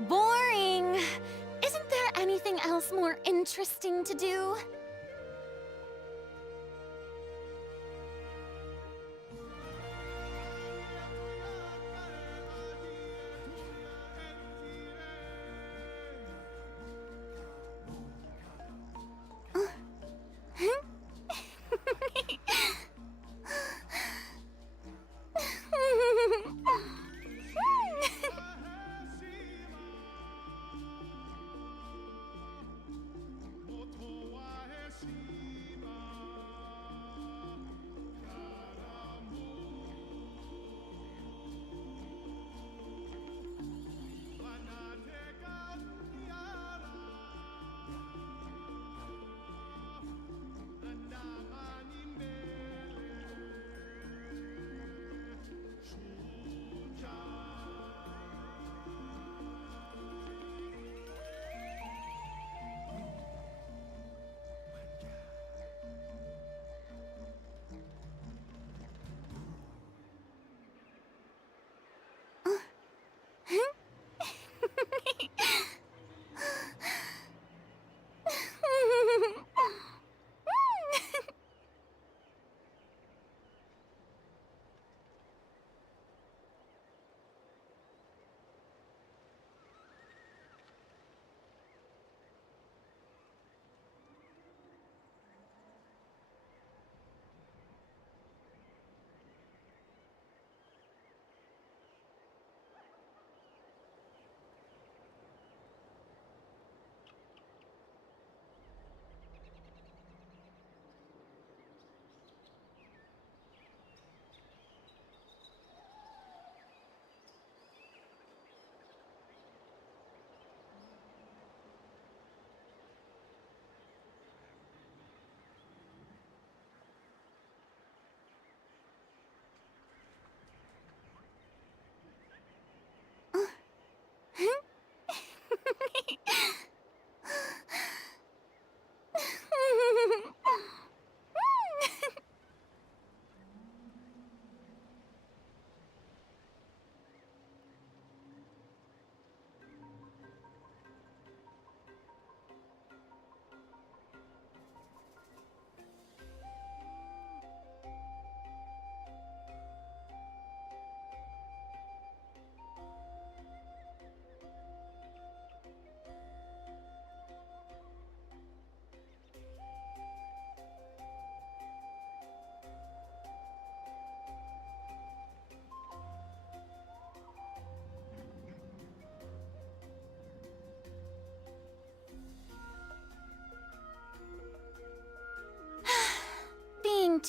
Boring. Isn't there anything else more interesting to do?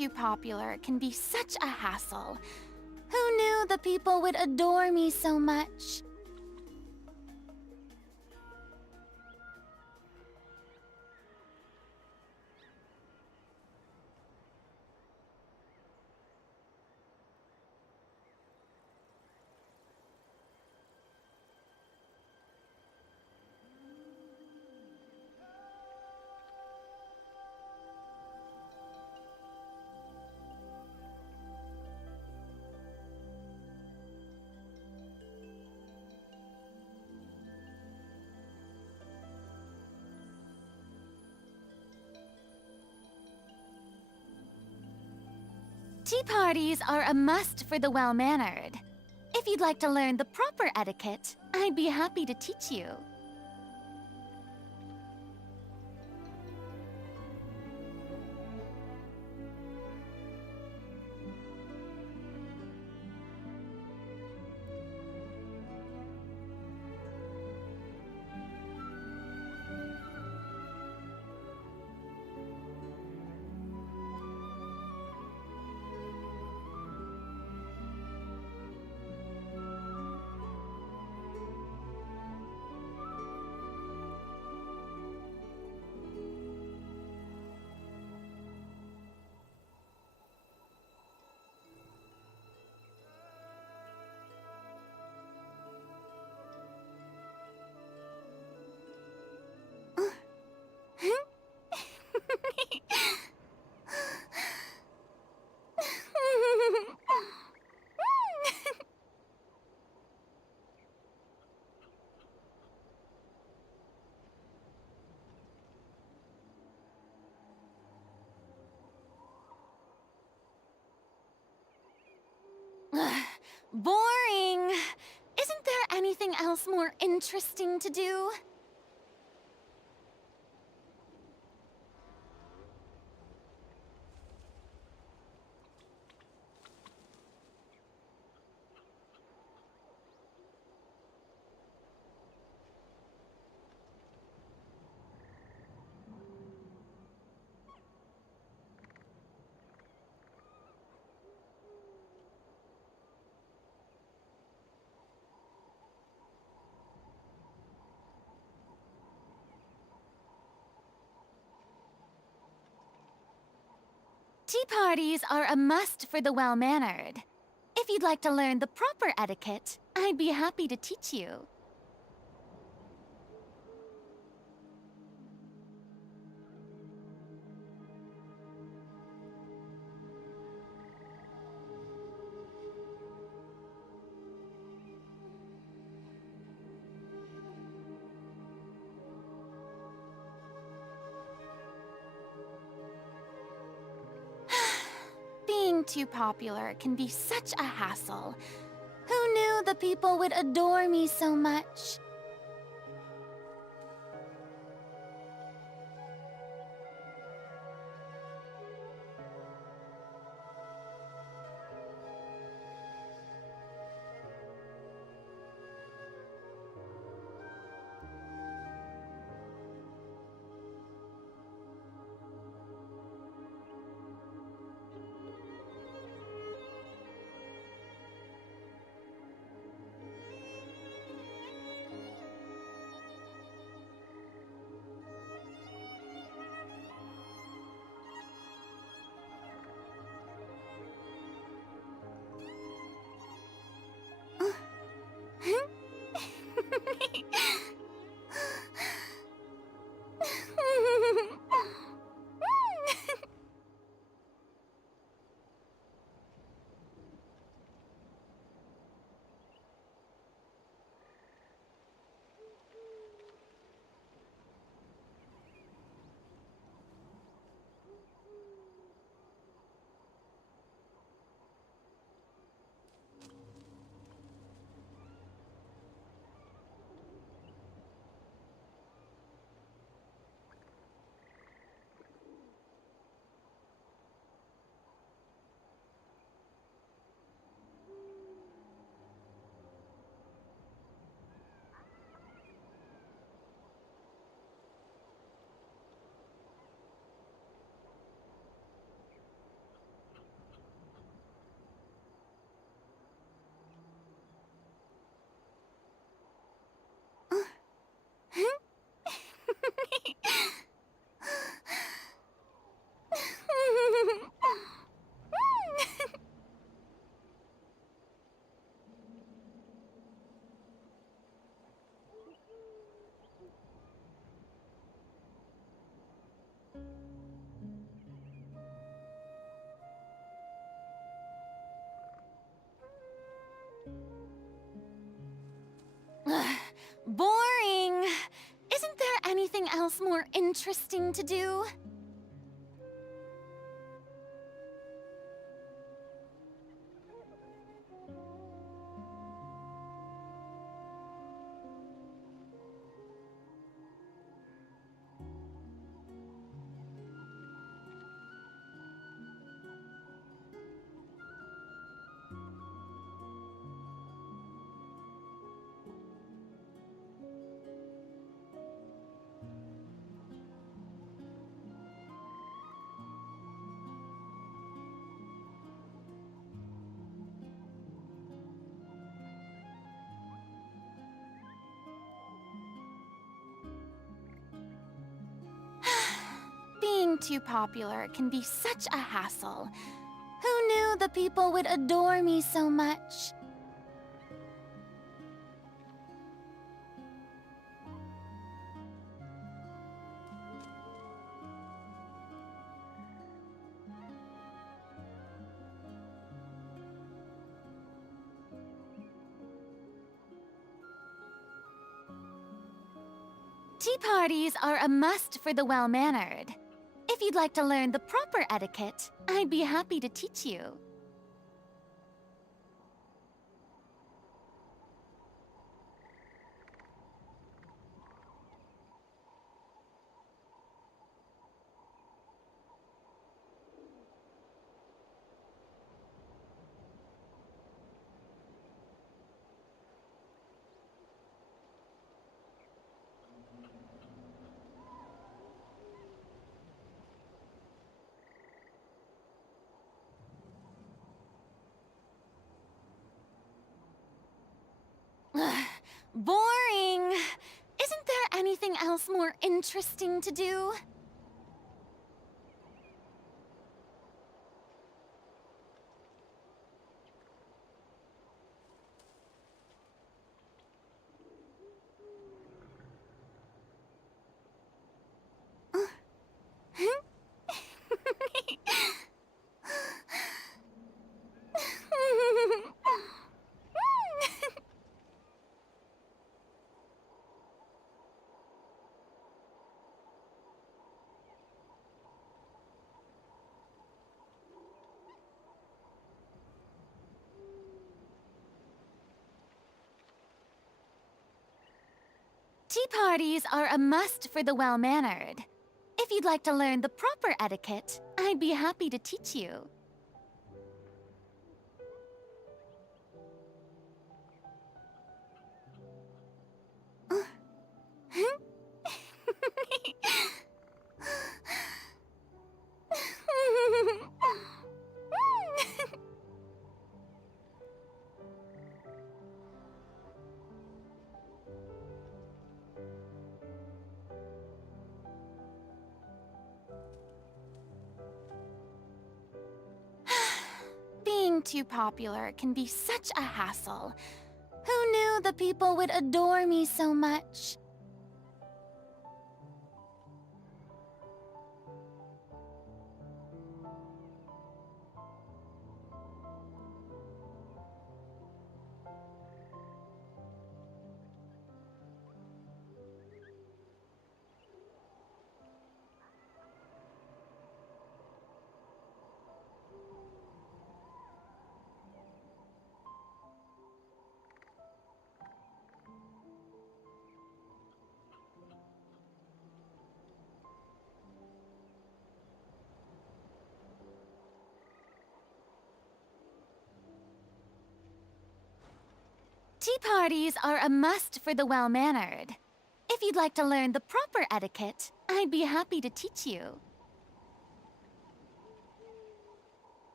too popular can be such a hassle. Who knew the people would adore me so much? Tea parties are a must for the well-mannered. If you'd like to learn the proper etiquette, I'd be happy to teach you. Boring! Isn't there anything else more interesting to do? Tea parties are a must for the well-mannered. If you'd like to learn the proper etiquette, I'd be happy to teach you. Being too popular can be such a hassle. Who knew the people would adore me so much? Boring. Isn't there anything else more interesting to do? Being too popular can be such a hassle. Who knew the people would adore me so much? Tea parties are a must for the well-mannered. If you'd like to learn the proper etiquette, I'd be happy to teach you. Boring. Isn't there anything else more interesting to do? Tea parties are a must for the well-mannered. If you'd like to learn the proper etiquette, I'd be happy to teach you. Being too popular can be such a hassle. Who knew the people would adore me so much? Tea parties are a must for the well-mannered. If you'd like to learn the proper etiquette, I'd be happy to teach you.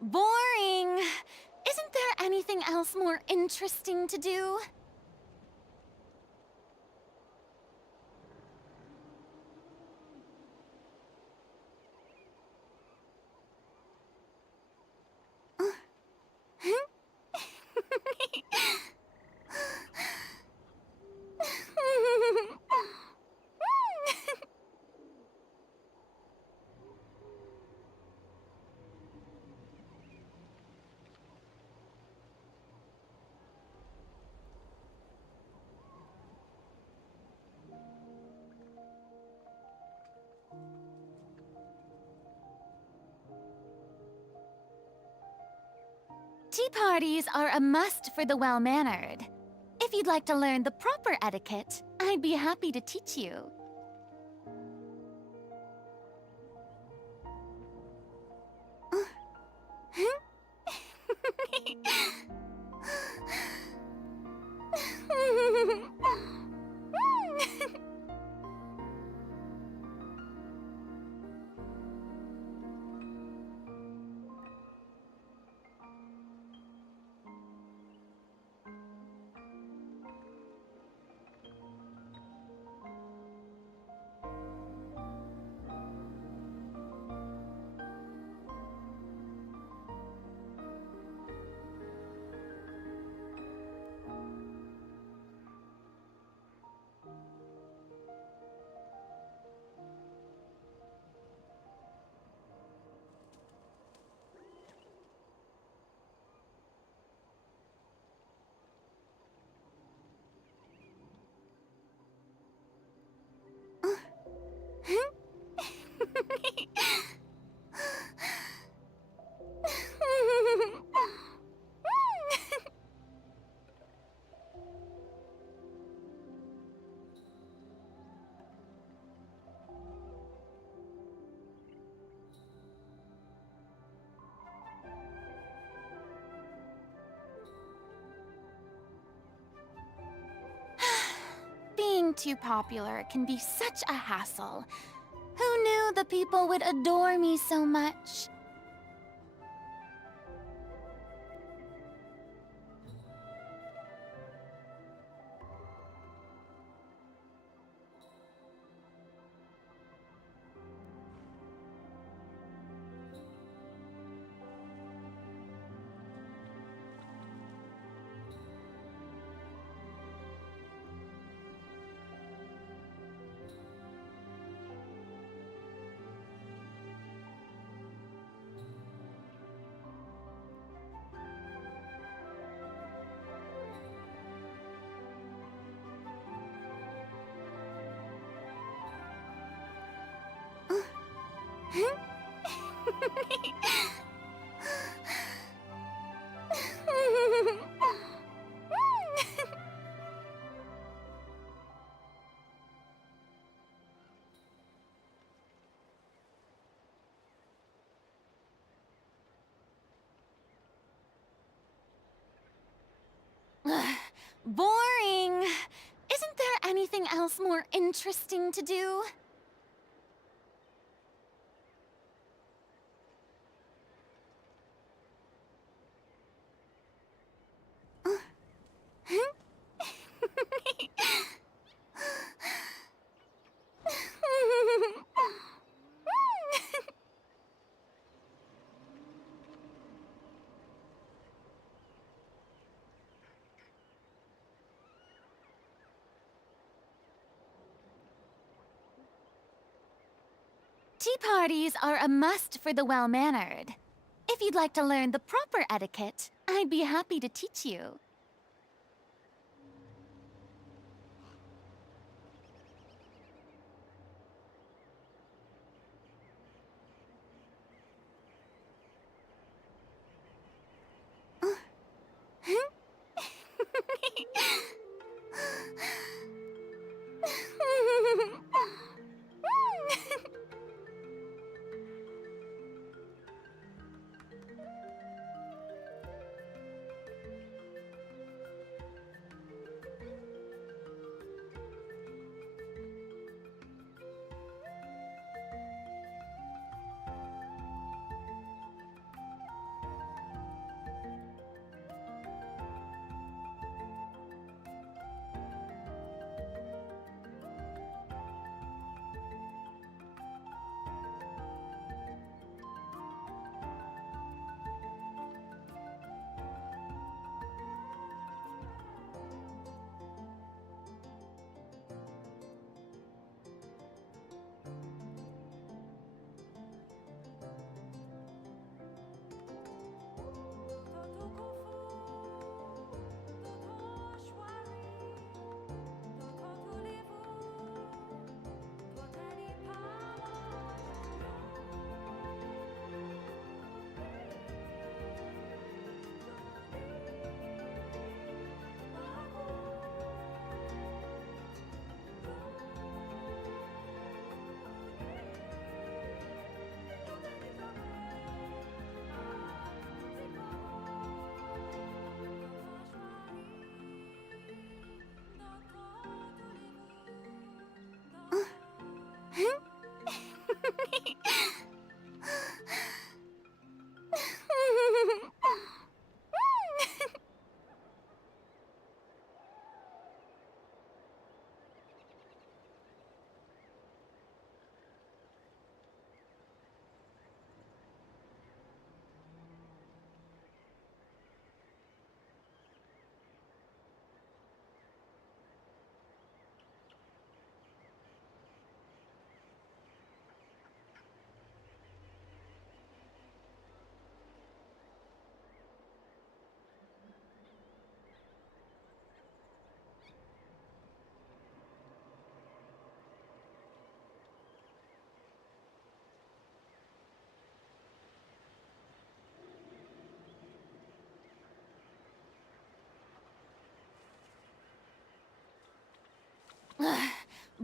Boring. Isn't there anything else more interesting to do? parties are a must for the well-mannered. If you'd like to learn the proper etiquette, I'd be happy to teach you. Being too popular can be such a hassle. Who knew the people would adore me so much? Boring. Isn't there anything else more interesting to do? Tea parties are a must for the well-mannered. If you'd like to learn the proper etiquette, I'd be happy to teach you.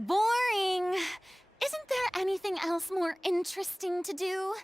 Boring. Isn't there anything else more interesting to do?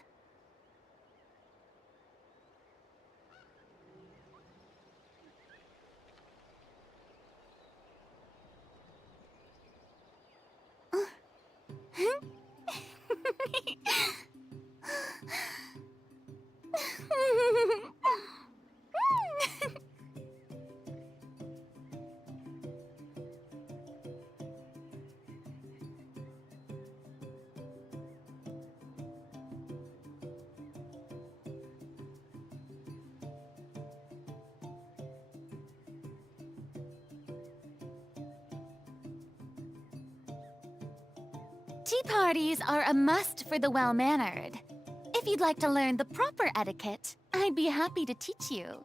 Tea parties are a must for the well-mannered. If you'd like to learn the proper etiquette, I'd be happy to teach you.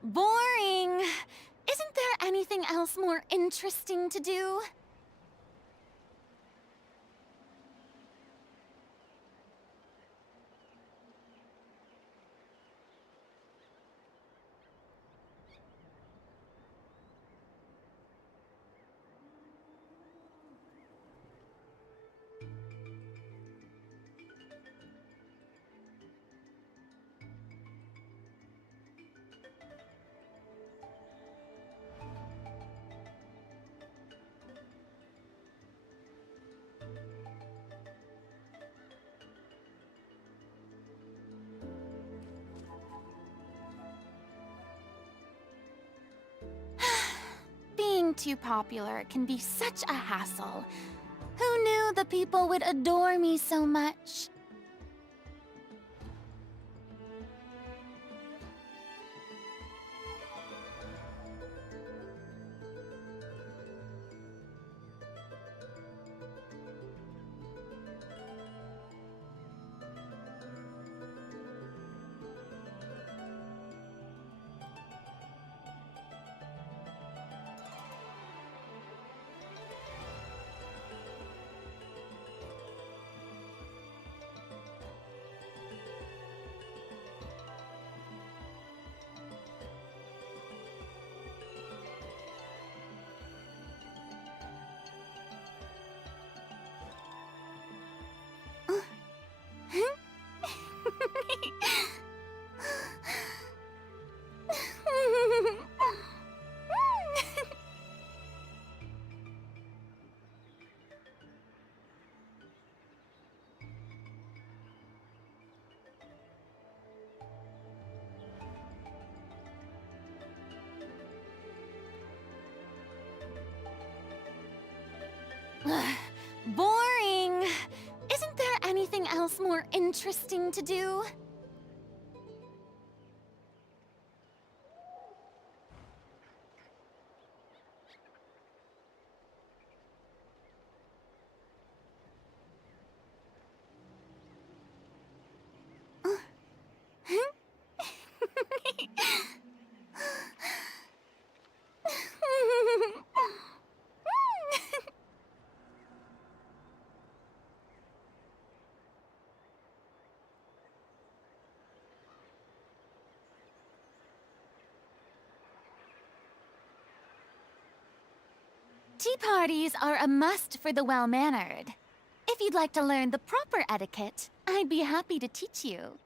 Boring. Isn't there anything else more interesting to do? Being too popular can be such a hassle. Who knew the people would adore me so much? Boring. Isn't there anything else more interesting to do? Tea parties are a must for the well-mannered. If you'd like to learn the proper etiquette, I'd be happy to teach you.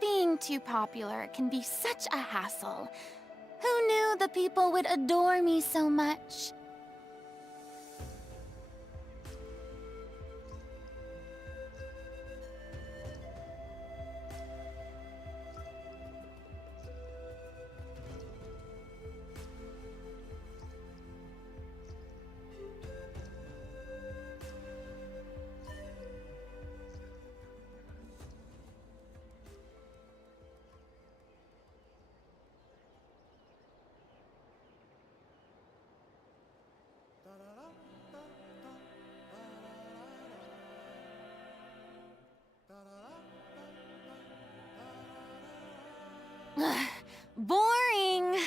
Being too popular can be such a hassle. Who knew the people would adore me so much? Boring!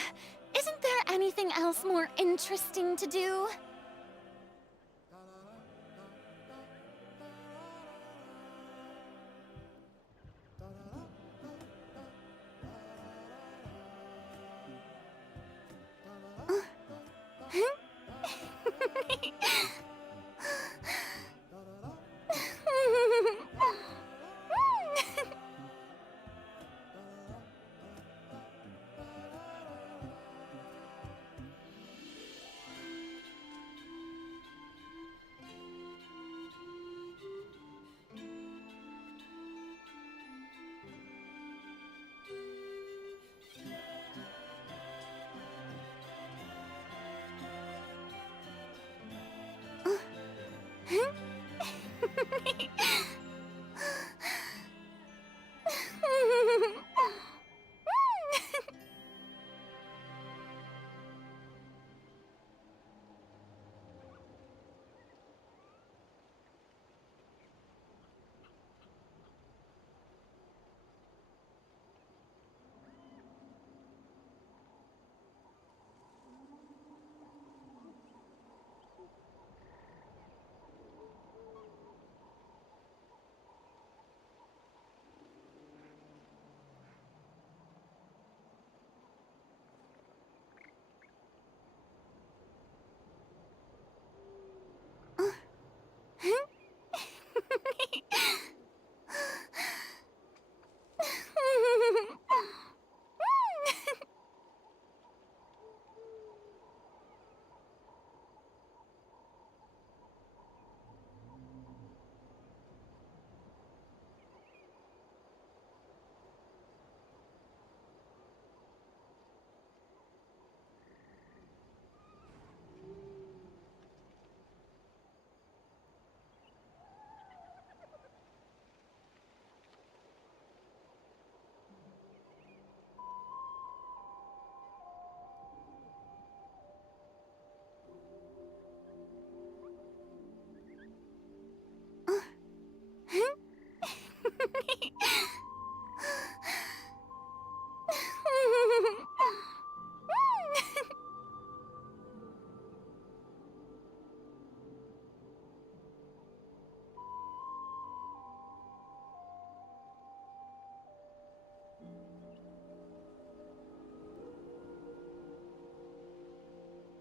Isn't there anything else more interesting to do?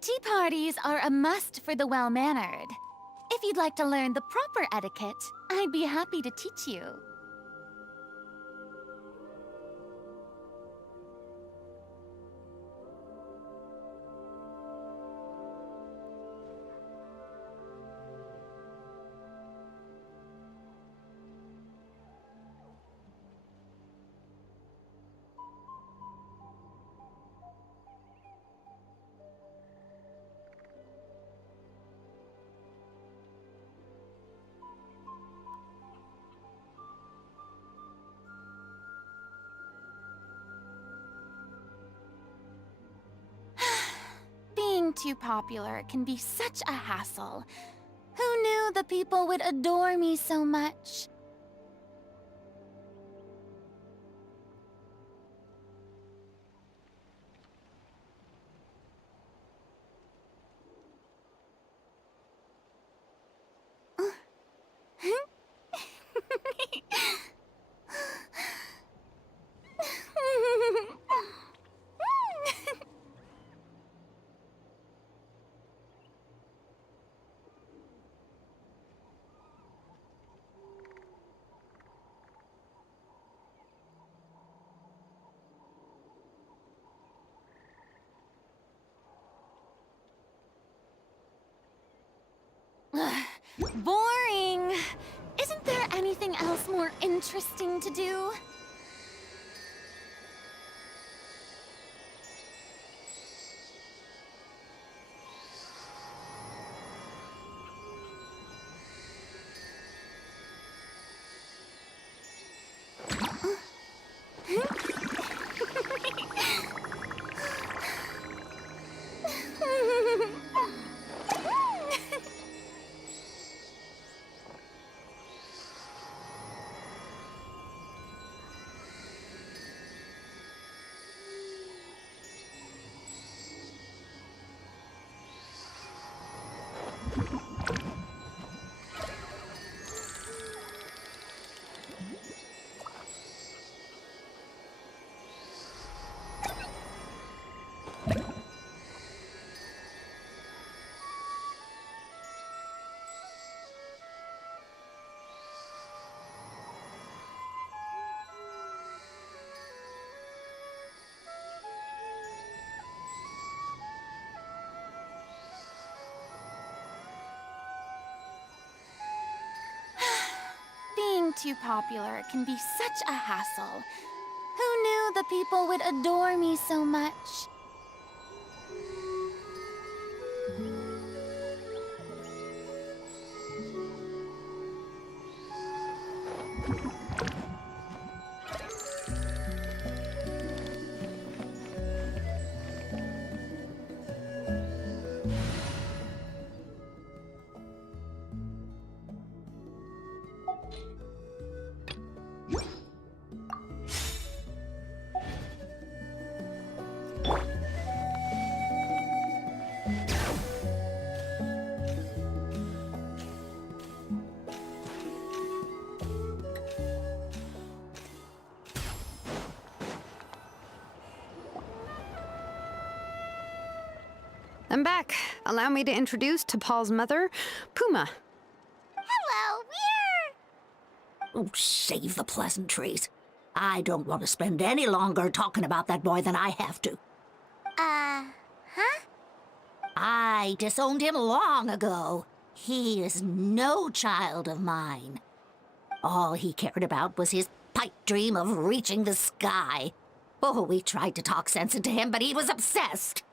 Tea parties are a must for the well-mannered. If you'd like to learn the proper etiquette, I'd be happy to teach you. too popular can be such a hassle. Who knew the people would adore me so much? Boring! Isn't there anything else more interesting to do? Being too popular can be such a hassle. Who knew the people would adore me so much? I'm back. Allow me to introduce to Paul's mother, Puma. Hello, we're... Oh, save the pleasantries. I don't want to spend any longer talking about that boy than I have to. Huh? I disowned him long ago. He is no child of mine. All he cared about was his pipe dream of reaching the sky. Oh, we tried to talk sense into him, but he was obsessed.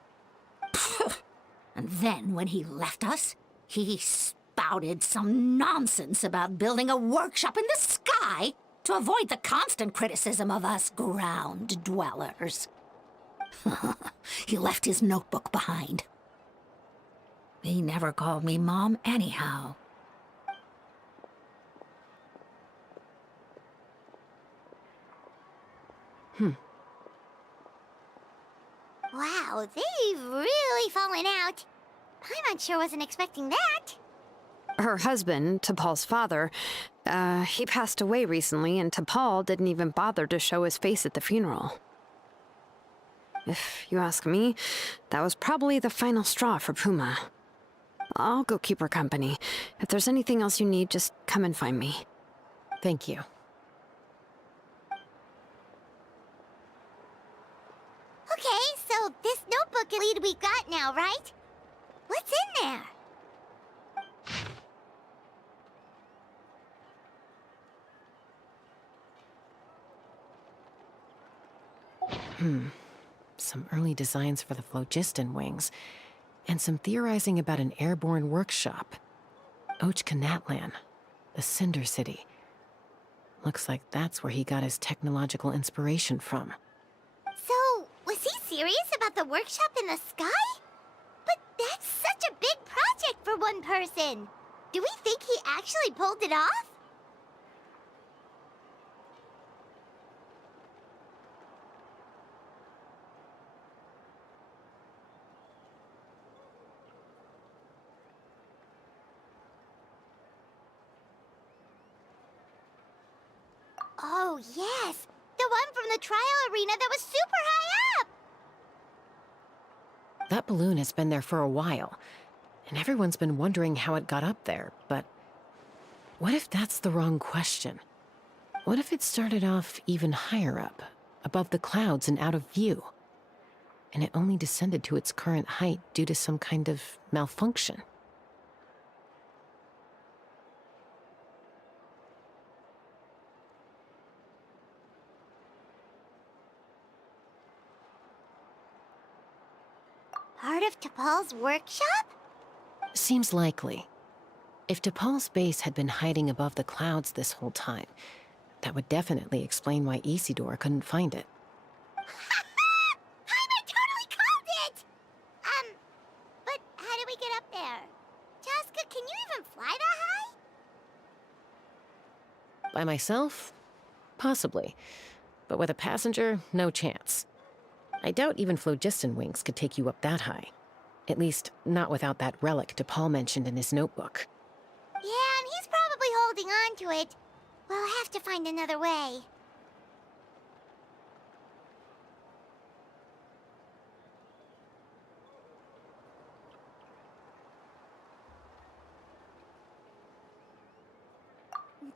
And then when he left us, he spouted some nonsense about building a workshop in the sky to avoid the constant criticism of us ground dwellers. He left his notebook behind. He never called me Mom anyhow. Wow, they've really fallen out. Paimon sure wasn't expecting that. Her husband, T'Pol's father, he passed away recently, and T'Pol didn't even bother to show his face at the funeral. If you ask me, that was probably the final straw for Puma. I'll go keep her company. If there's anything else you need, just come and find me. Thank you. Okay, so this notebook lead we got now, right? What's in there? Some early designs for the phlogiston wings, and some theorizing about an airborne workshop. Ochkanatlan, the Cinder City. Looks like that's where he got his technological inspiration from. So, was he serious about the workshop in the sky? But one person. Do we think he actually pulled it off? Oh, yes! The one from the trial arena that was super high up! That balloon has been there for a while, and everyone's been wondering how it got up there, but what if that's the wrong question? What if it started off even higher up, above the clouds and out of view, and it only descended to its current height due to some kind of malfunction? Part of T'Pol's workshop? Seems likely. If T'Pol's base had been hiding above the clouds this whole time, that would definitely explain why Isidore couldn't find it. Paimon totally called it! But how do we get up there? Chaska, can you even fly that high? By myself? Possibly. But with a passenger, no chance. I doubt even phlogiston wings could take you up that high. At least, not without that relic T'Pol mentioned in his notebook. Yeah, and he's probably holding on to it. We'll have to find another way.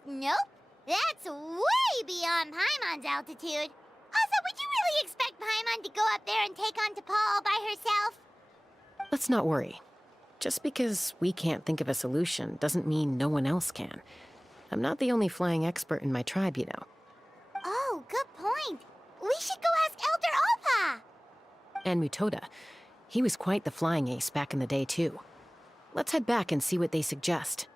Nope. That's way beyond Paimon's altitude. Also, would you really expect Paimon to go up there and take on T'Pol all by herself? Let's not worry. Just because we can't think of a solution doesn't mean no one else can. I'm not the only flying expert in my tribe, you know. Oh, good point. We should go ask Elder Alpa! And Mutoda. He was quite the flying ace back in the day, too. Let's head back and see what they suggest.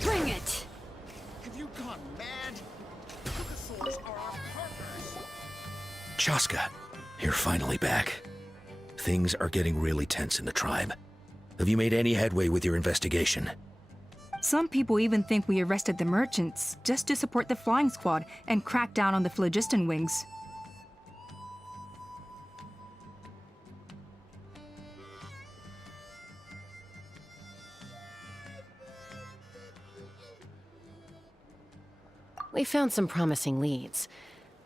Bring it! Have you gone mad? Cuckosaurs are our partners. Chaska, you're finally back. Things are getting really tense in the tribe. Have you made any headway with your investigation? Some people even think we arrested the merchants just to support the flying squad and crack down on the phlogiston wings. We found some promising leads,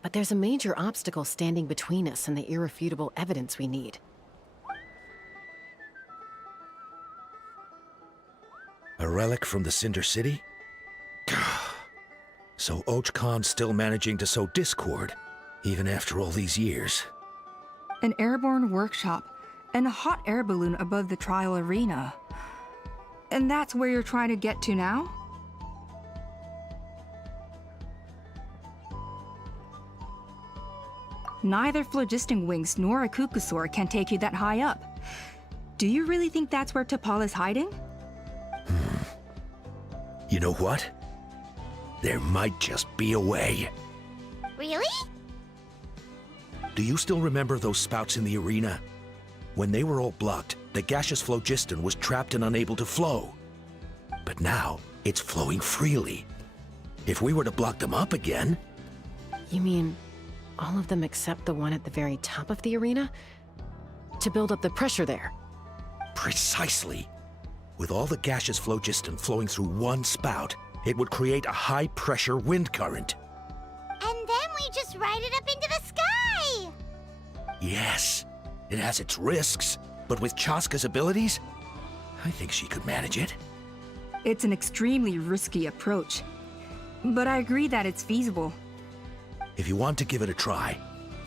but there's a major obstacle standing between us and the irrefutable evidence we need. A relic from the Cinder City? So Och Khan's still managing to sow discord, even after all these years. An airborne workshop and a hot air balloon above the trial arena. And that's where you're trying to get to now? Neither phlogiston wings nor a cuckosaur can take you that high up. Do you really think that's where T'Pol is hiding? You know what? There might just be a way. Really? Do you still remember those spouts in the arena? When they were all blocked, the gaseous phlogiston was trapped and unable to flow. But now, it's flowing freely. If we were to block them up again... You mean all of them except the one at the very top of the arena? To build up the pressure there? Precisely. With all the gaseous phlogiston flowing through one spout, it would create a high-pressure wind current. And then we just ride it up into the sky! Yes, it has its risks, but with Chaska's abilities, I think she could manage it. It's an extremely risky approach, but I agree that it's feasible. If you want to give it a try,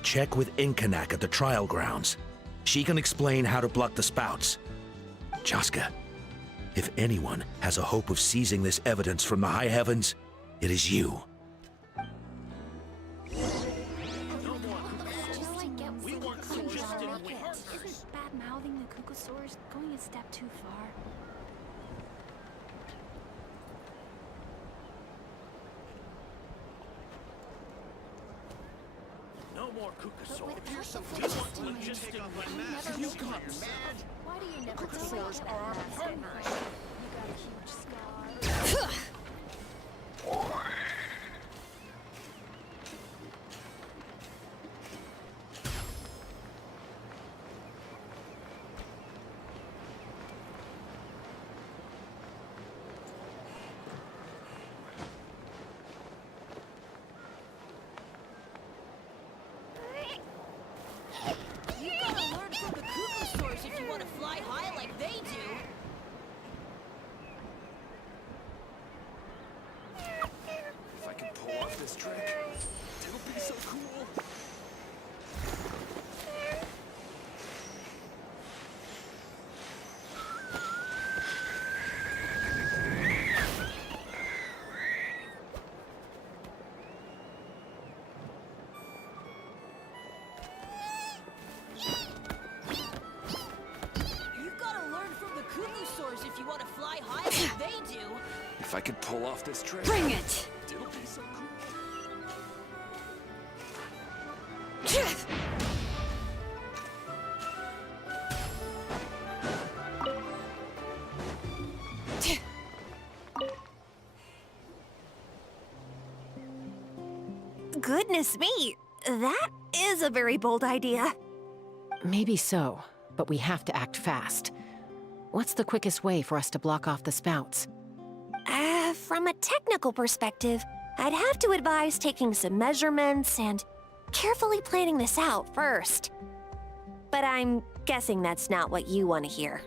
check with Inkanak at the trial grounds. She can explain how to block the spouts. Chaska, If anyone has a hope of seizing this evidence from the high heavens, it is you. Bad-mouthing the Kukusaurs going a step too far. No more Kukusaurs. We want to just take off my mask. You got mad. Why do you never Kukusaurs are our partners. You got a huge scar. You gotta learn from the Kukusaurs if you want to fly high like they do. If I could pull off this trick, it'll be so cool. You gotta learn from the Kukusaurs if you want to fly high like they do. If I could pull off this trick, Bring it! it'll be so cool. Goodness me, that is a very bold idea. Maybe so, but we have to act fast. What's the quickest way for us to block off the spouts? From a technical perspective, I'd have to advise taking some measurements and carefully planning this out first. But I'm guessing that's not what you want to hear.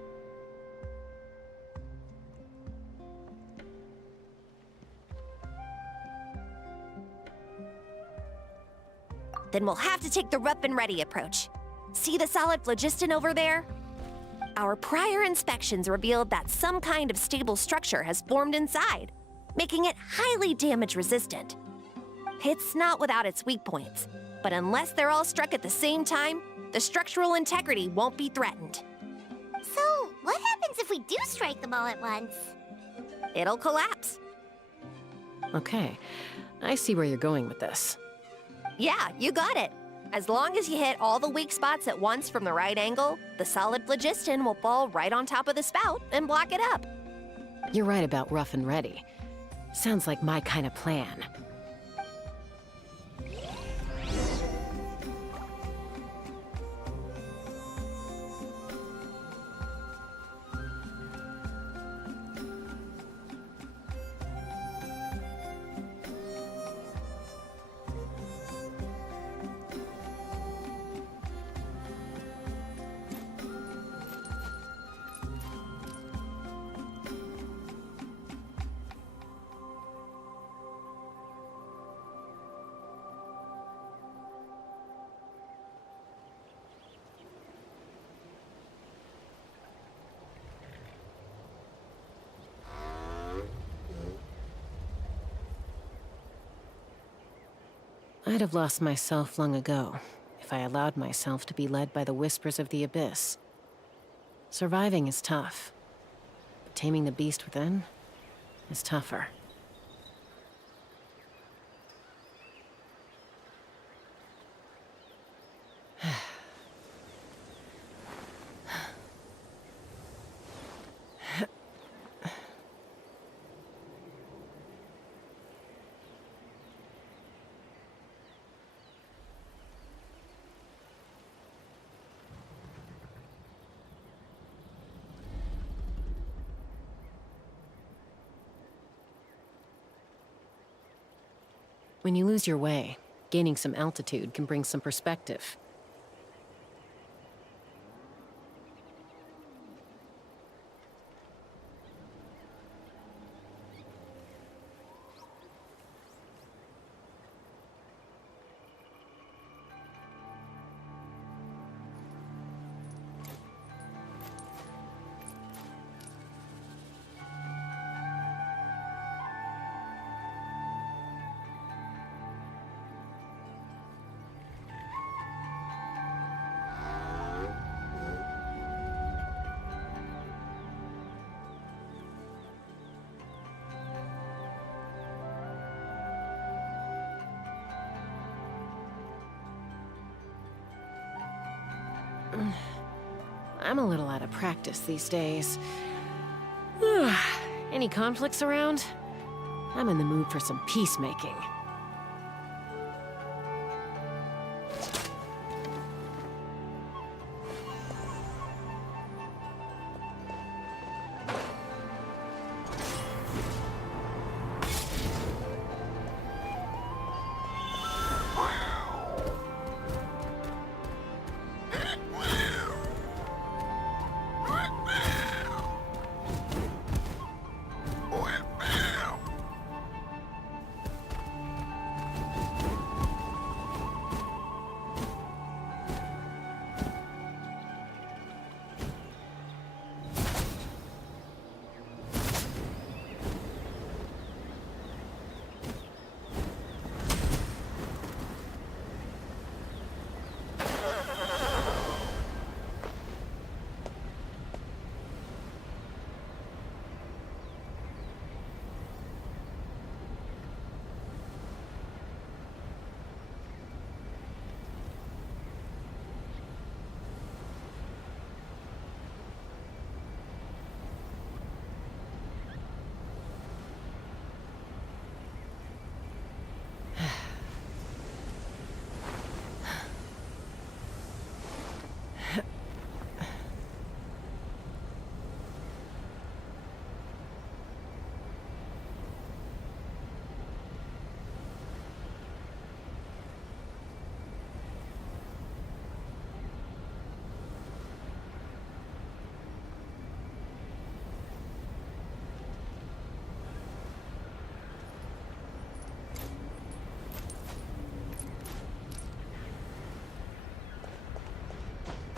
Then we'll have to take the rough and ready approach. See the solid phlogiston over there? Our prior inspections revealed that some kind of stable structure has formed inside, making it highly damage resistant. It's not without its weak points, but unless they're all struck at the same time, the structural integrity won't be threatened. So, what happens if we do strike them all at once? It'll collapse. Okay, I see where you're going with this. Yeah, you got it. As long as you hit all the weak spots at once from the right angle, the solid phlogiston will fall right on top of the spout and block it up. You're right about rough and ready. Sounds like my kind of plan. I'd have lost myself long ago if I allowed myself to be led by the whispers of the abyss. Surviving is tough, but taming the beast within is tougher. When you lose your way, gaining some altitude can bring some perspective. I'm a little out of practice these days. Any conflicts around? I'm in the mood for some peacemaking.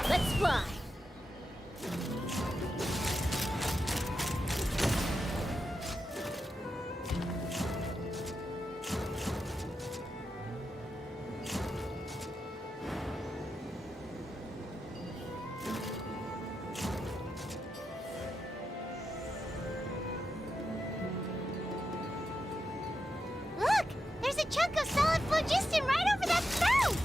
Let's fly. Look! There's a chunk of solid phlogiston right over that spout!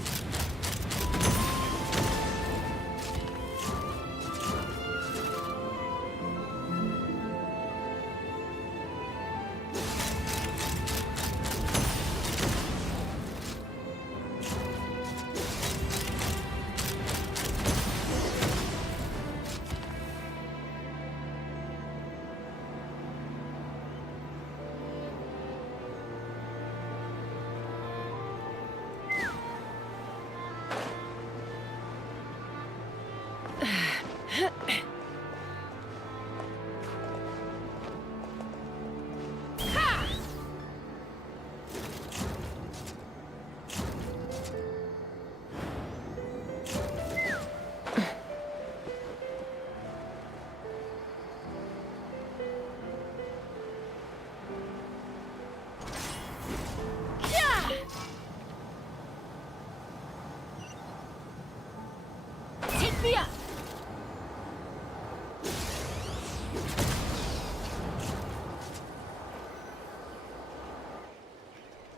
Take me up!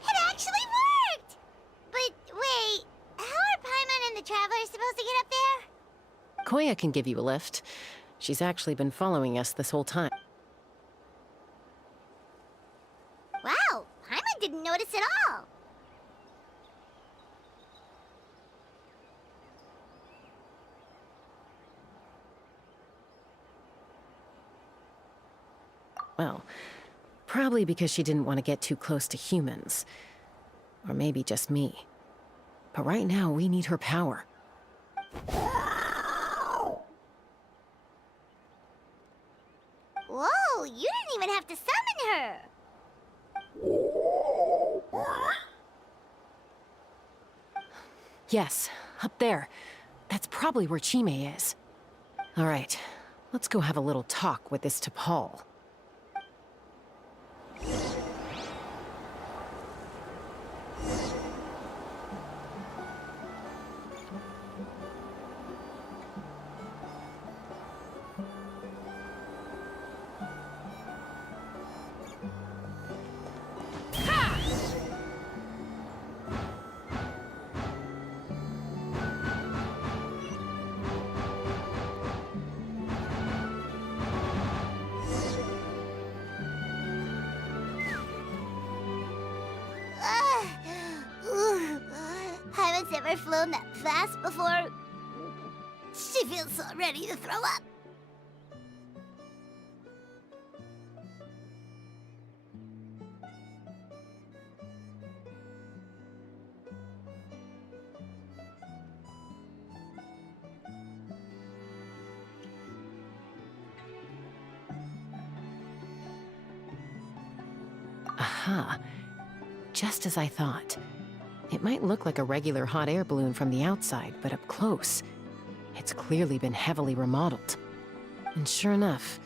It actually worked! But wait, how are Paimon and the Travelers supposed to get up there? Koya can give you a lift. She's actually been following us this whole time. Wow, Paimon didn't notice at all. Well, probably because she didn't want to get too close to humans. Or maybe just me. But right now, we need her power. Whoa, you didn't even have to summon her! Yes, up there. That's probably where Chime is. All right, let's go have a little talk with this T'Pol. anyone's ever flown that fast before. She feels so ready to throw up. Aha. Just as I thought. It might look like a regular hot air balloon from the outside, but up close, it's clearly been heavily remodeled. And sure enough,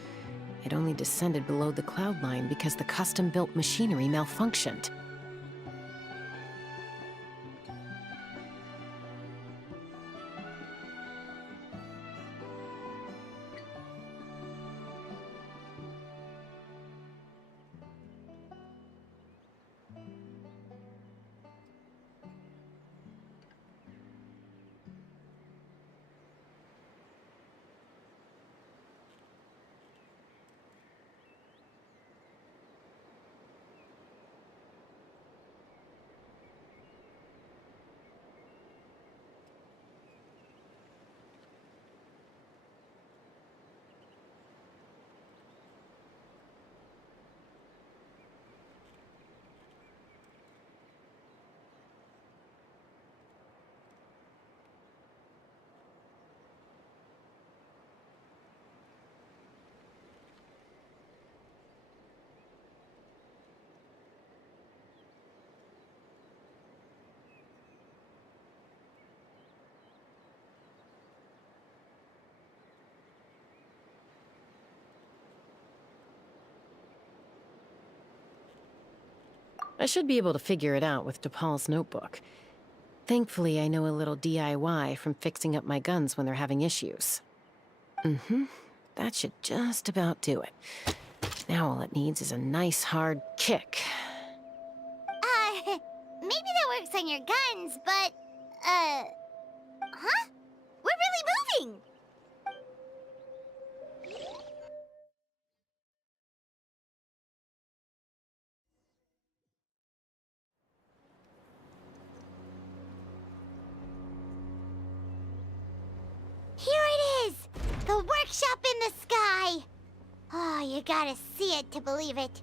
it only descended below the cloud line because the custom-built machinery malfunctioned. I should be able to figure it out with DePaul's notebook. Thankfully, I know a little DIY from fixing up my guns when they're having issues. That should just about do it. Now all it needs is a nice hard kick. Maybe that works on your guns, but, huh? We're really moving! Here it is! The workshop in the sky! Oh, you gotta see it to believe it.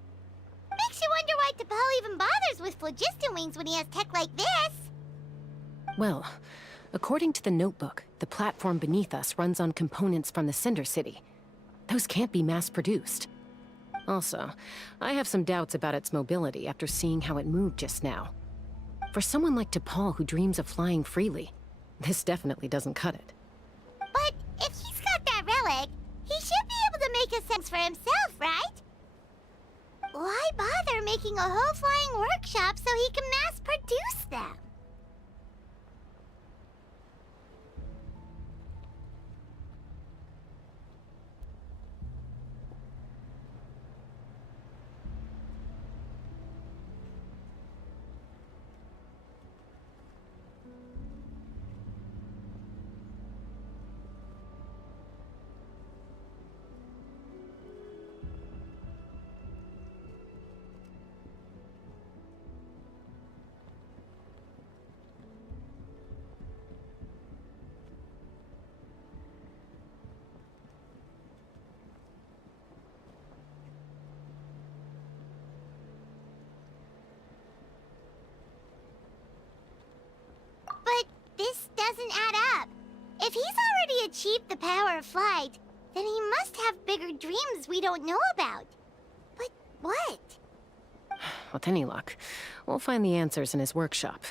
Makes you wonder why T'Pol even bothers with phlogiston wings when he has tech like this. Well, according to the notebook, the platform beneath us runs on components from the Cinder City. Those can't be mass-produced. Also, I have some doubts about its mobility after seeing how it moved just now. For someone like T'Pol who dreams of flying freely, this definitely doesn't cut it. But if he's got that relic, he should be able to make a sense for himself, right? Why bother making a whole flying workshop so he can mass-produce them? But this doesn't add up. If he's already achieved the power of flight, then he must have bigger dreams we don't know about. But what? With any luck, we'll find the answers in his workshop.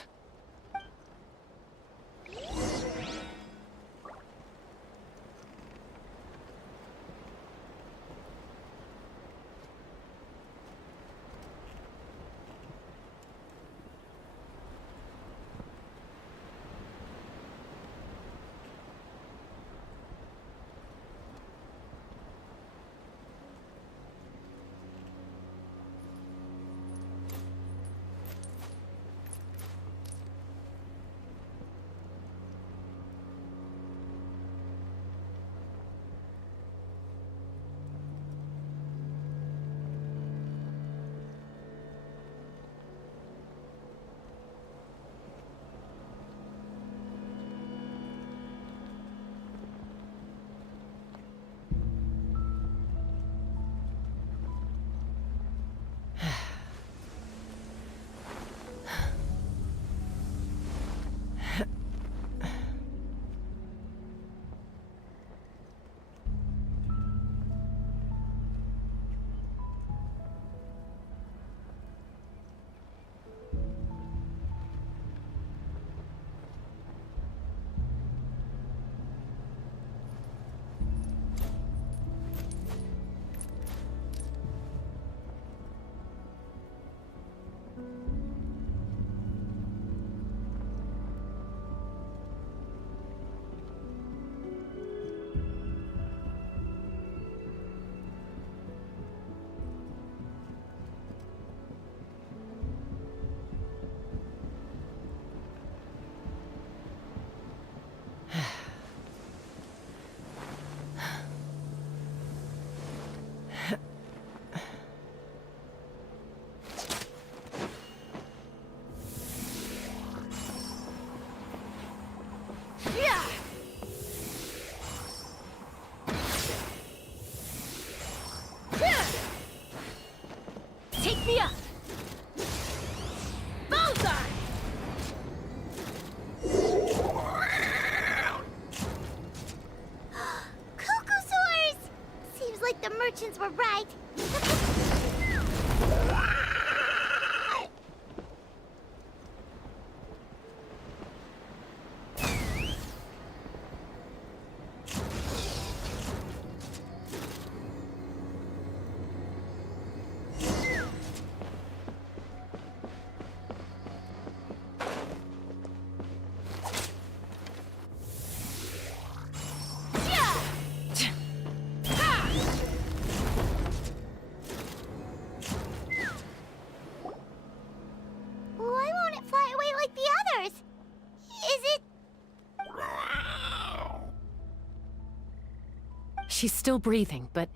She's still breathing, but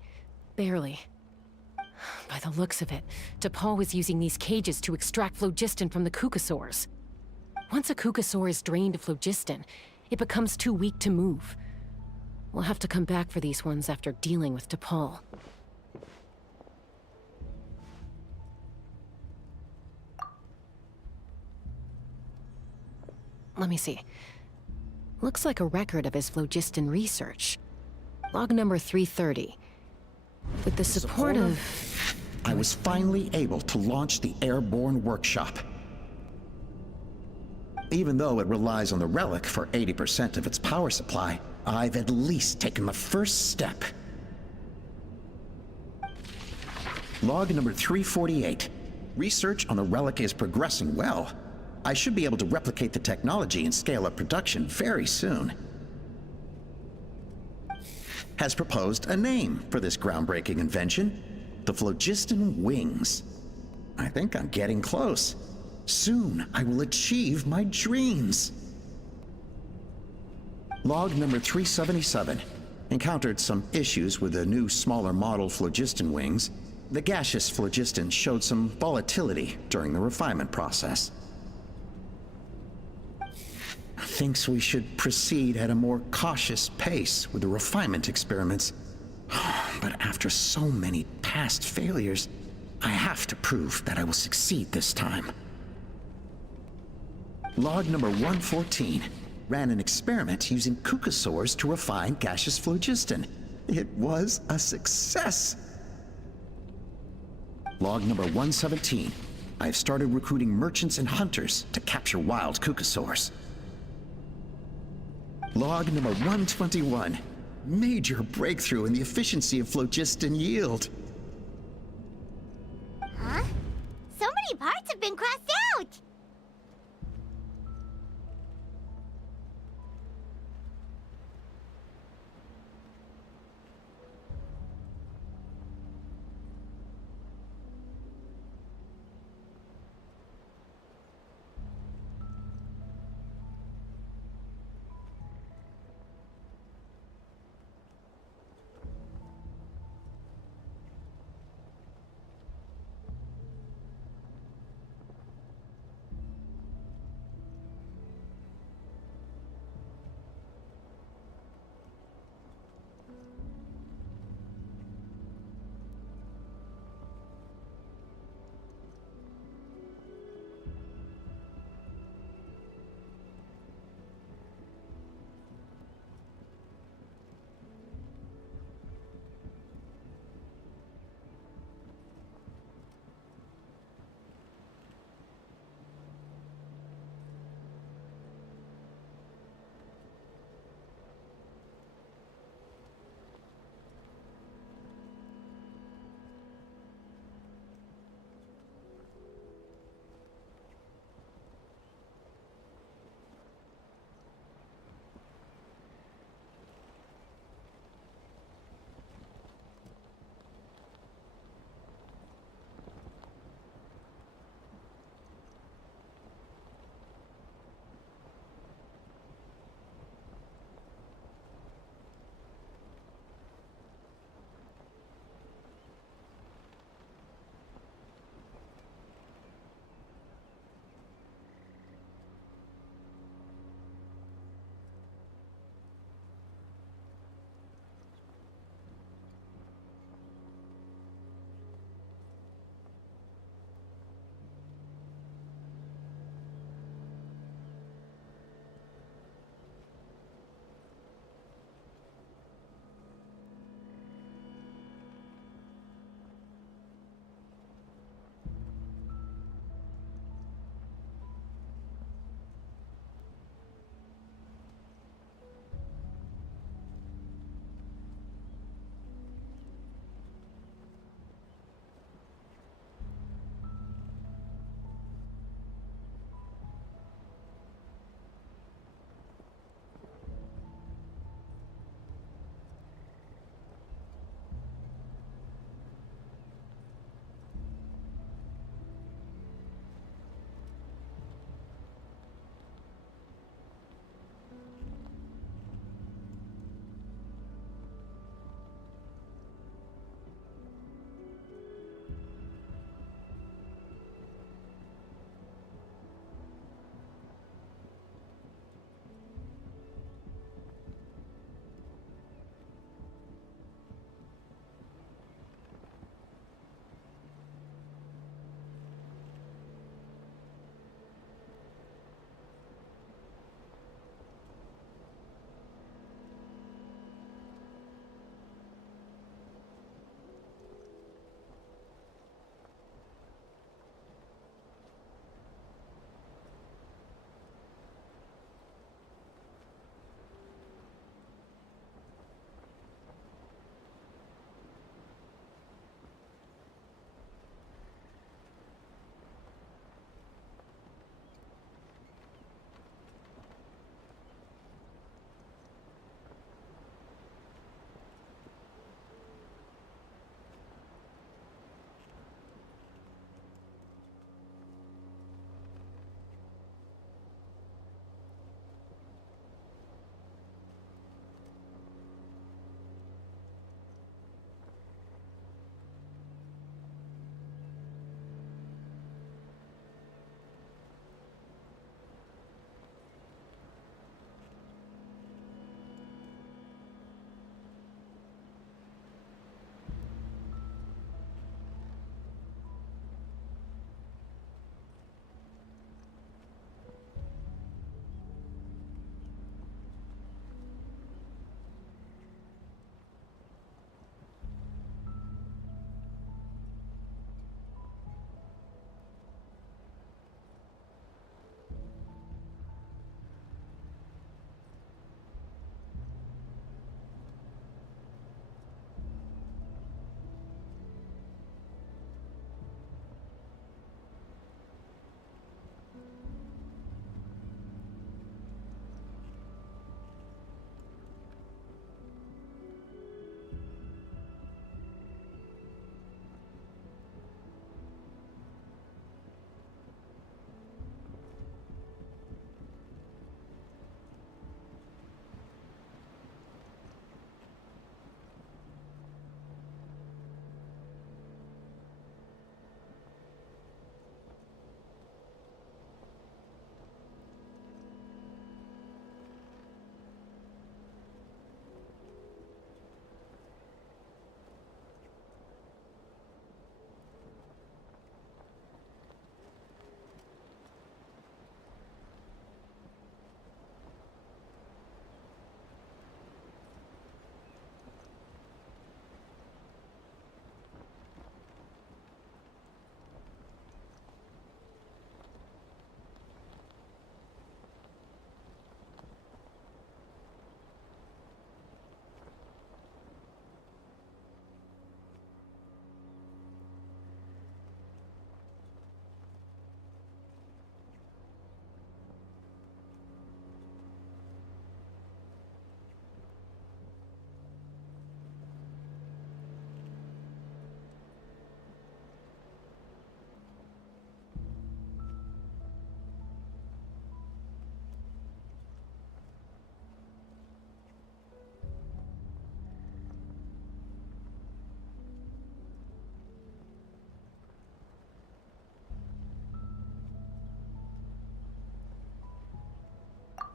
barely. By the looks of it, DePaul was using these cages to extract phlogiston from the kukasaurs. Once a kukasaur is drained of phlogiston, it becomes too weak to move. We'll have to come back for these ones after dealing with DePaul. Let me see. Looks like a record of his phlogiston research. Log number 330. With the support of... I was finally able to launch the airborne workshop. Even though it relies on the relic for 80% of its power supply, I've at least taken the first step. Log number 348. Research on the relic is progressing well. I should be able to replicate the technology and scale up production very soon. Has proposed a name for this groundbreaking invention, the phlogiston wings. I think I'm getting close. Soon I will achieve my dreams. Log number 377. Encountered some issues with the new smaller model phlogiston wings. The gaseous phlogiston showed some volatility during the refinement process. Thinks we should proceed at a more cautious pace with the refinement experiments. But after so many past failures, I have to prove that I will succeed this time. Log number 114. Ran an experiment using kukasaurs to refine gaseous phlogiston. It was a success. Log number 117. I have started recruiting merchants and hunters to capture wild kukasaurs. Log number 121. Major breakthrough in the efficiency of phlogiston yield. Huh? So many parts have been crossed out!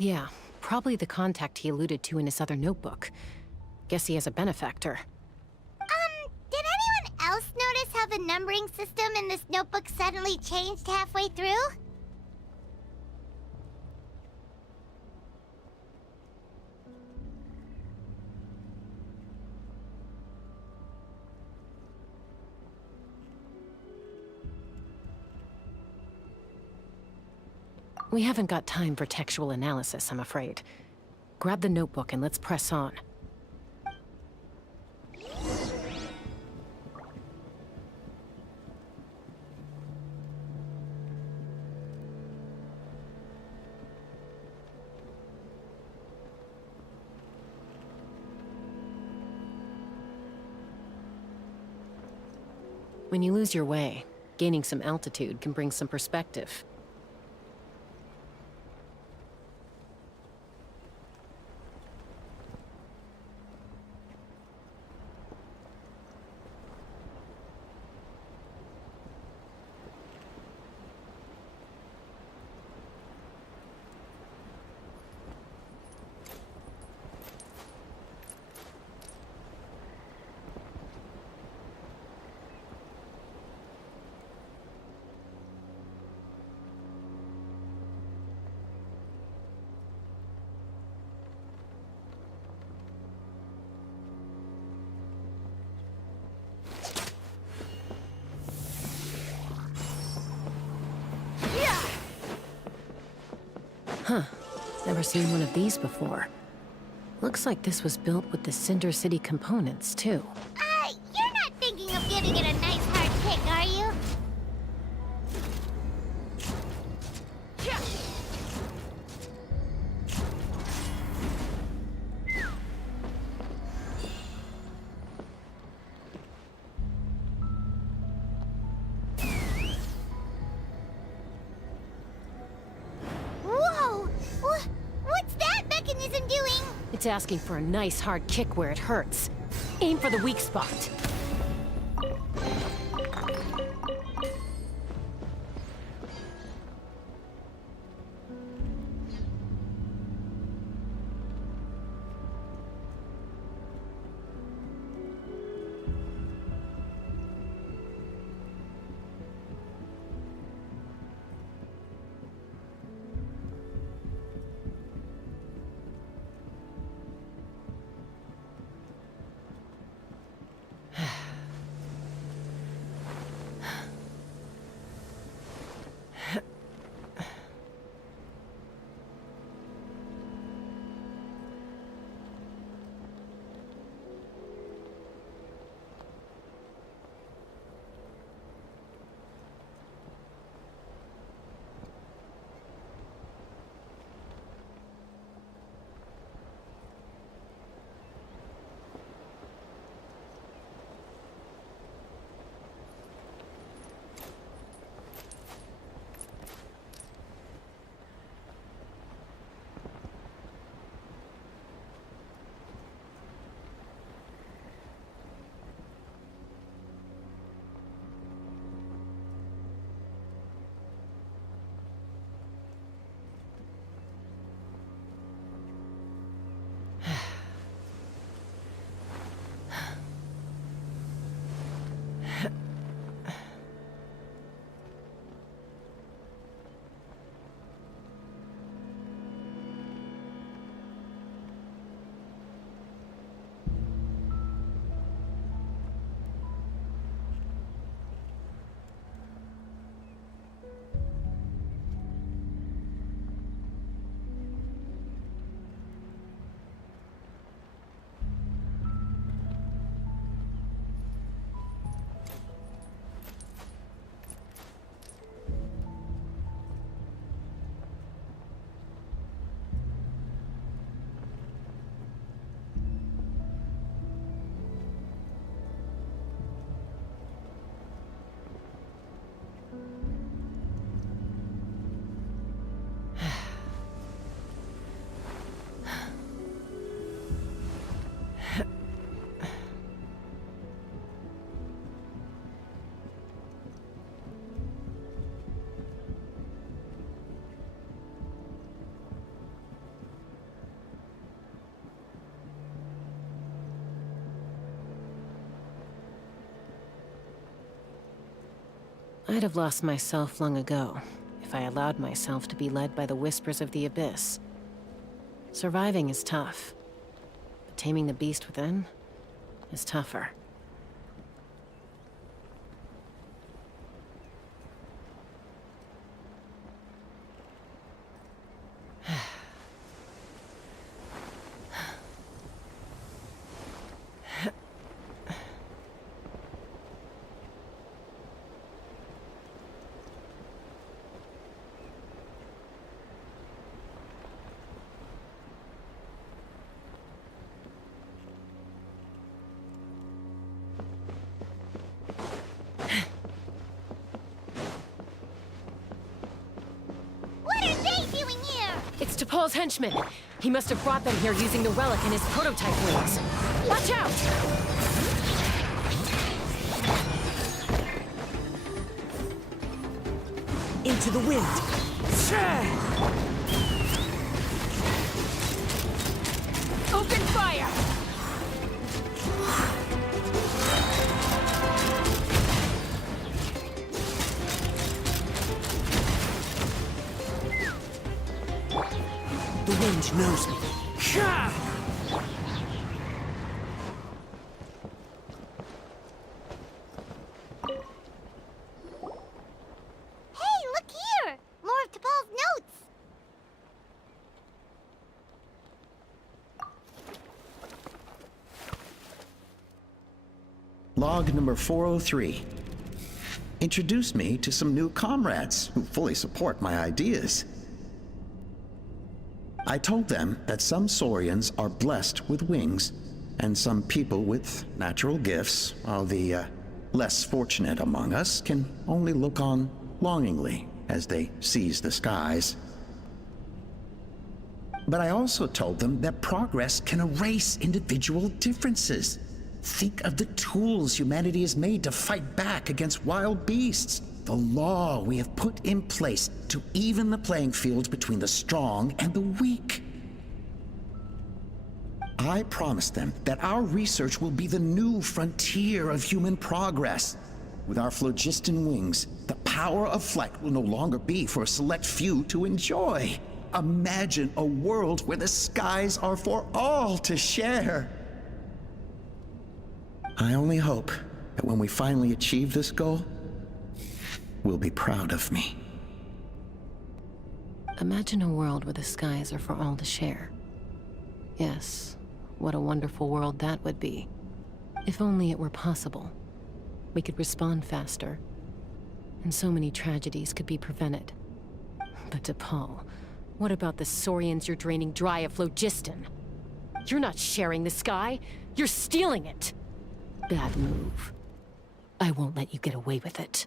Yeah, probably the contact he alluded to in his other notebook. Guess he has a benefactor. Did anyone else notice how the numbering system in this notebook suddenly changed halfway through? We haven't got time for textual analysis, I'm afraid. Grab the notebook and let's press on. When you lose your way, gaining some altitude can bring some perspective. Huh. Never seen one of these before. Looks like this was built with the Cinder City components, too. You're not thinking of giving it a nice hard kick, are you? Whoa! What's that mechanism doing? It's asking for a nice hard kick where it hurts. Aim for the weak spot. I'd have lost myself long ago if I allowed myself to be led by the whispers of the abyss. Surviving is tough, but taming the beast within is tougher. Paul's henchman. He must have brought them here using the relic in his prototype wings. Watch out! Into the wind. Open fire! The wind knows me. Hey, look here! More of T'Pol's notes! Log number 403. Introduce me to some new comrades who fully support my ideas. I told them that some Saurians are blessed with wings, and some people with natural gifts, while the less fortunate among us can only look on longingly as they seize the skies. But I also told them that progress can erase individual differences. Think of the tools humanity has made to fight back against wild beasts. The law we have put in place to even the playing field between the strong and the weak. I promised them that our research will be the new frontier of human progress. With our phlogiston wings, the power of flight will no longer be for a select few to enjoy. Imagine a world where the skies are for all to share. I only hope that when we finally achieve this goal, will be proud of me. Imagine a world where the skies are for all to share. Yes, what a wonderful world that would be. If only it were possible. We could respond faster, and so many tragedies could be prevented. But T'Pol, what about the Saurians you're draining dry of phlogiston? You're not sharing the sky, you're stealing it! Bad move. I won't let you get away with it.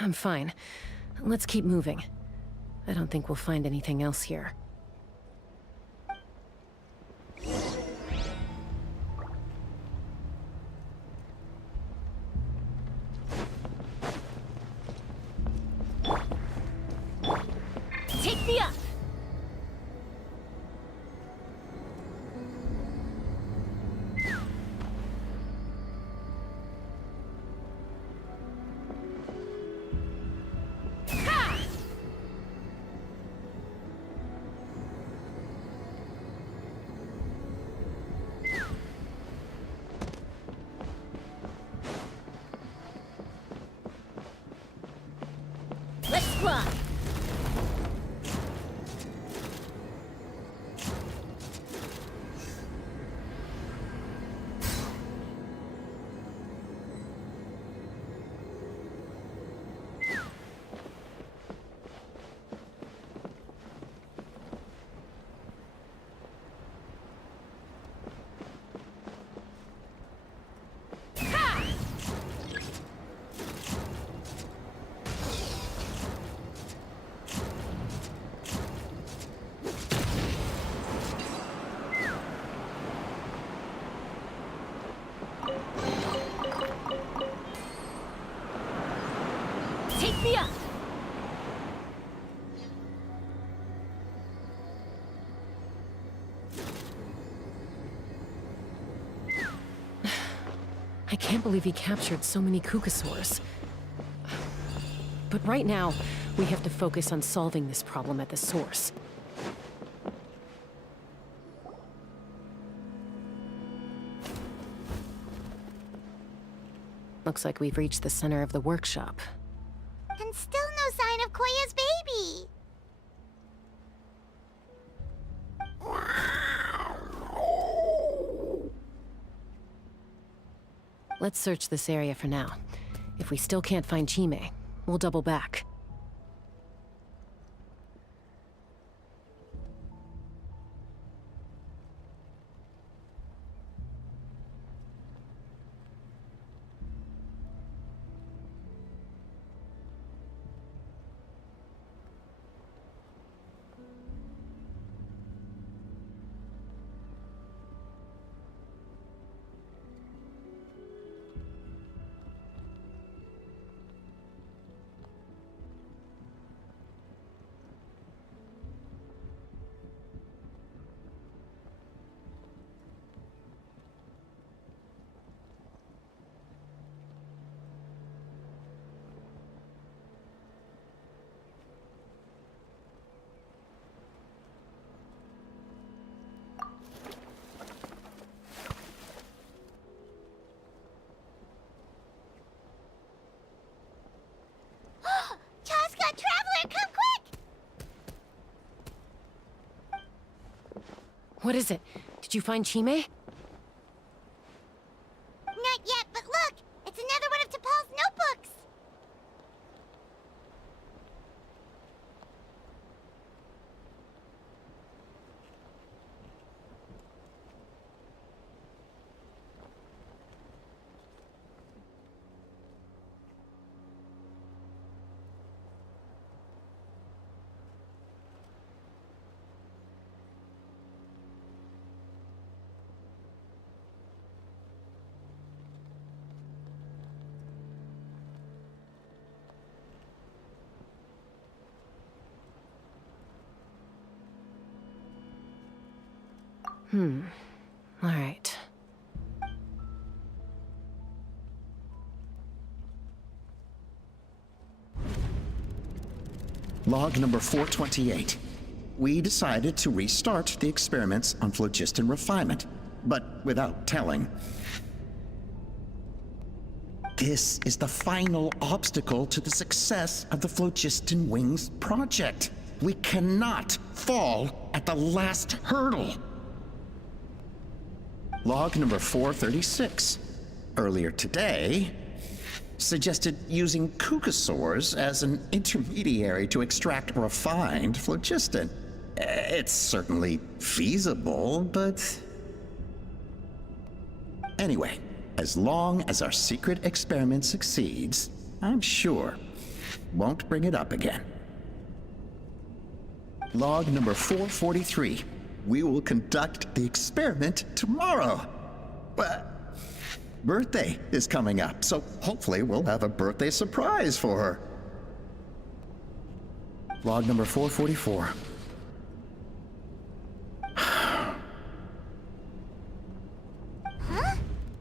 I'm fine. Let's keep moving. I don't think we'll find anything else here. Take me up! fly. Take me up! I can't believe he captured so many Kukasaurs. But right now, we have to focus on solving this problem at the source. Looks like we've reached the center of the workshop. And still no sign of Koya's baby. Let's search this area for now. If we still can't find Chime, we'll double back. What is it? Did you find Chime? Not yet, but look! It's another one of T'Pol's notebooks! All right. Log number 428. We decided to restart the experiments on phlogiston refinement, but without telling. This is the final obstacle to the success of the Phlogiston Wings project. We cannot fall at the last hurdle. Log number 436. Earlier today, suggested using Kukasaurs as an intermediary to extract refined phlogiston. It's certainly feasible, but... Anyway, as long as our secret experiment succeeds, I'm sure won't bring it up again. Log number 443. We will conduct the experiment tomorrow. But birthday is coming up, so hopefully we'll have a birthday surprise for her. Log number 444. Huh?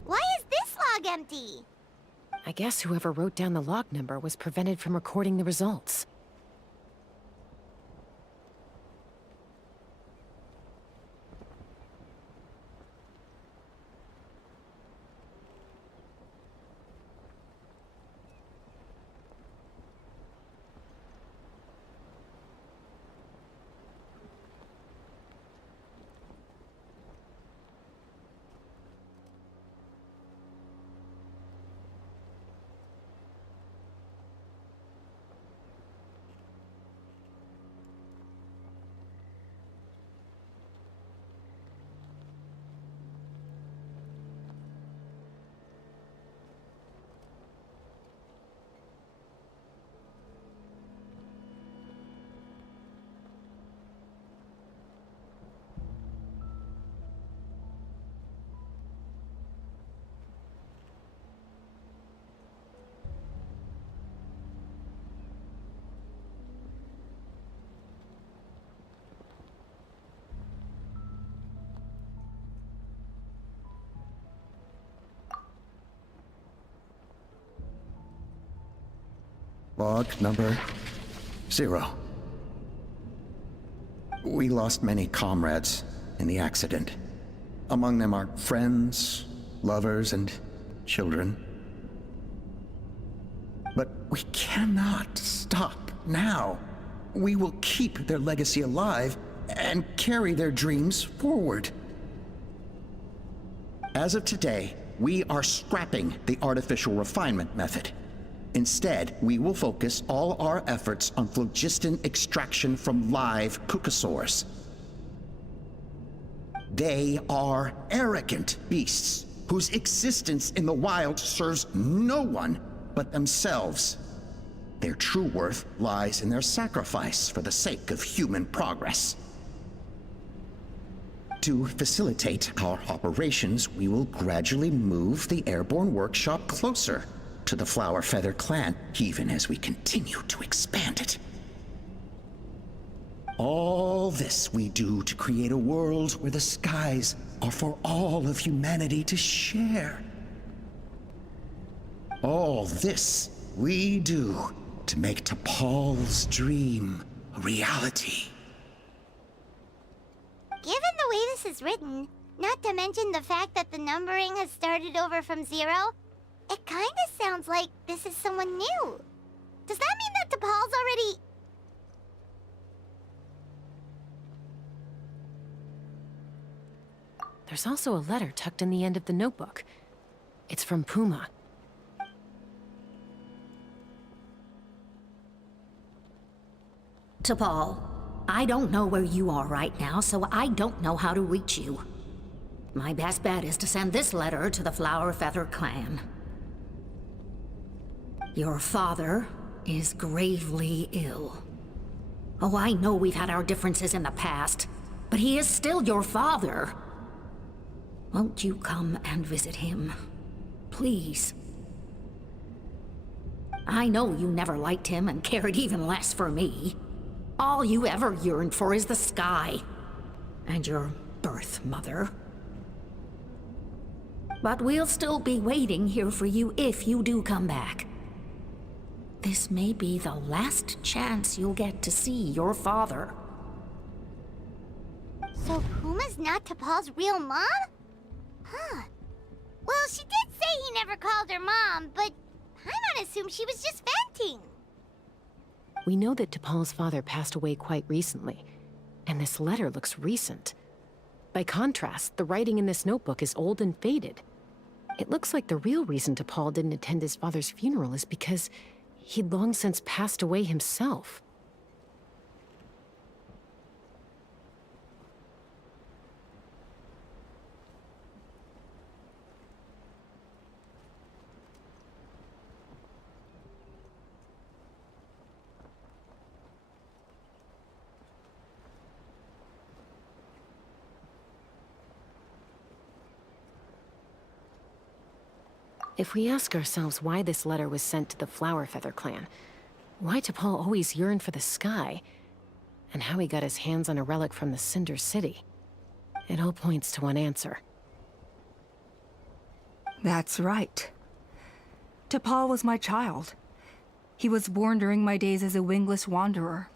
Why is this log empty? I guess whoever wrote down the log number was prevented from recording the results. Log number 0. We lost many comrades in the accident. Among them are friends, lovers, and children. But we cannot stop now. We will keep their legacy alive and carry their dreams forward. As of today, we are scrapping the artificial refinement method. Instead, we will focus all our efforts on phlogiston extraction from live cucosaurs. They are arrogant beasts whose existence in the wild serves no one but themselves. Their true worth lies in their sacrifice for the sake of human progress. To facilitate our operations, we will gradually move the airborne workshop closer to the Flower Feather clan, even as we continue to expand it. All this we do to create a world where the skies are for all of humanity to share. All this we do to make T'Pol's dream a reality. Given the way this is written, not to mention the fact that the numbering has started over from 0, it kinda sounds like this is someone new. Does that mean that T'Pol's already... There's also a letter tucked in the end of the notebook. It's from Puma. T'Pol, I don't know where you are right now, so I don't know how to reach you. My best bet is to send this letter to the Flower Feather clan. Your father is gravely ill. Oh, I know we've had our differences in the past, but he is still your father. Won't you come and visit him? Please. I know you never liked him and cared even less for me. All you ever yearned for is the sky. And your birth mother. But we'll still be waiting here for you if you do come back. This may be the last chance you'll get to see your father. So Puma's not T'Pol's real mom? Huh. Well, she did say he never called her mom, but I might assume she was just venting. We know that T'Pol's father passed away quite recently, and this letter looks recent. By contrast, the writing in this notebook is old and faded. It looks like the real reason T'Pol didn't attend his father's funeral is because he'd long since passed away himself. If we ask ourselves why this letter was sent to the Flower Feather clan, why T'Pol always yearned for the sky, and how he got his hands on a relic from the Cinder City, it all points to one answer. That's right. T'Pol was my child. He was born during my days as a wingless wanderer.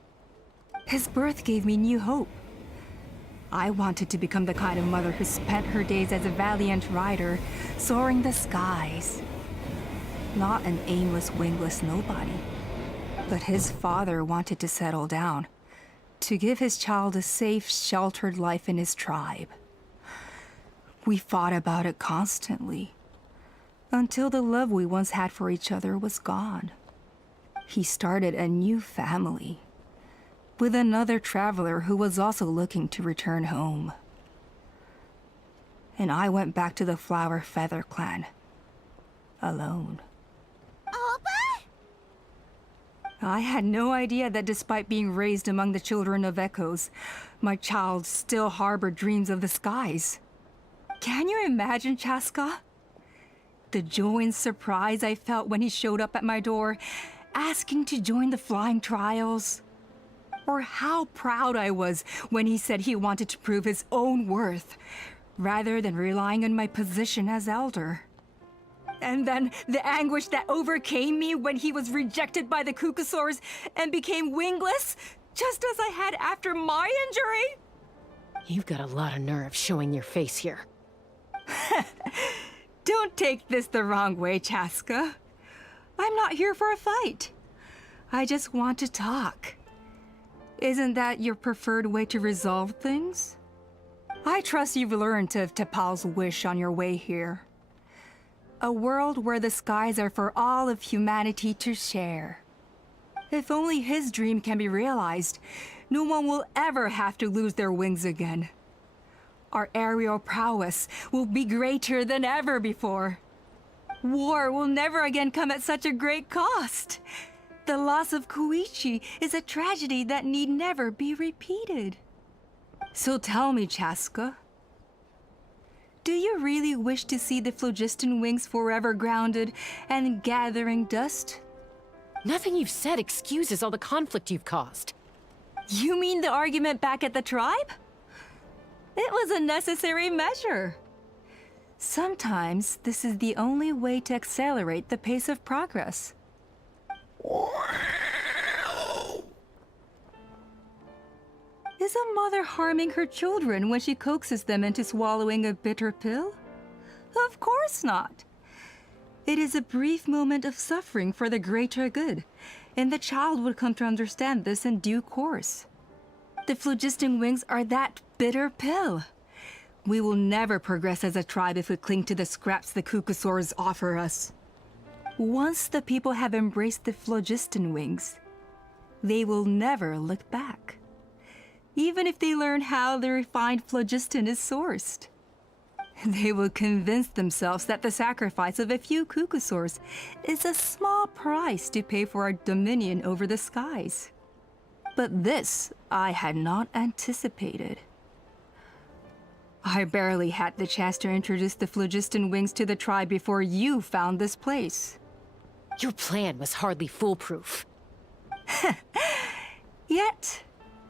His birth gave me new hope. I wanted to become the kind of mother who spent her days as a valiant rider, soaring the skies. Not an aimless, wingless nobody. But his father wanted to settle down, to give his child a safe, sheltered life in his tribe. We fought about it constantly, until the love we once had for each other was gone. He started a new family, with another traveler who was also looking to return home. And I went back to the Flower Feather clan, alone. Alba? I had no idea that despite being raised among the children of echoes, my child still harbored dreams of the skies. Can you imagine, Chaska? The joy and surprise I felt when he showed up at my door, asking to join the flying trials. Or how proud I was when he said he wanted to prove his own worth, rather than relying on my position as elder. And then the anguish that overcame me when he was rejected by the Kukusaurs and became wingless, just as I had after my injury? You've got a lot of nerve showing your face here. Don't take this the wrong way, Chaska. I'm not here for a fight. I just want to talk. Isn't that your preferred way to resolve things? I trust you've learned of T'Pol's wish on your way here. A world where the skies are for all of humanity to share. If only his dream can be realized, no one will ever have to lose their wings again. Our aerial prowess will be greater than ever before. War will never again come at such a great cost. The loss of Koichi is a tragedy that need never be repeated. So tell me, Chaska, do you really wish to see the phlogiston wings forever grounded and gathering dust? Nothing you've said excuses all the conflict you've caused. You mean the argument back at the tribe? It was a necessary measure. Sometimes this is the only way to accelerate the pace of progress. Is a mother harming her children when she coaxes them into swallowing a bitter pill? Of course not. It is a brief moment of suffering for the greater good, and the child would come to understand this in due course. The phlogiston wings are that bitter pill. We will never progress as a tribe if we cling to the scraps the Kukusaurs offer us. Once the people have embraced the phlogiston wings, they will never look back. Even if they learn how the refined phlogiston is sourced. They will convince themselves that the sacrifice of a few Kukusaurs is a small price to pay for our dominion over the skies. But this I had not anticipated. I barely had the chance to introduce the phlogiston wings to the tribe before you found this place. Your plan was hardly foolproof. Yet,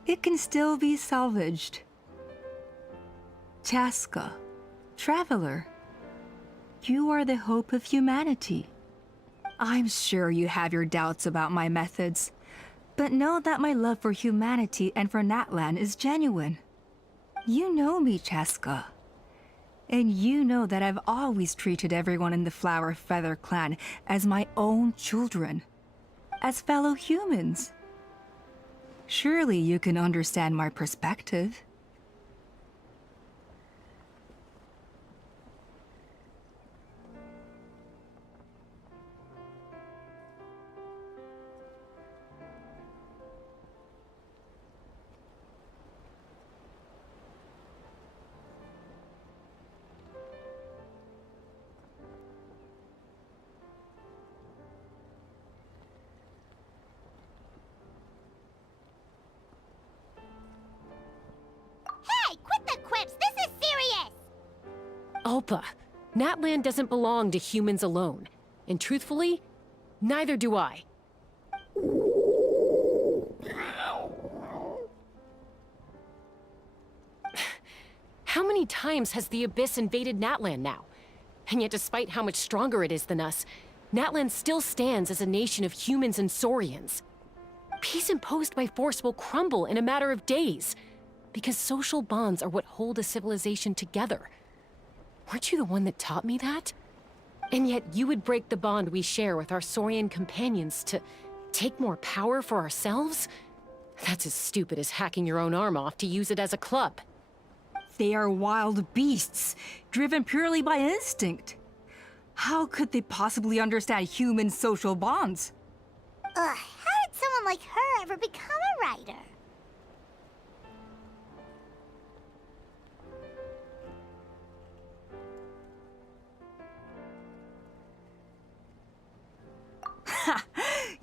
it can still be salvaged. Chaska, traveler, you are the hope of humanity. I'm sure you have your doubts about my methods, but know that my love for humanity and for Natlan is genuine. You know me, Chaska. And you know that I've always treated everyone in the Flower Feather clan as my own children, as fellow humans. Surely you can understand my perspective. Hey, quit the quips! This is serious! Ulpa, Natlan doesn't belong to humans alone. And truthfully, neither do I. How many times has the Abyss invaded Natlan now? And yet despite how much stronger it is than us, Natlan still stands as a nation of humans and Saurians. Peace imposed by force will crumble in a matter of days, because social bonds are what hold a civilization together. Weren't you the one that taught me that? And yet you would break the bond we share with our Saurian companions to take more power for ourselves? That's as stupid as hacking your own arm off to use it as a club. They are wild beasts, driven purely by instinct. How could they possibly understand human social bonds? Ugh, how did someone like her ever become a writer?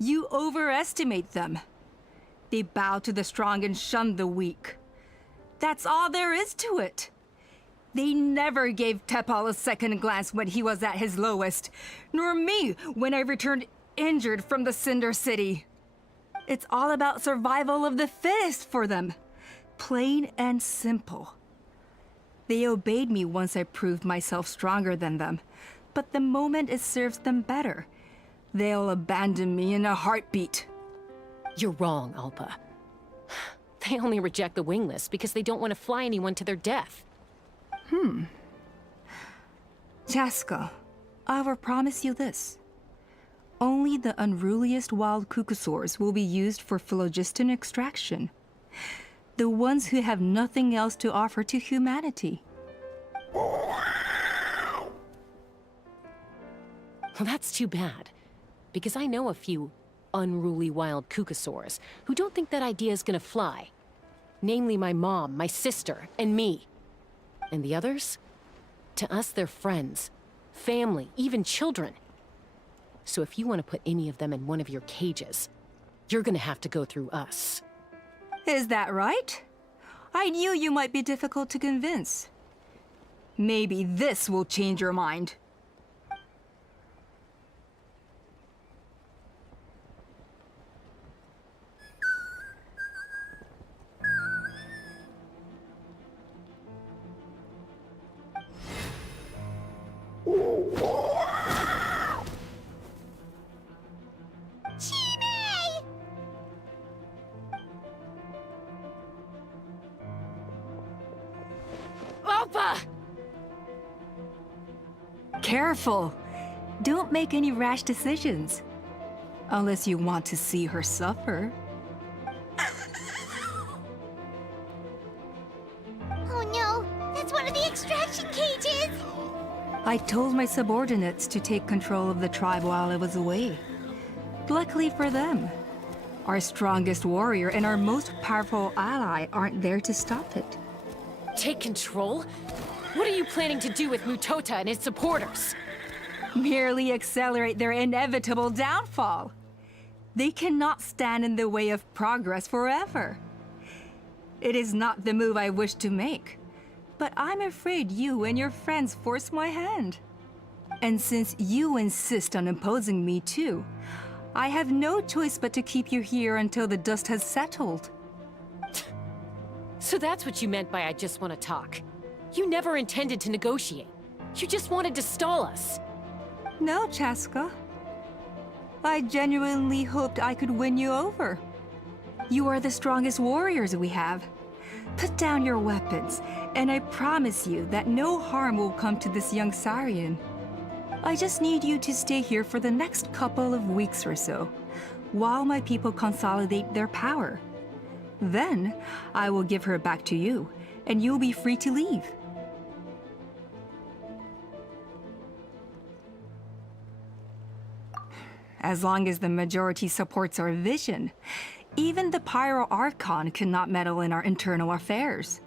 You overestimate them. They bow to the strong and shun the weak. That's all there is to it. They never gave T'Pol a second glance when he was at his lowest, nor me when I returned injured from the Cinder City. It's all about survival of the fittest for them. Plain and simple. They obeyed me once I proved myself stronger than them, but the moment it serves them better, they'll abandon me in a heartbeat. You're wrong, Alpa. They only reject the wingless because they don't want to fly anyone to their death. Chaska, I will promise you this. Only the unruliest wild cuckosaurs will be used for phlogiston extraction. The ones who have nothing else to offer to humanity. Well, that's too bad. Because I know a few unruly wild cuckosaurs who don't think that idea is gonna fly. Namely my mom, my sister, and me. And the others? To us, they're friends, family, even children. So if you want to put any of them in one of your cages, you're gonna have to go through us. Is that right? I knew you might be difficult to convince. Maybe this will change your mind. Alpa! Careful! Don't make any rash decisions. Unless you want to see her suffer. Oh no, that's one of the extraction cages! I told my subordinates to take control of the tribe while I was away. Luckily for them, our strongest warrior and our most powerful ally aren't there to stop it. Take control? What are you planning to do with Mutota and his supporters? Merely accelerate their inevitable downfall. They cannot stand in the way of progress forever. It is not the move I wish to make, but I'm afraid you and your friends force my hand. And since you insist on imposing me too, I have no choice but to keep you here until the dust has settled. So that's what you meant by I just want to talk. You never intended to negotiate. You just wanted to stall us. No, Chaska. I genuinely hoped I could win you over. You are the strongest warriors we have. Put down your weapons, and I promise you that no harm will come to this young Saurian. I just need you to stay here for the next couple of weeks or so, while my people consolidate their power. Then, I will give her back to you, and you'll be free to leave. As long as the majority supports our vision, even the Pyro Archon cannot meddle in our internal affairs.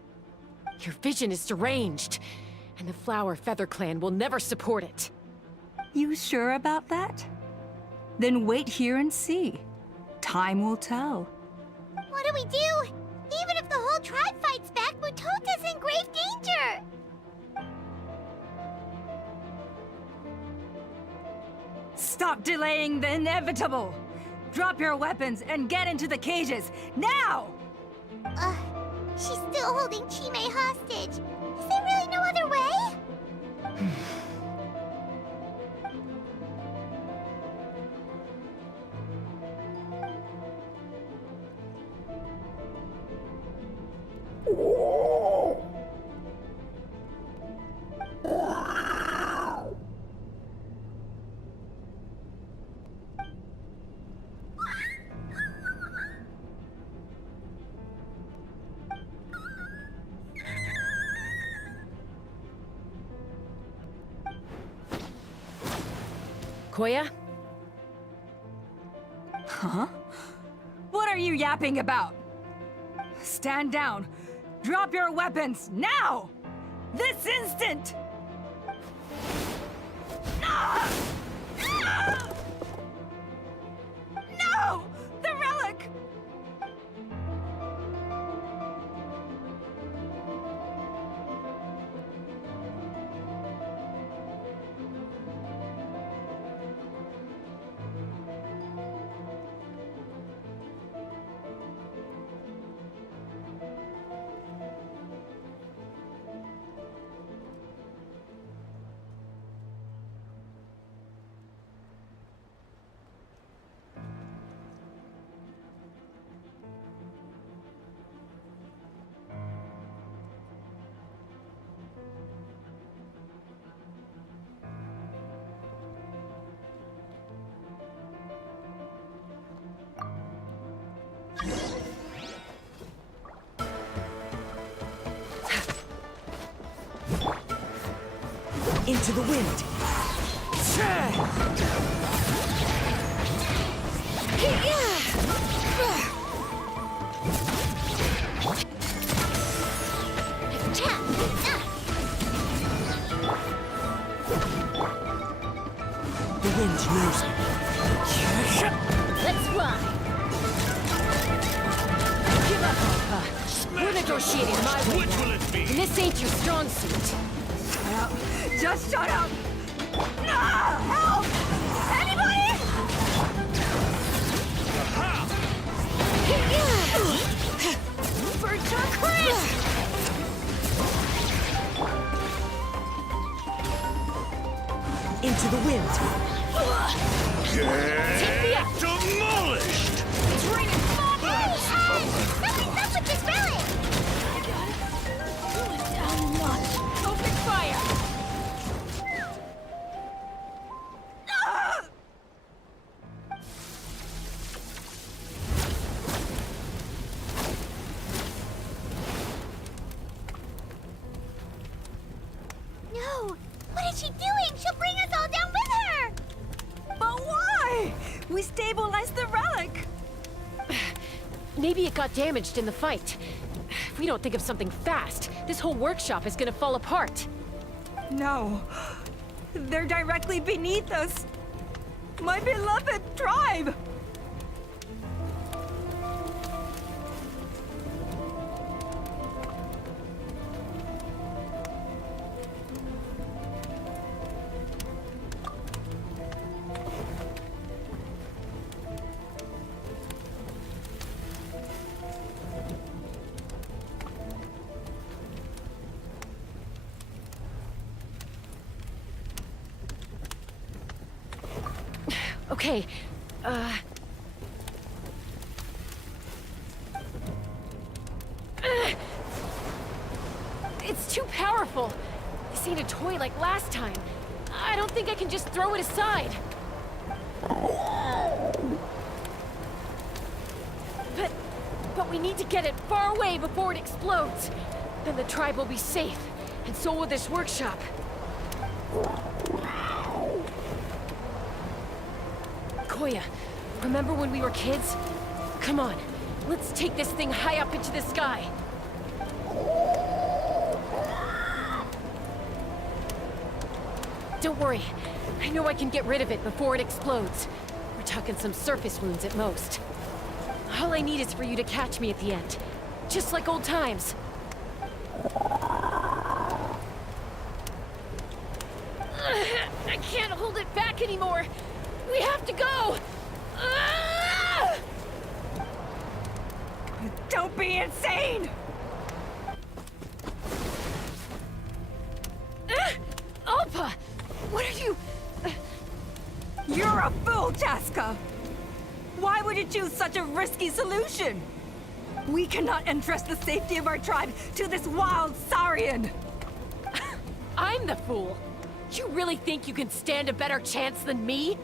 Your vision is deranged, and the Flower Feather Clan will never support it. You sure about that? Then wait here and see. Time will tell. What do we do? Even if the whole tribe fights back, Mutota's in grave danger! Stop delaying the inevitable! Drop your weapons and get into the cages, now! She's still holding Chime hostage. Is there really no other way? Koya? Huh? What are you yapping about? Stand down. Drop your weapons, now! This instant! Ah! Ah! No! The relic! Into the wind. The wind knows me. Let's fly! Give up, Alpha. We're negotiating my way. Which will it be? And this ain't your strong suit. Just shut up! No! Help! Anybody? Bird shot crash! Into the wind. Take me out! Demolished! It's raining marbles! Something's up with this relic! I got it. Cool it down a notch. Open fire! No! What is she doing? She'll bring us all down with her! But why? We stabilized the relic. Maybe it got damaged in the fight. If we don't think of something fast, this whole workshop is gonna fall apart. No. They're directly beneath us. My beloved tribe! Okay, It's too powerful. This ain't a toy like last time. I don't think I can just throw it aside. But we need to get it far away before it explodes. Then the tribe will be safe, and so will this workshop. Koya, remember when we were kids? Come on, let's take this thing high up into the sky. Don't worry, I know I can get rid of it before it explodes. We're talking some surface wounds at most. All I need is for you to catch me at the end, just like old times. I can't hold it back anymore. We have to go! Don't be insane! Alpa! What are you... You're a fool, Chaska! Why would you choose such a risky solution? We cannot entrust the safety of our tribe to this wild Saurian! I'm the fool! You really think you can stand a better chance than me?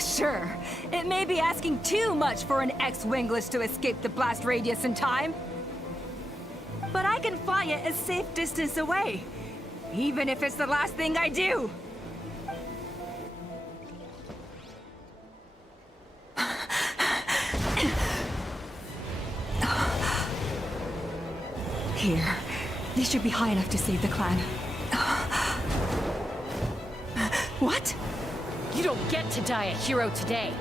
Sure, it may be asking too much for an ex-wingless to escape the blast radius in time. But I can fly it a safe distance away, even if it's the last thing I do. Here, these should be high enough to save the clan. What? You don't get to die a hero today.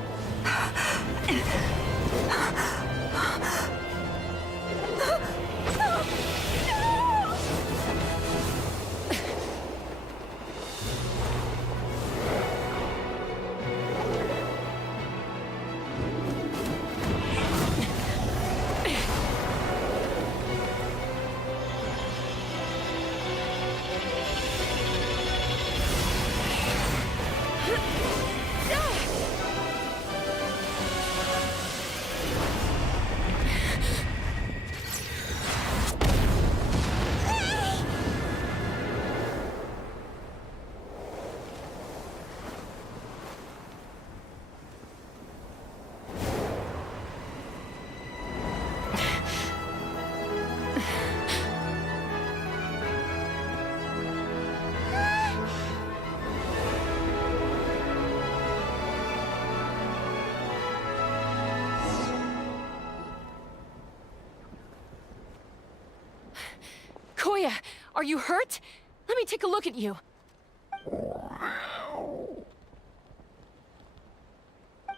Are you hurt? Let me take a look at you.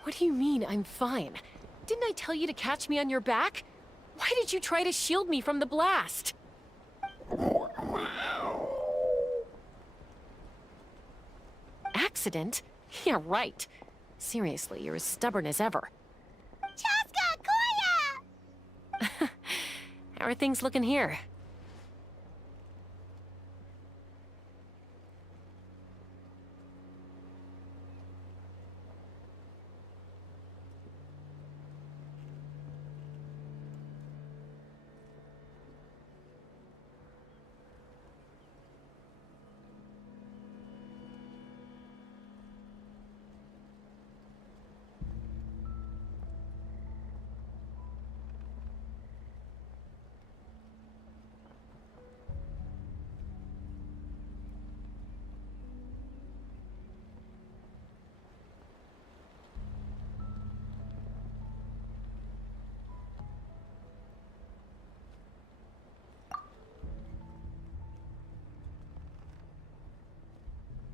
What do you mean, I'm fine? Didn't I tell you to catch me on your back? Why did you try to shield me from the blast? Accident? Yeah, right. Seriously, you're as stubborn as ever. Chaska! Koya! How are things looking here?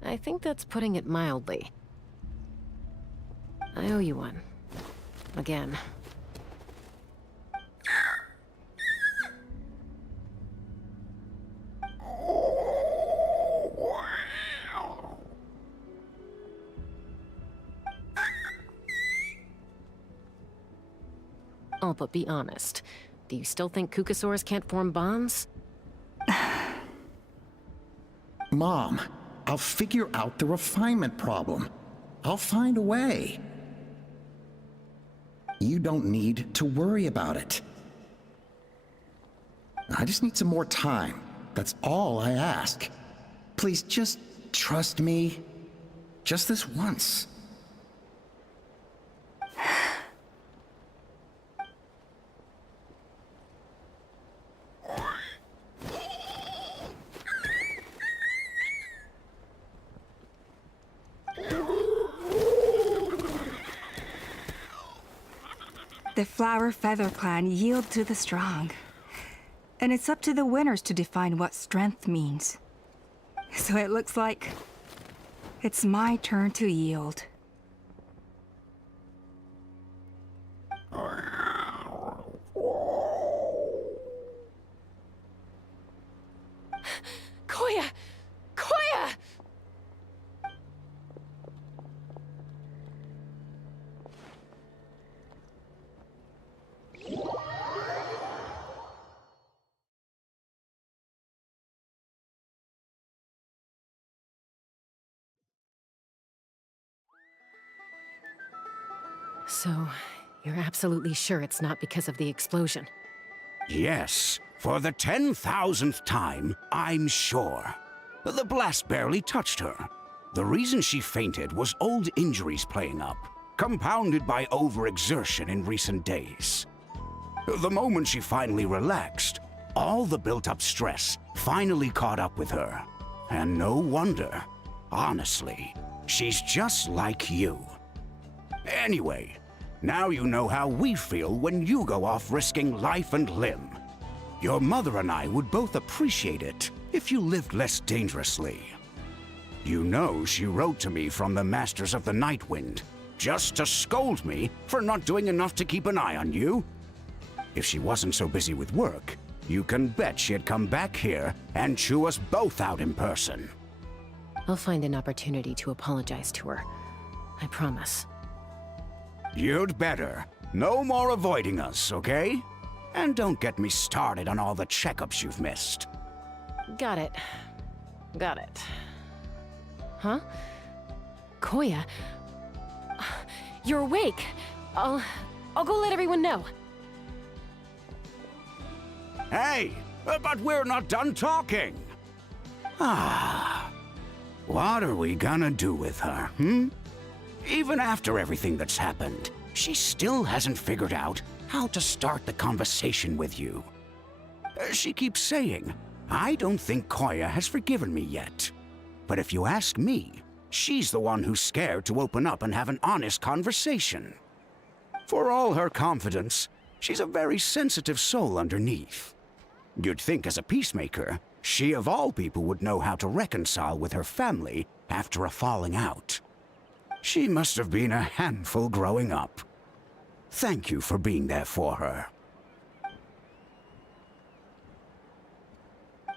I think that's putting it mildly. I owe you one. Again. Oh, but be honest. Do you still think Kukasaurs can't form bonds? Mom, I'll figure out the refinement problem. I'll find a way. You don't need to worry about it. I just need some more time. That's all I ask. Please just trust me. Just this once. The Flower Feather Clan yield to the strong. And it's up to the winners to define what strength means. So it looks like it's my turn to yield. Koya! Koya! So, you're absolutely sure it's not because of the explosion? Yes, for the 10,000th time, I'm sure. The blast barely touched her. The reason she fainted was old injuries playing up, compounded by overexertion in recent days. The moment she finally relaxed, all the built-up stress finally caught up with her. And no wonder. Honestly, she's just like you. Anyway, now you know how we feel when you go off risking life and limb. Your mother and I would both appreciate it if you lived less dangerously. You know she wrote to me from the Masters of the Night Wind, just to scold me for not doing enough to keep an eye on you. If she wasn't so busy with work, you can bet she'd come back here and chew us both out in person. I'll find an opportunity to apologize to her. I promise. You'd better. No more avoiding us, okay? And don't get me started on all the checkups you've missed. Got it. Got it. Huh? Koya? You're awake. I'll go let everyone know. Hey, but we're not done talking. Ah, what are we gonna do with her, Even after everything that's happened, she still hasn't figured out how to start the conversation with you. She keeps saying, I don't think Koya has forgiven me yet. But if you ask me, she's the one who's scared to open up and have an honest conversation. For all her confidence, she's a very sensitive soul underneath. You'd think as a peacemaker, She of all people would know how to reconcile with her family after a falling out. She must have been a handful growing up. Thank you for being there for her.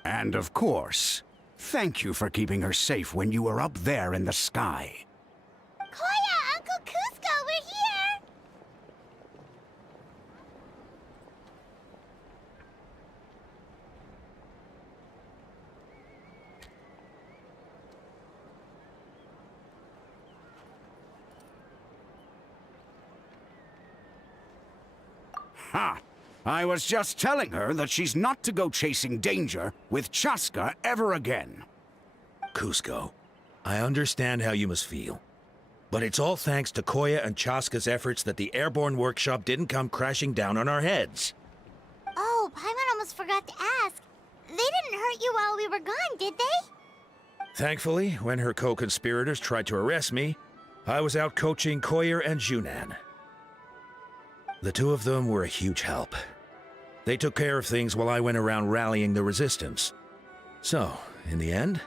And of course, thank you for keeping her safe when you were up there in the sky. Koya, Uncle Cusco, we're here! Ha! I was just telling her that she's not to go chasing danger with Chaska ever again. Cusco, I understand how you must feel. But it's all thanks to Koya and Chaska's efforts that the airborne workshop didn't come crashing down on our heads. Oh, Paimon almost forgot to ask. They didn't hurt you while we were gone, did they? Thankfully, when her co-conspirators tried to arrest me, I was out coaching Koya and Junan. The two of them were a huge help. They took care of things while I went around rallying the resistance. So, in the end,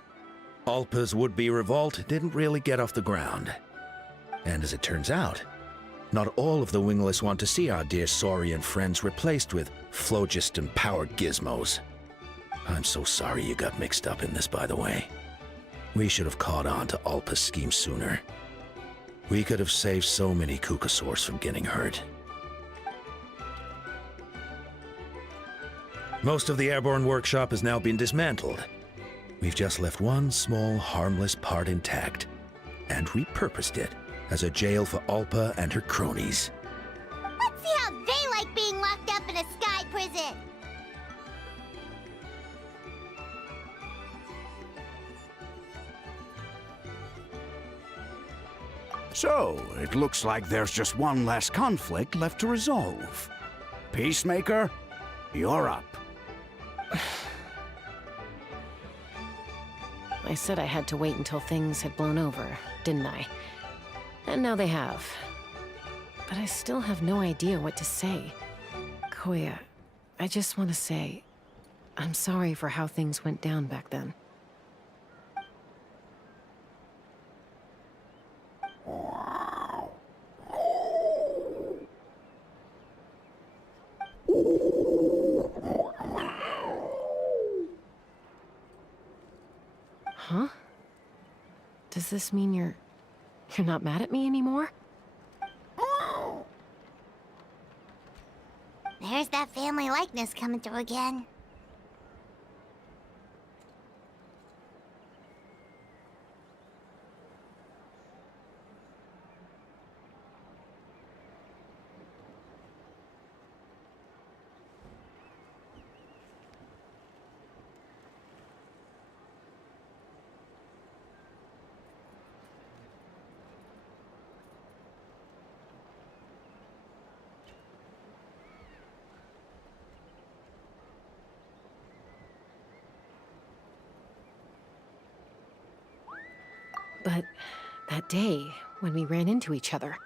Alpa's would-be revolt didn't really get off the ground. And as it turns out, not all of the wingless want to see our dear Saurian friends replaced with phlogiston-powered gizmos. I'm so sorry you got mixed up in this, by the way. We should have caught on to Alpa's scheme sooner. We could have saved so many Kukasaurs from getting hurt. Most of the airborne workshop has now been dismantled. We've just left one small, harmless part intact and repurposed it as a jail for Alpa and her cronies. Let's see how they like being locked up in a sky prison! So, it looks like there's just one last conflict left to resolve. Peacemaker, you're up. I said I had to wait until things had blown over, didn't I? And now they have. But I still have no idea what to say. Koya, I just want to say, I'm sorry for how things went down back then. Huh? Does this mean you're not mad at me anymore? There's that family likeness coming through again. But that day, when we ran into each other...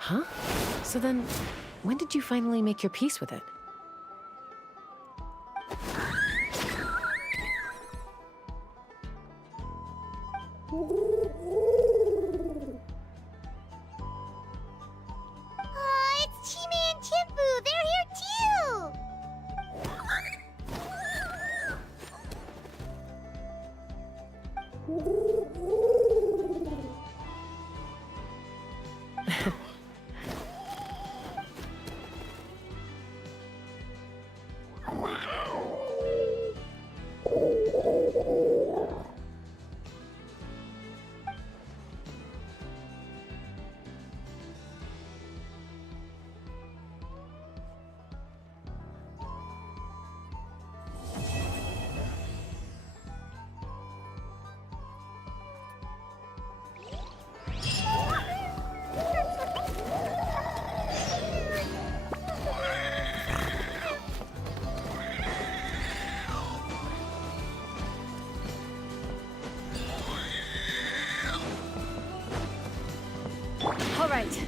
Huh? So then, when did you finally make your peace with it? Oh, it's Chime and Chimbu! They're here too! All right.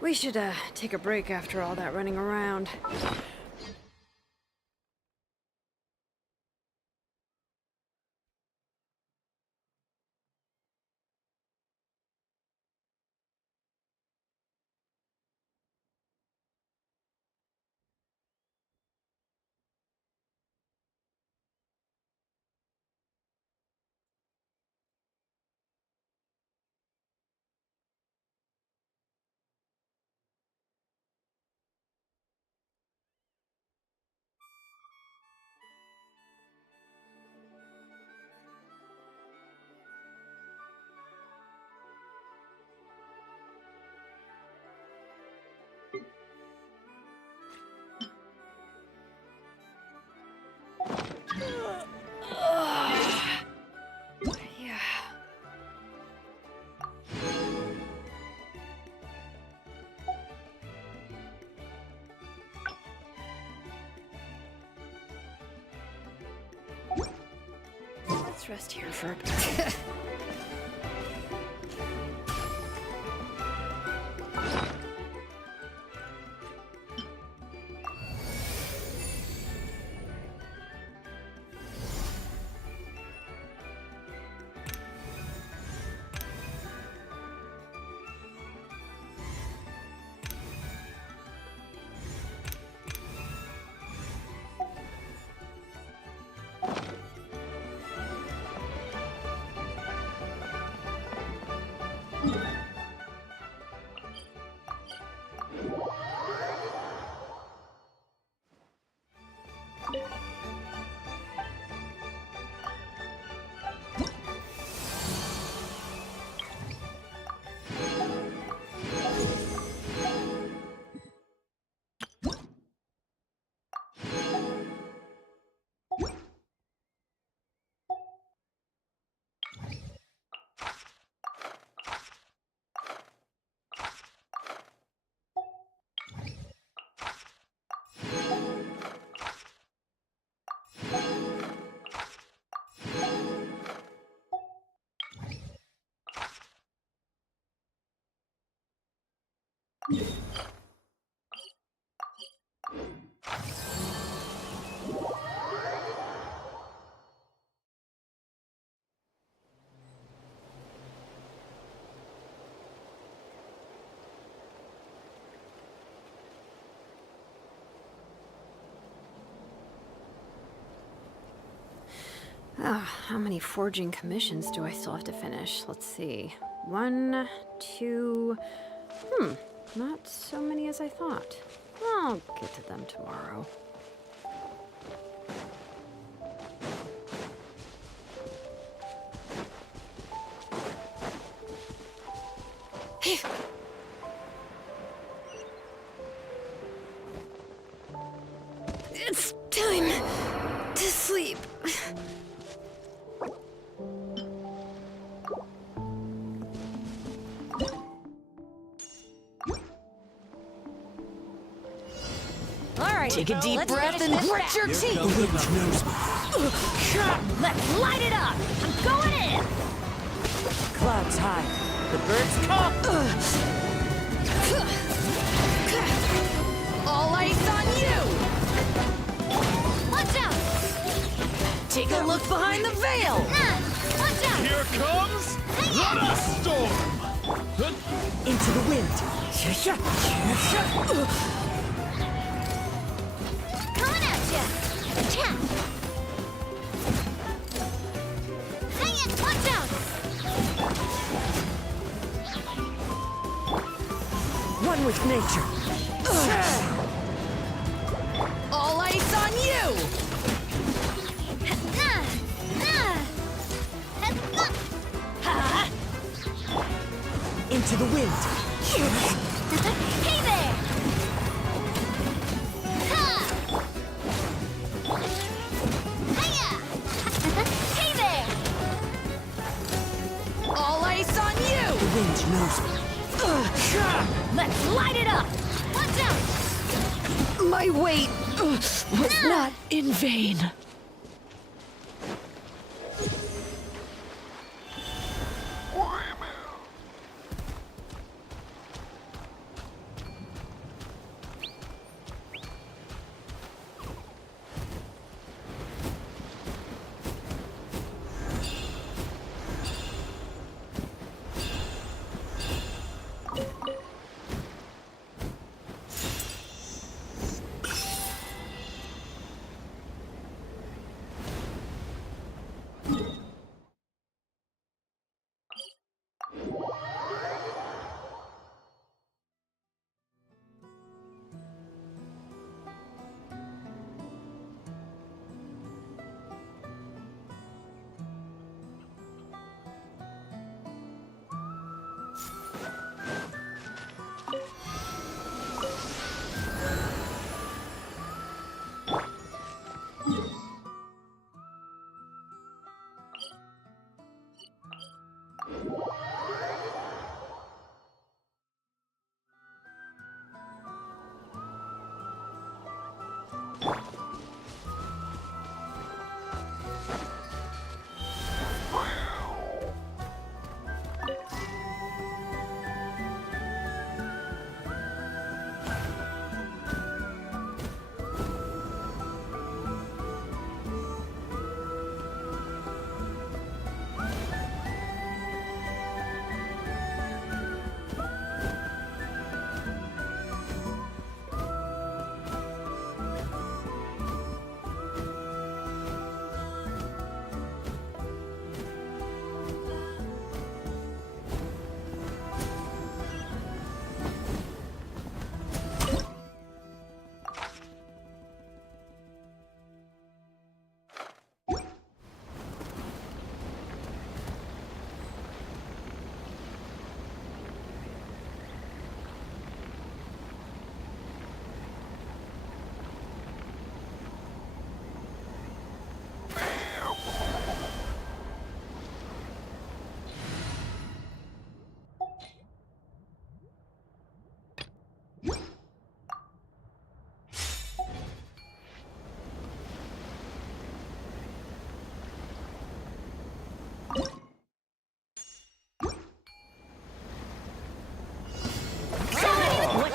We should, take a break after all that running around. Yeah. Let's rest here for a bit. How many forging commissions do I still have to finish? Let's see. 1, 2... not so many as I thought. I'll get to them tomorrow. It's time to sleep. Take a deep breath and grit your teeth. Let's light it up. I'm going in. Clouds high. The birds come. All ice on you. Watch out. Take a look behind the veil. Watch out. Here comes the storm. Into the wind. Coming at ya! Cha! Hiya! Watch out! One with nature. All ice on you. Into the wind. Hey there! Hey there! All ice on you. The wind knows me. Let's light it up. Watch out! My weight was not in vain.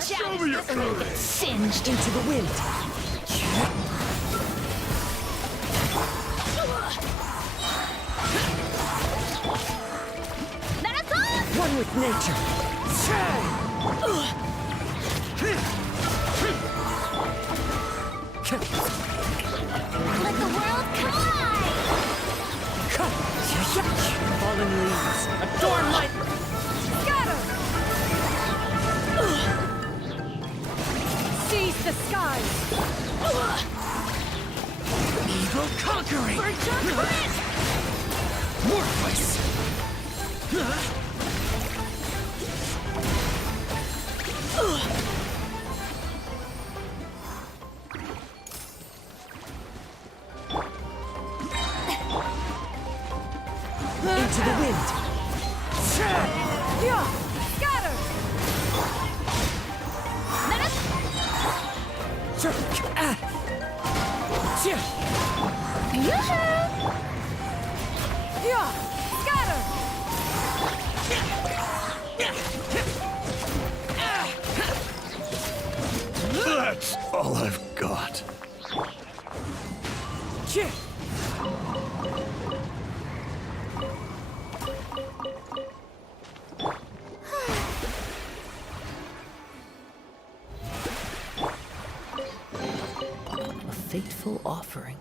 Show me your colors. Singed into the wind. One with nature. Let the world collide! Fallen leaves adorn my... Scatter! Seize the skies! Evil conquering! Worthless! Into the wind! Yeah! Scatter! Yeah! Scatter! That's all I've got. A fateful offering.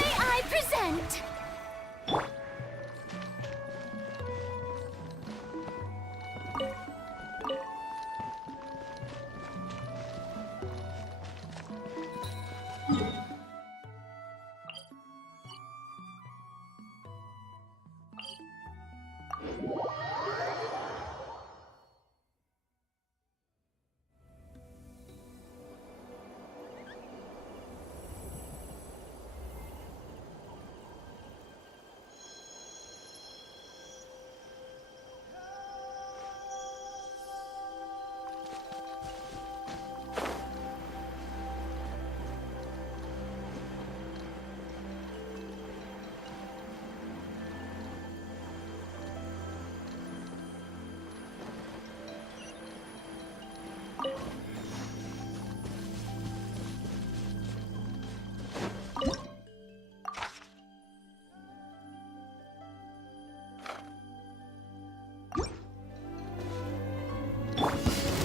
May I present?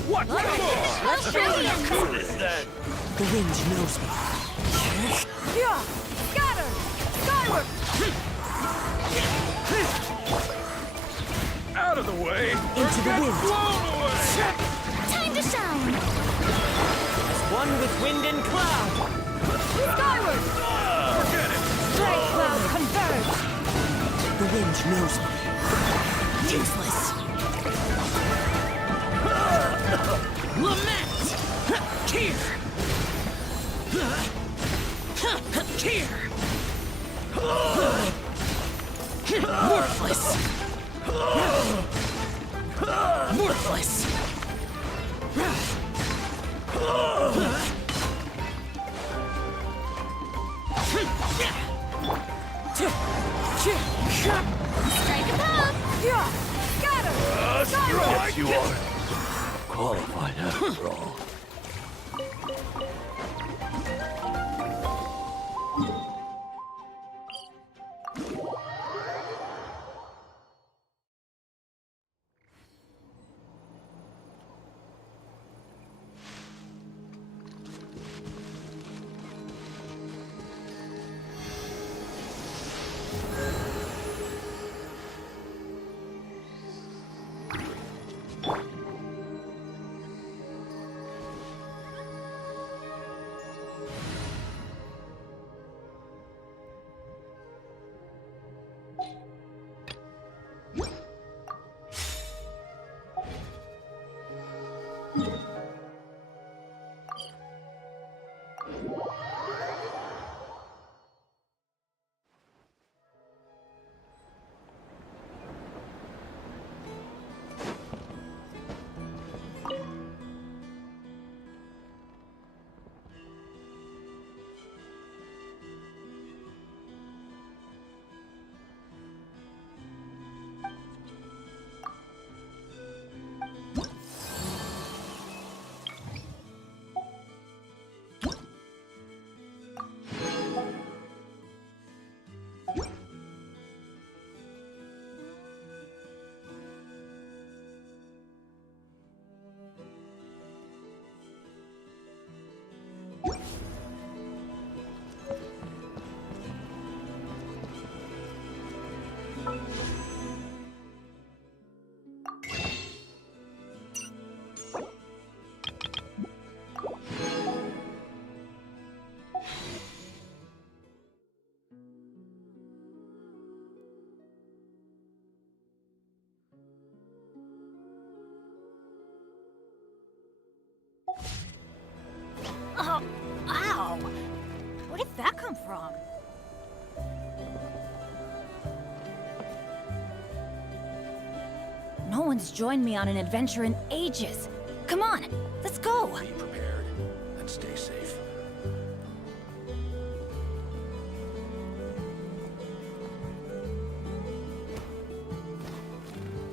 What? Let's show you. What is that? The wind knows me. Yeah! Scatter! Skyward! Out of the way! Into the wind. Blown away! Time to shine! As one with wind and cloud. Skyward! Forget it! Straight cloud converge! The wind knows me. Useless. Lament! Here! Here! Worthless! Worthless! Strike a pop! Yeah! Scatter! Yes, you are. Qualified after all. Oh, ow! Where did that come from? No one's joined me on an adventure in ages. Come on, let's go! Be prepared and stay safe.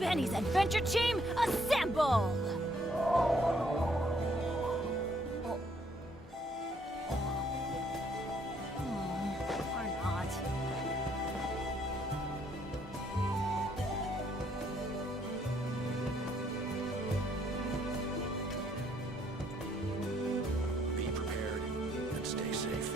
Benny's adventure team, assemble! Or not. Be prepared and stay safe.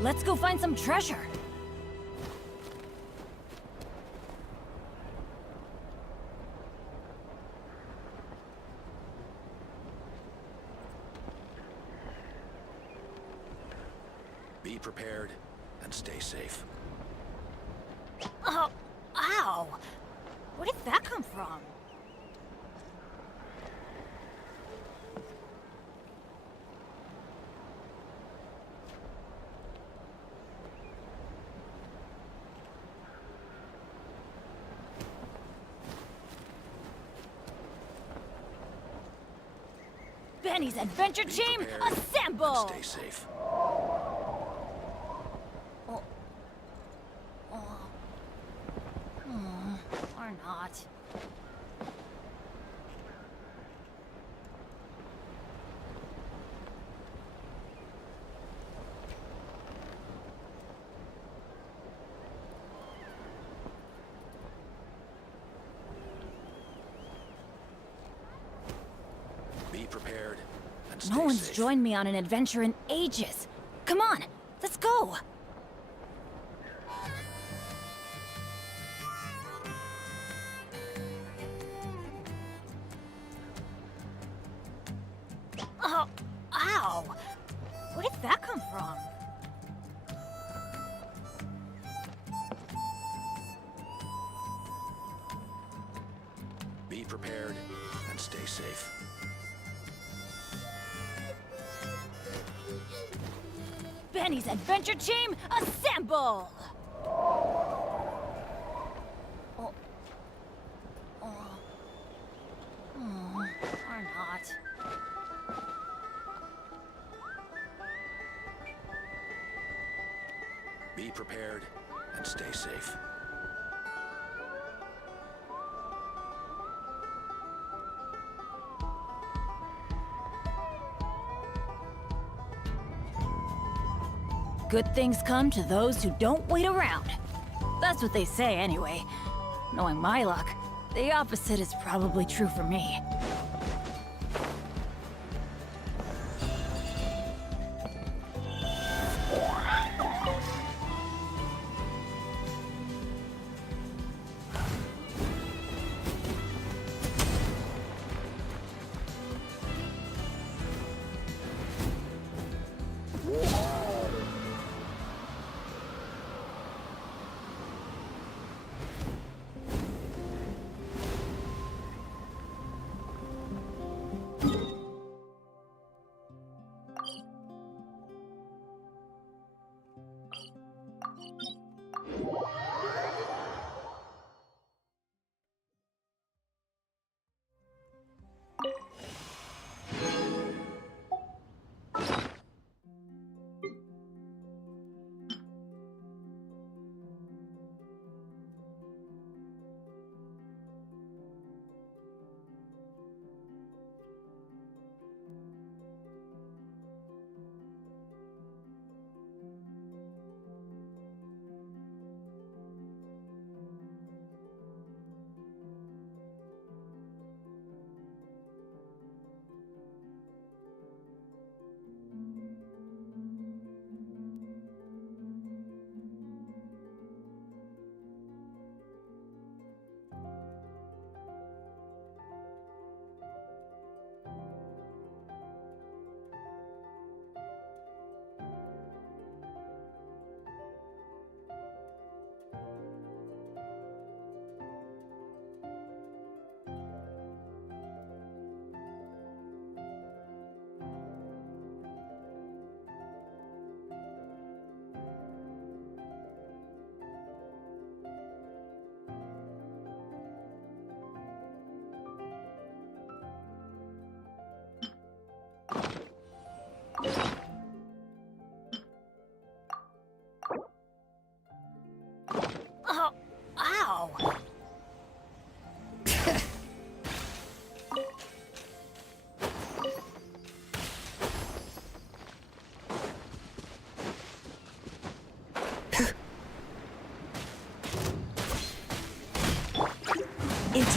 Let's go find some treasure. Be prepared and stay safe. Oh, ow! Where did that come from? Benny's adventure team, assemble! Stay safe. Or not. Be prepared and stay No one's safe. joined me on an adventure in ages. Come on, let's go! Oh, ow! Where did that come from? Be prepared and stay safe. Benny's adventure team, assemble! Or not. Be prepared and stay safe. Good things come to those who don't wait around. That's what they say anyway. Knowing my luck, the opposite is probably true for me.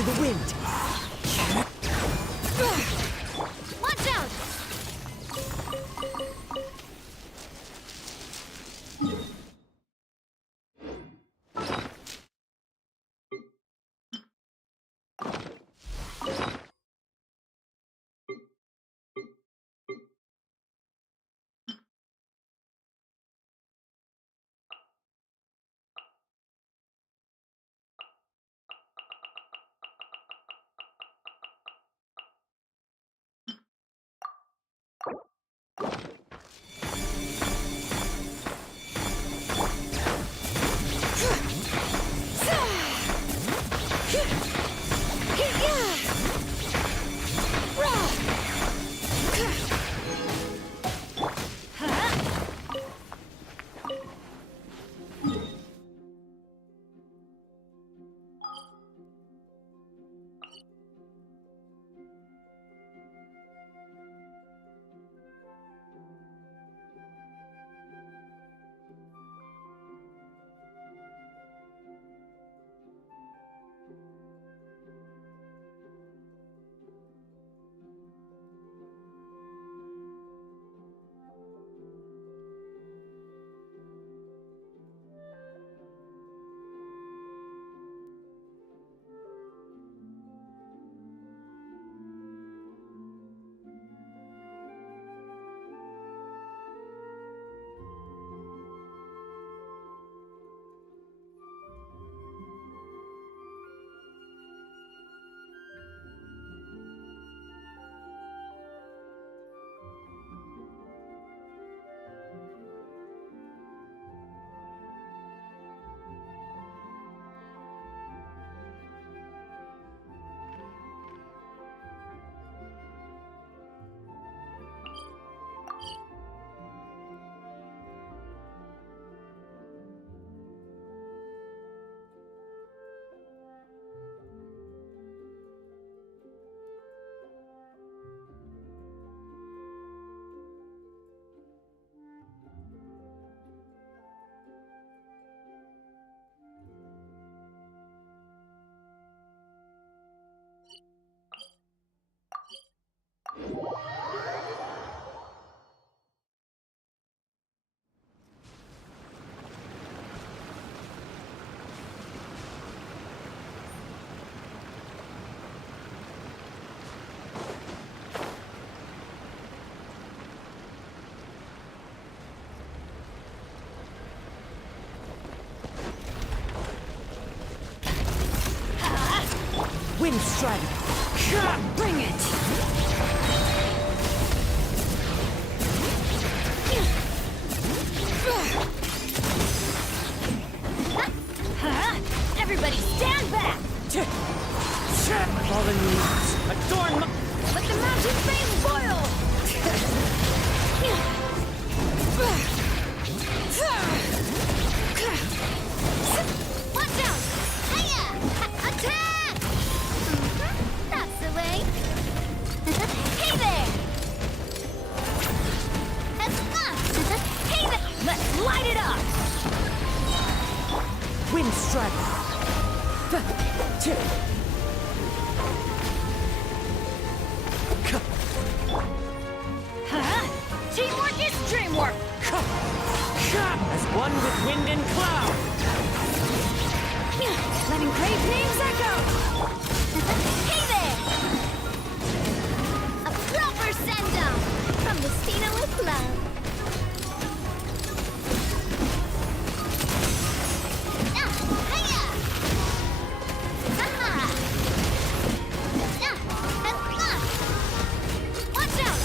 to the wind. Watch out! Wind strike. Bring it. Everybody stand back! Fallen leaves adorn my... Let the mountain flames boil! Watch out! Hiya! Attack! That's the way. Hey there! Hey there! Let's light it up! Wind strike. Teamwork is dreamwork! As one with wind and cloud. Letting great names echo! Hey there! A proper send-off from Messina with love. Hiya! Watch out!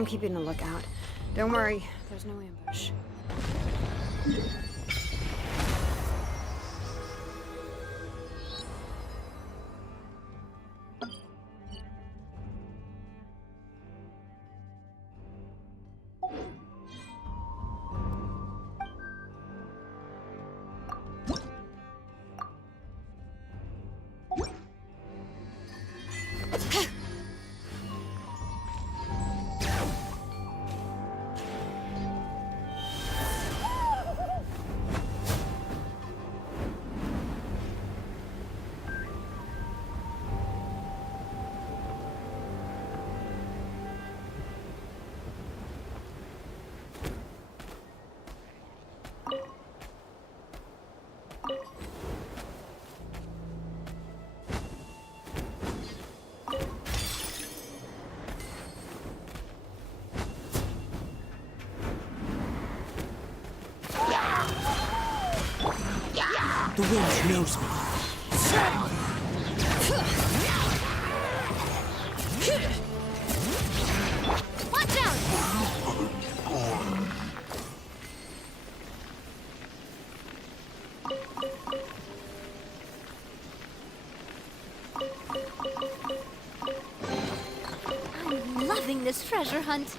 I'm keeping a lookout. Don't worry, there's no ambush. The wind knows me. Watch out! I'm loving this treasure hunt.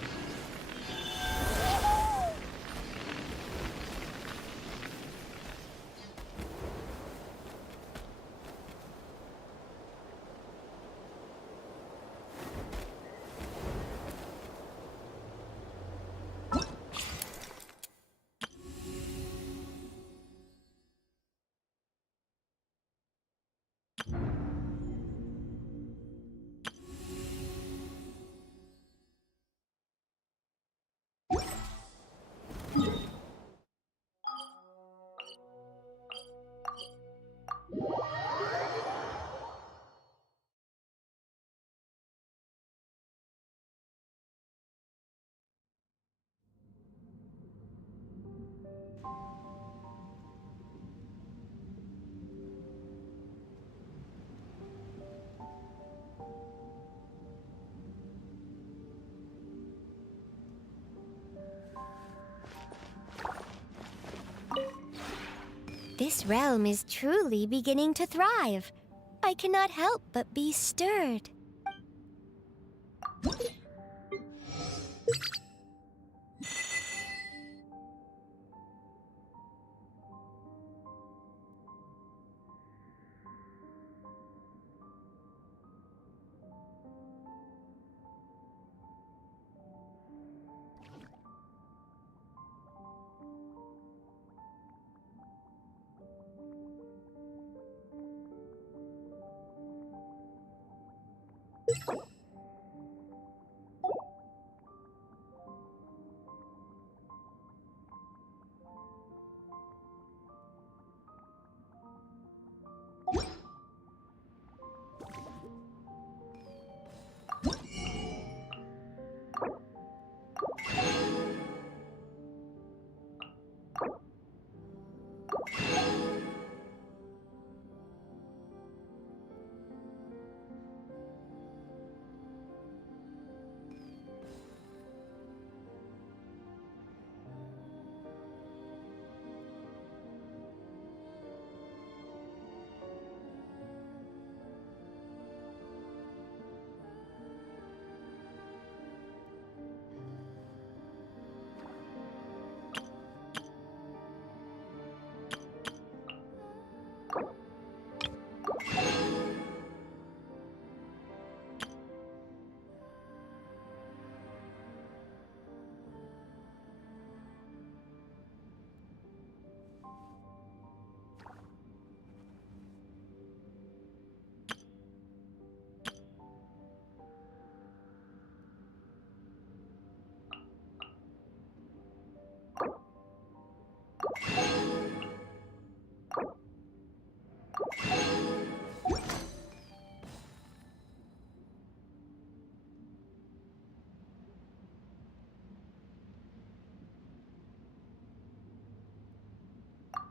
This realm is truly beginning to thrive. I cannot help but be stirred.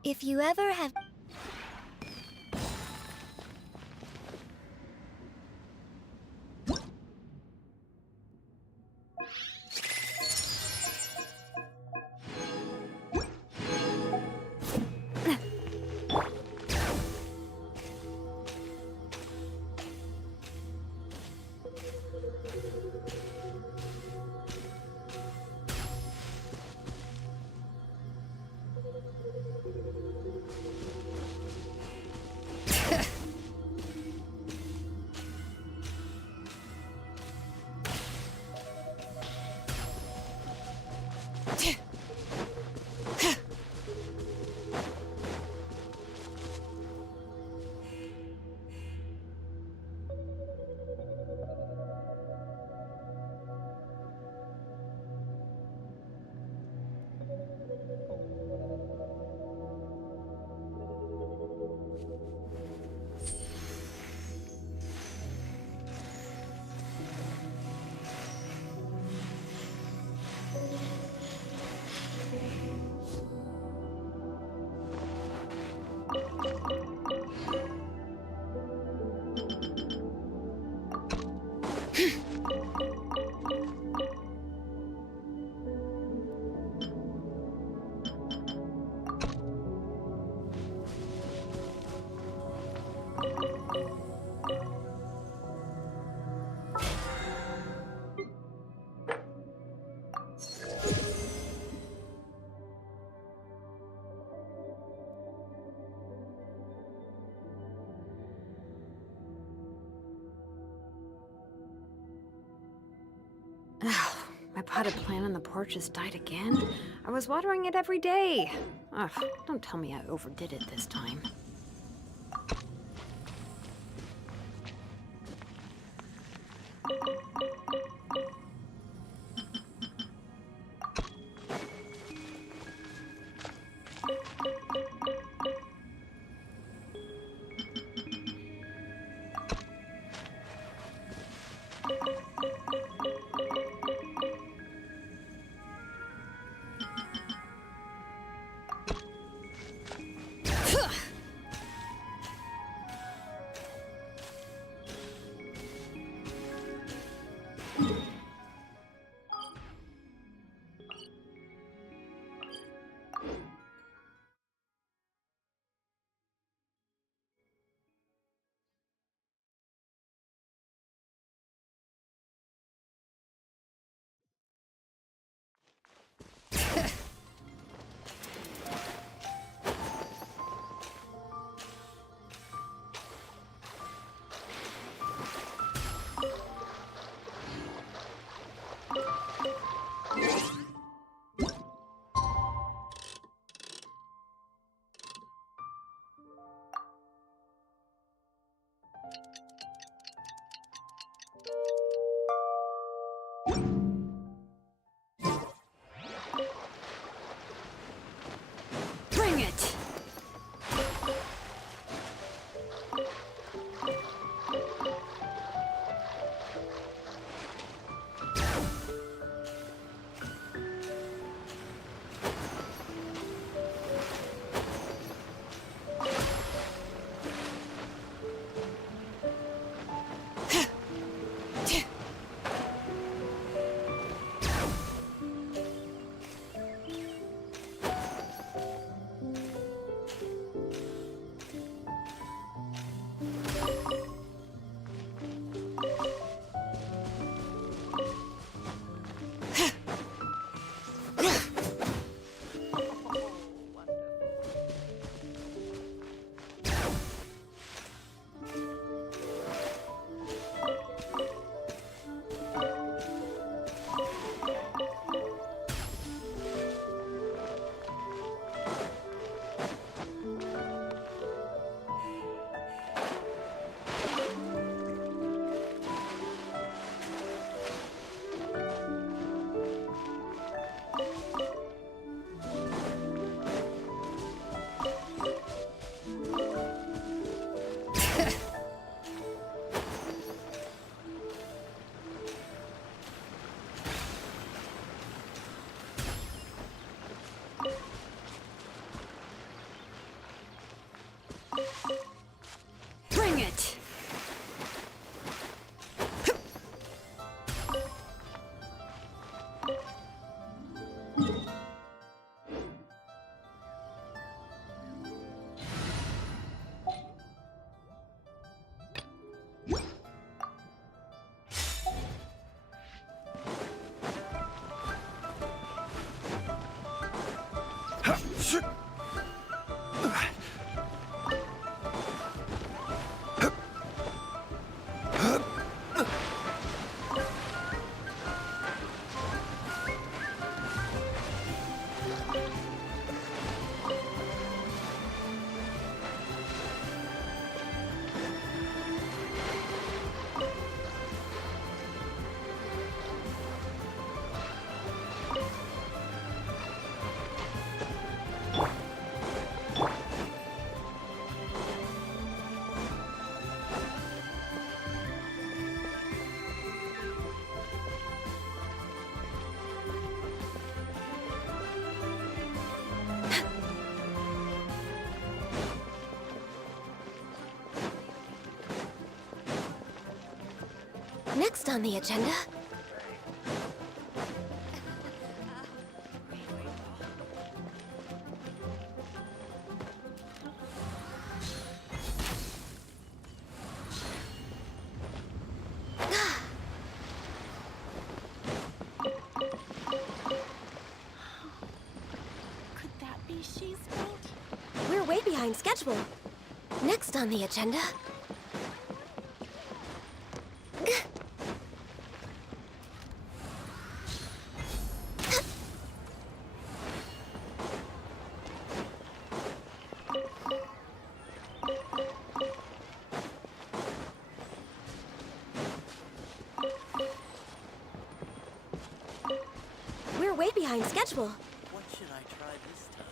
If you ever have... My potted plant on the porch has died again. I was watering it every day. Ugh, don't tell me I overdid it this time. Next on the agenda. Could that be she's fault? We're way behind schedule. Next on the agenda. We're way behind schedule. What should I try this time?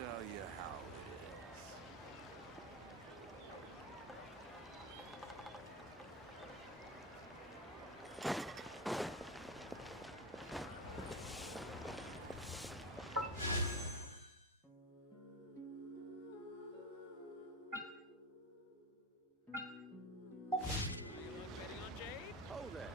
tell you how it is. Oh there.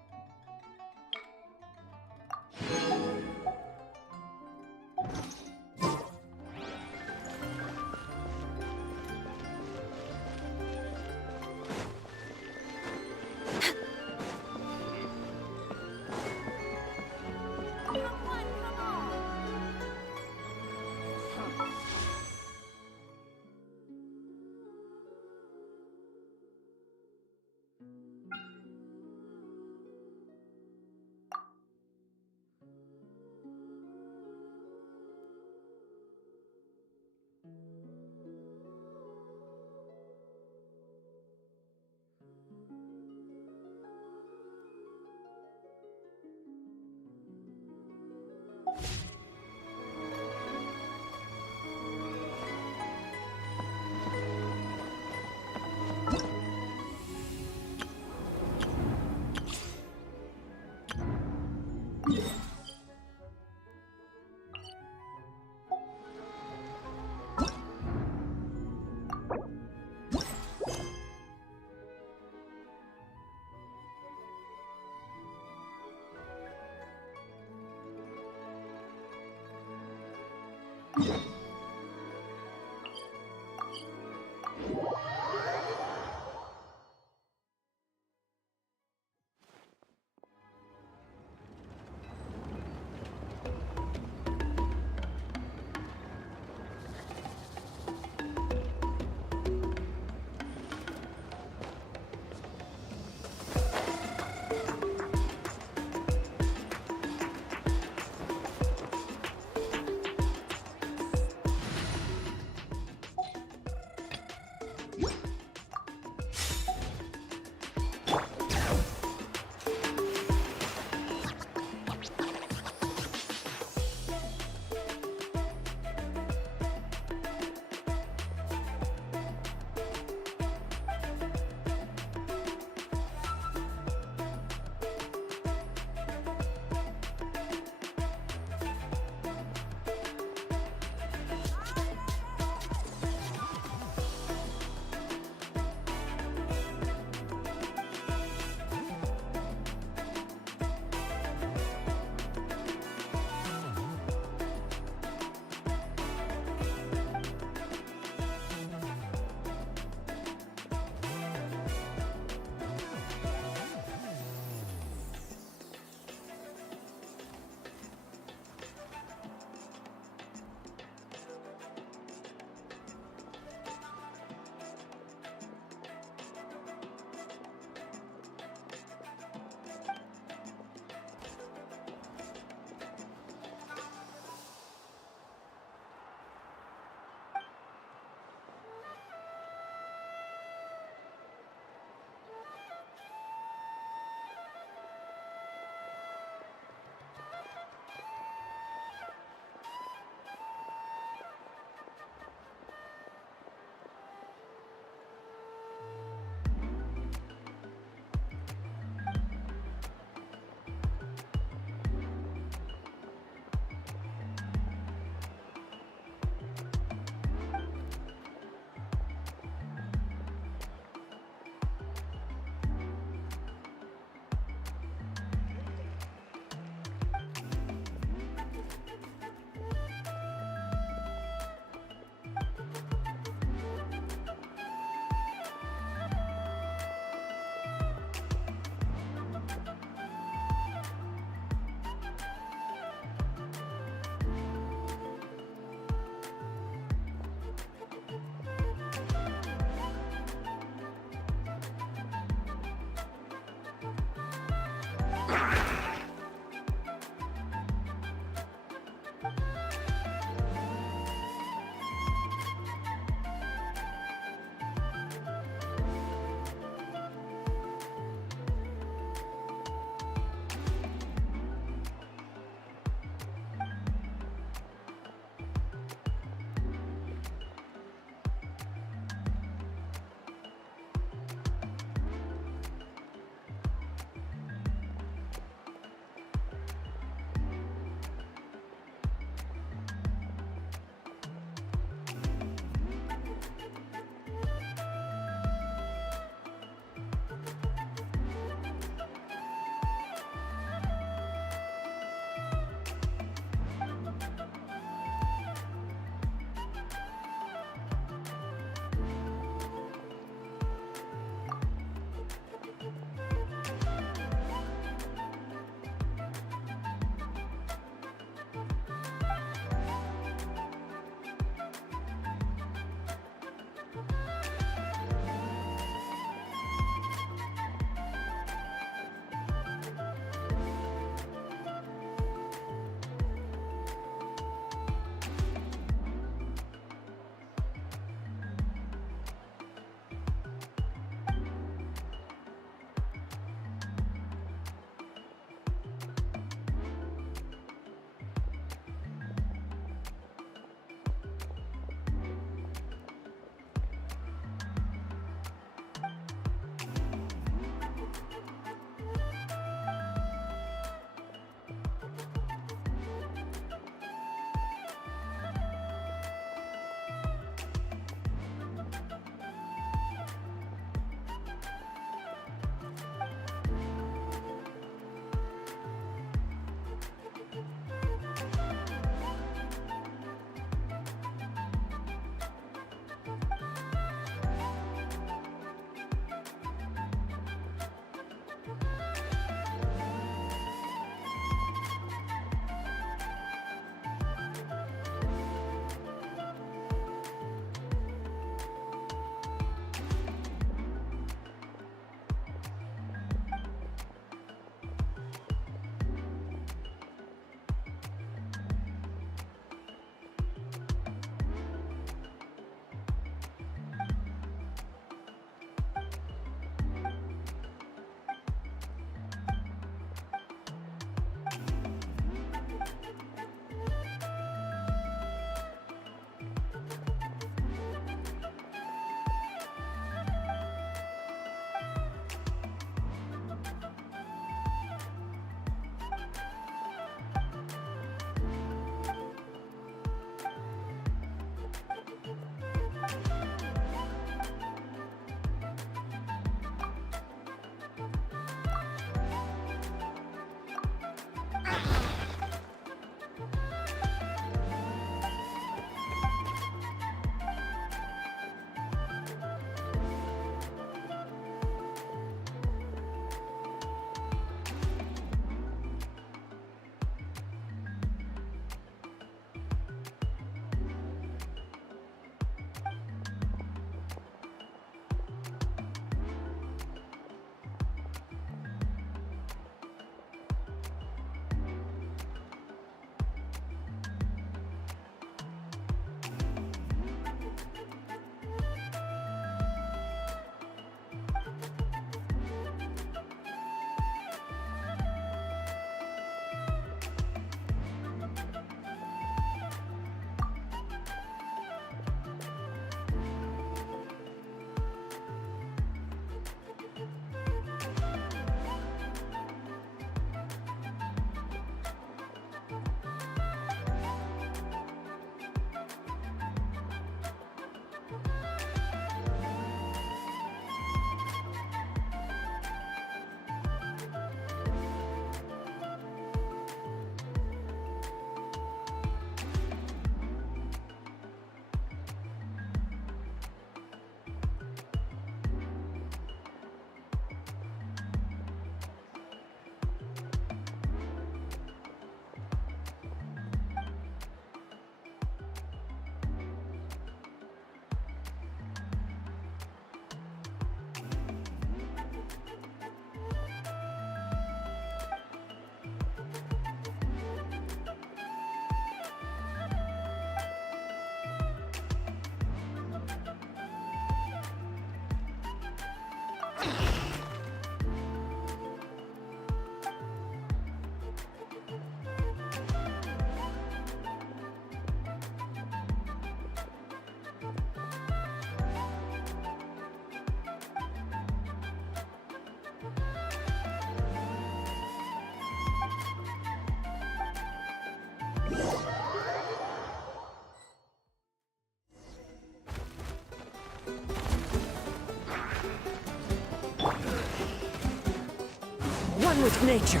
one with nature.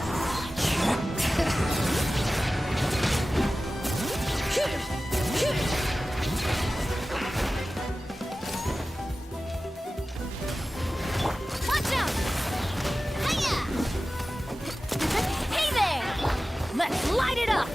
Watch out! Hiya! Hey there! Let's light it up!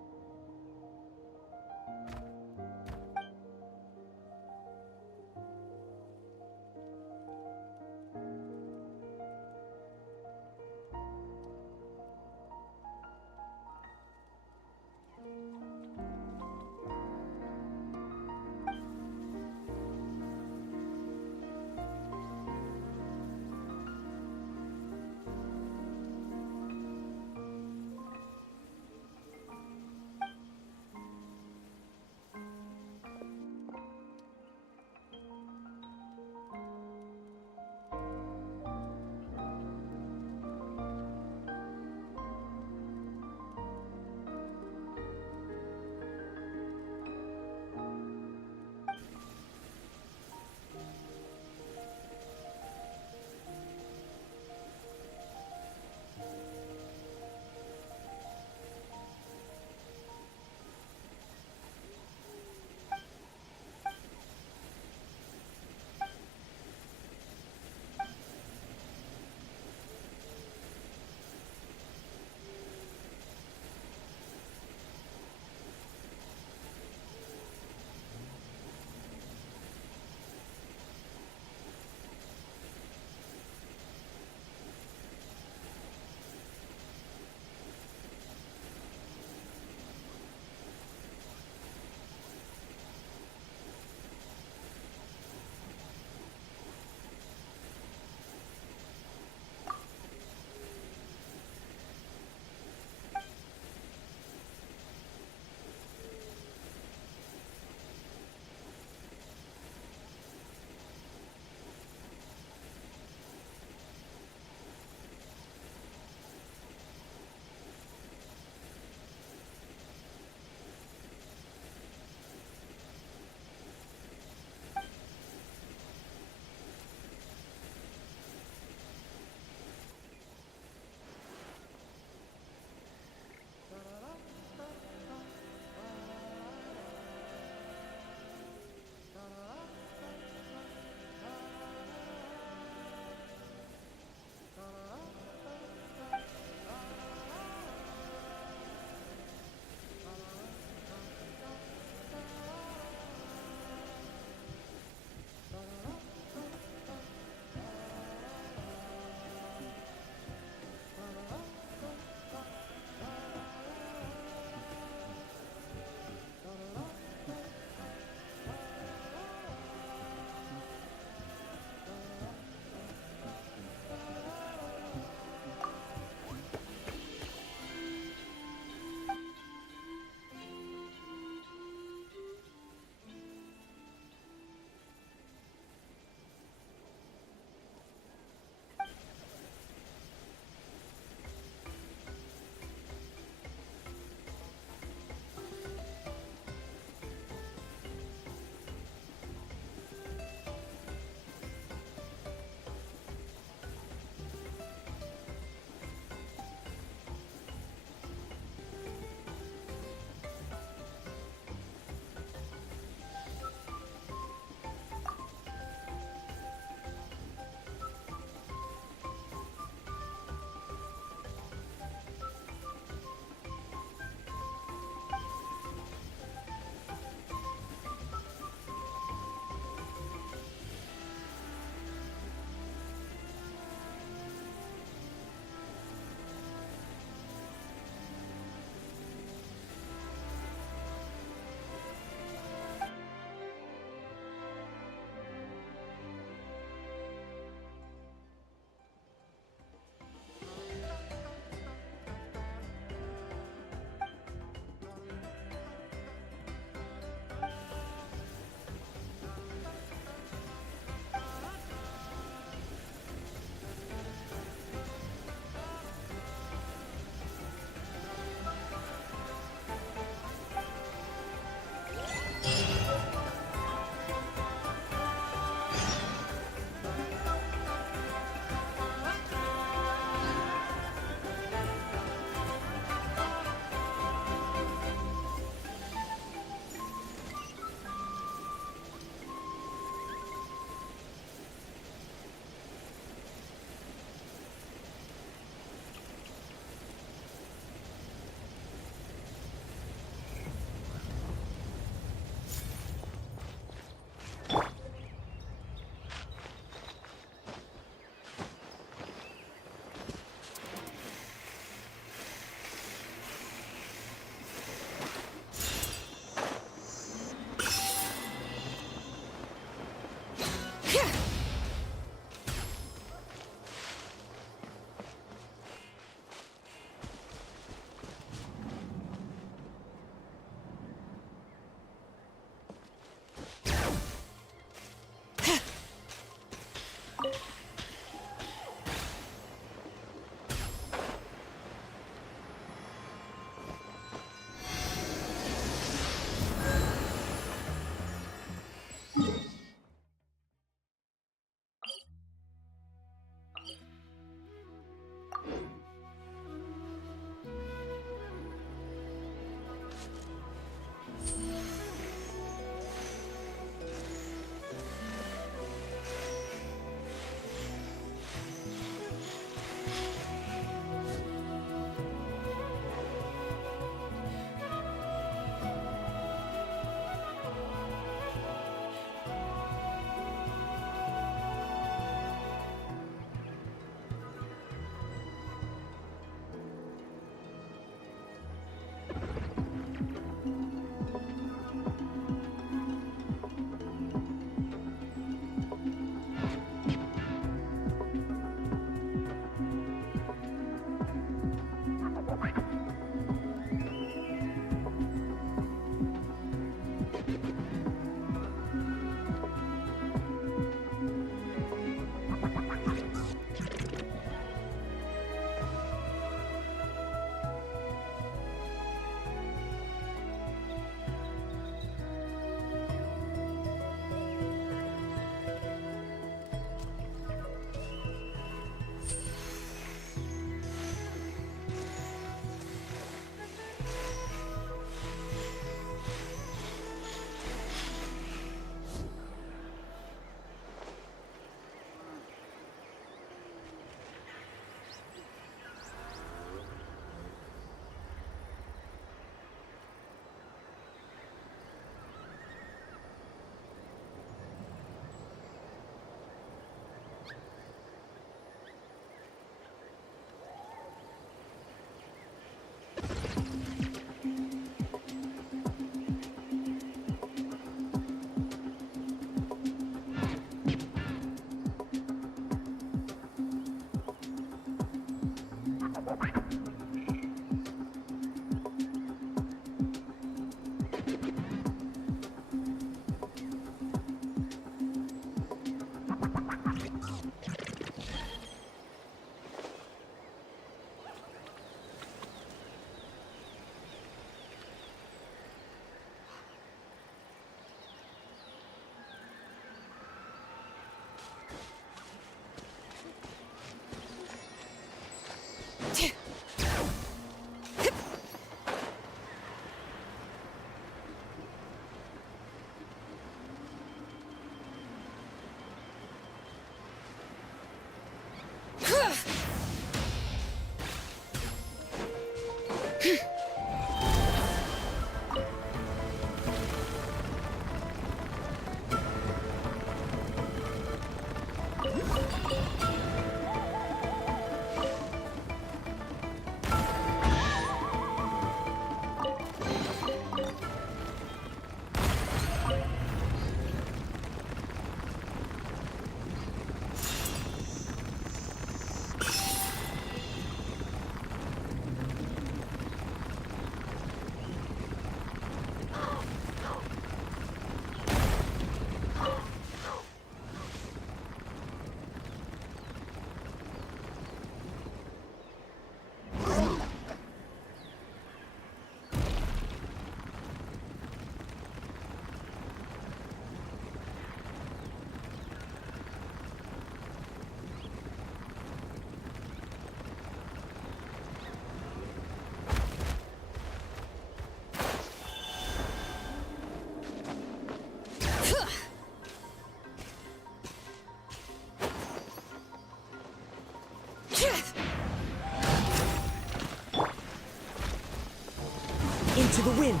Into the wind.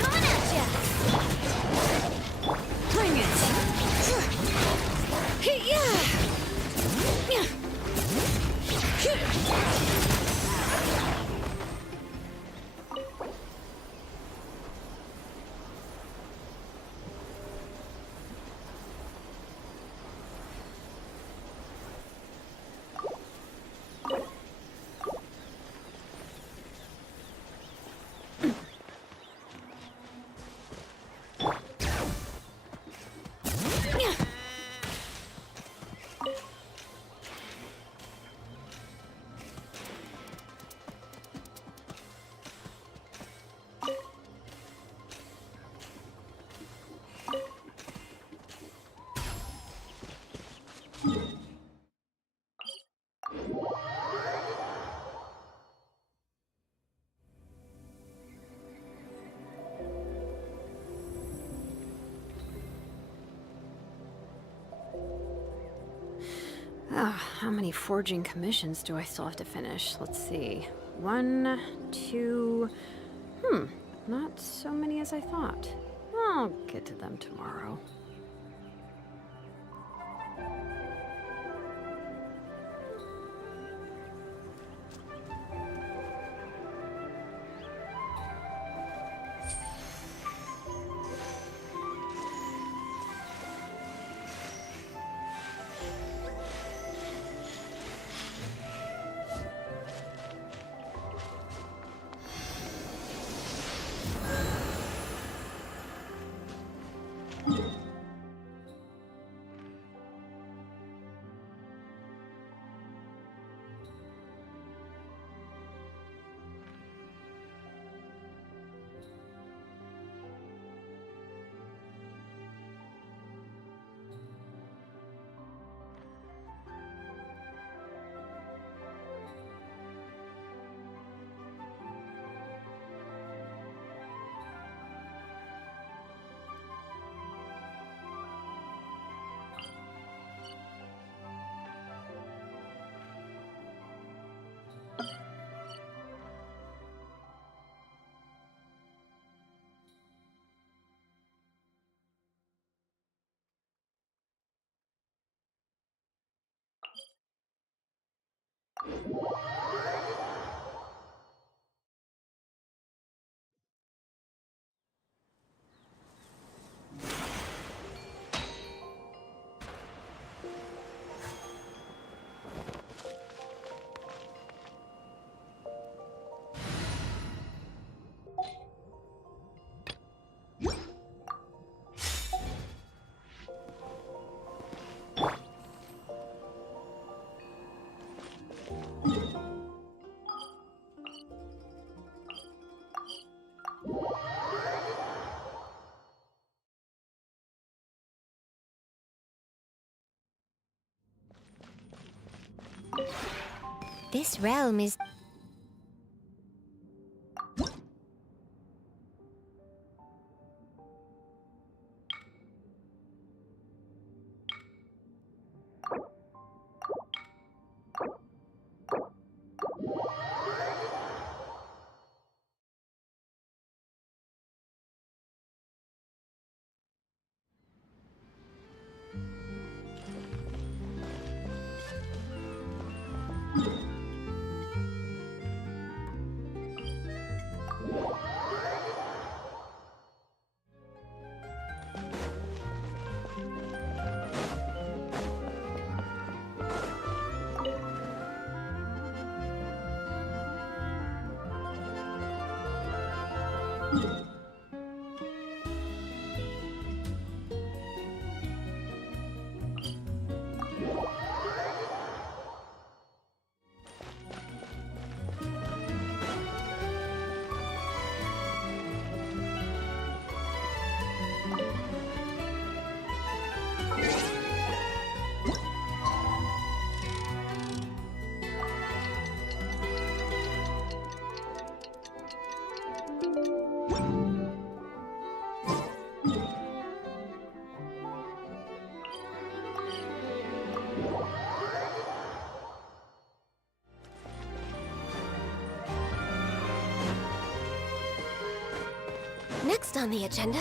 Coming at ya! Bring it! Hey-ya! How many forging commissions do I still have to finish? Let's see. 1, 2... not so many as I thought. I'll get to them tomorrow. This realm is... Next on the agenda,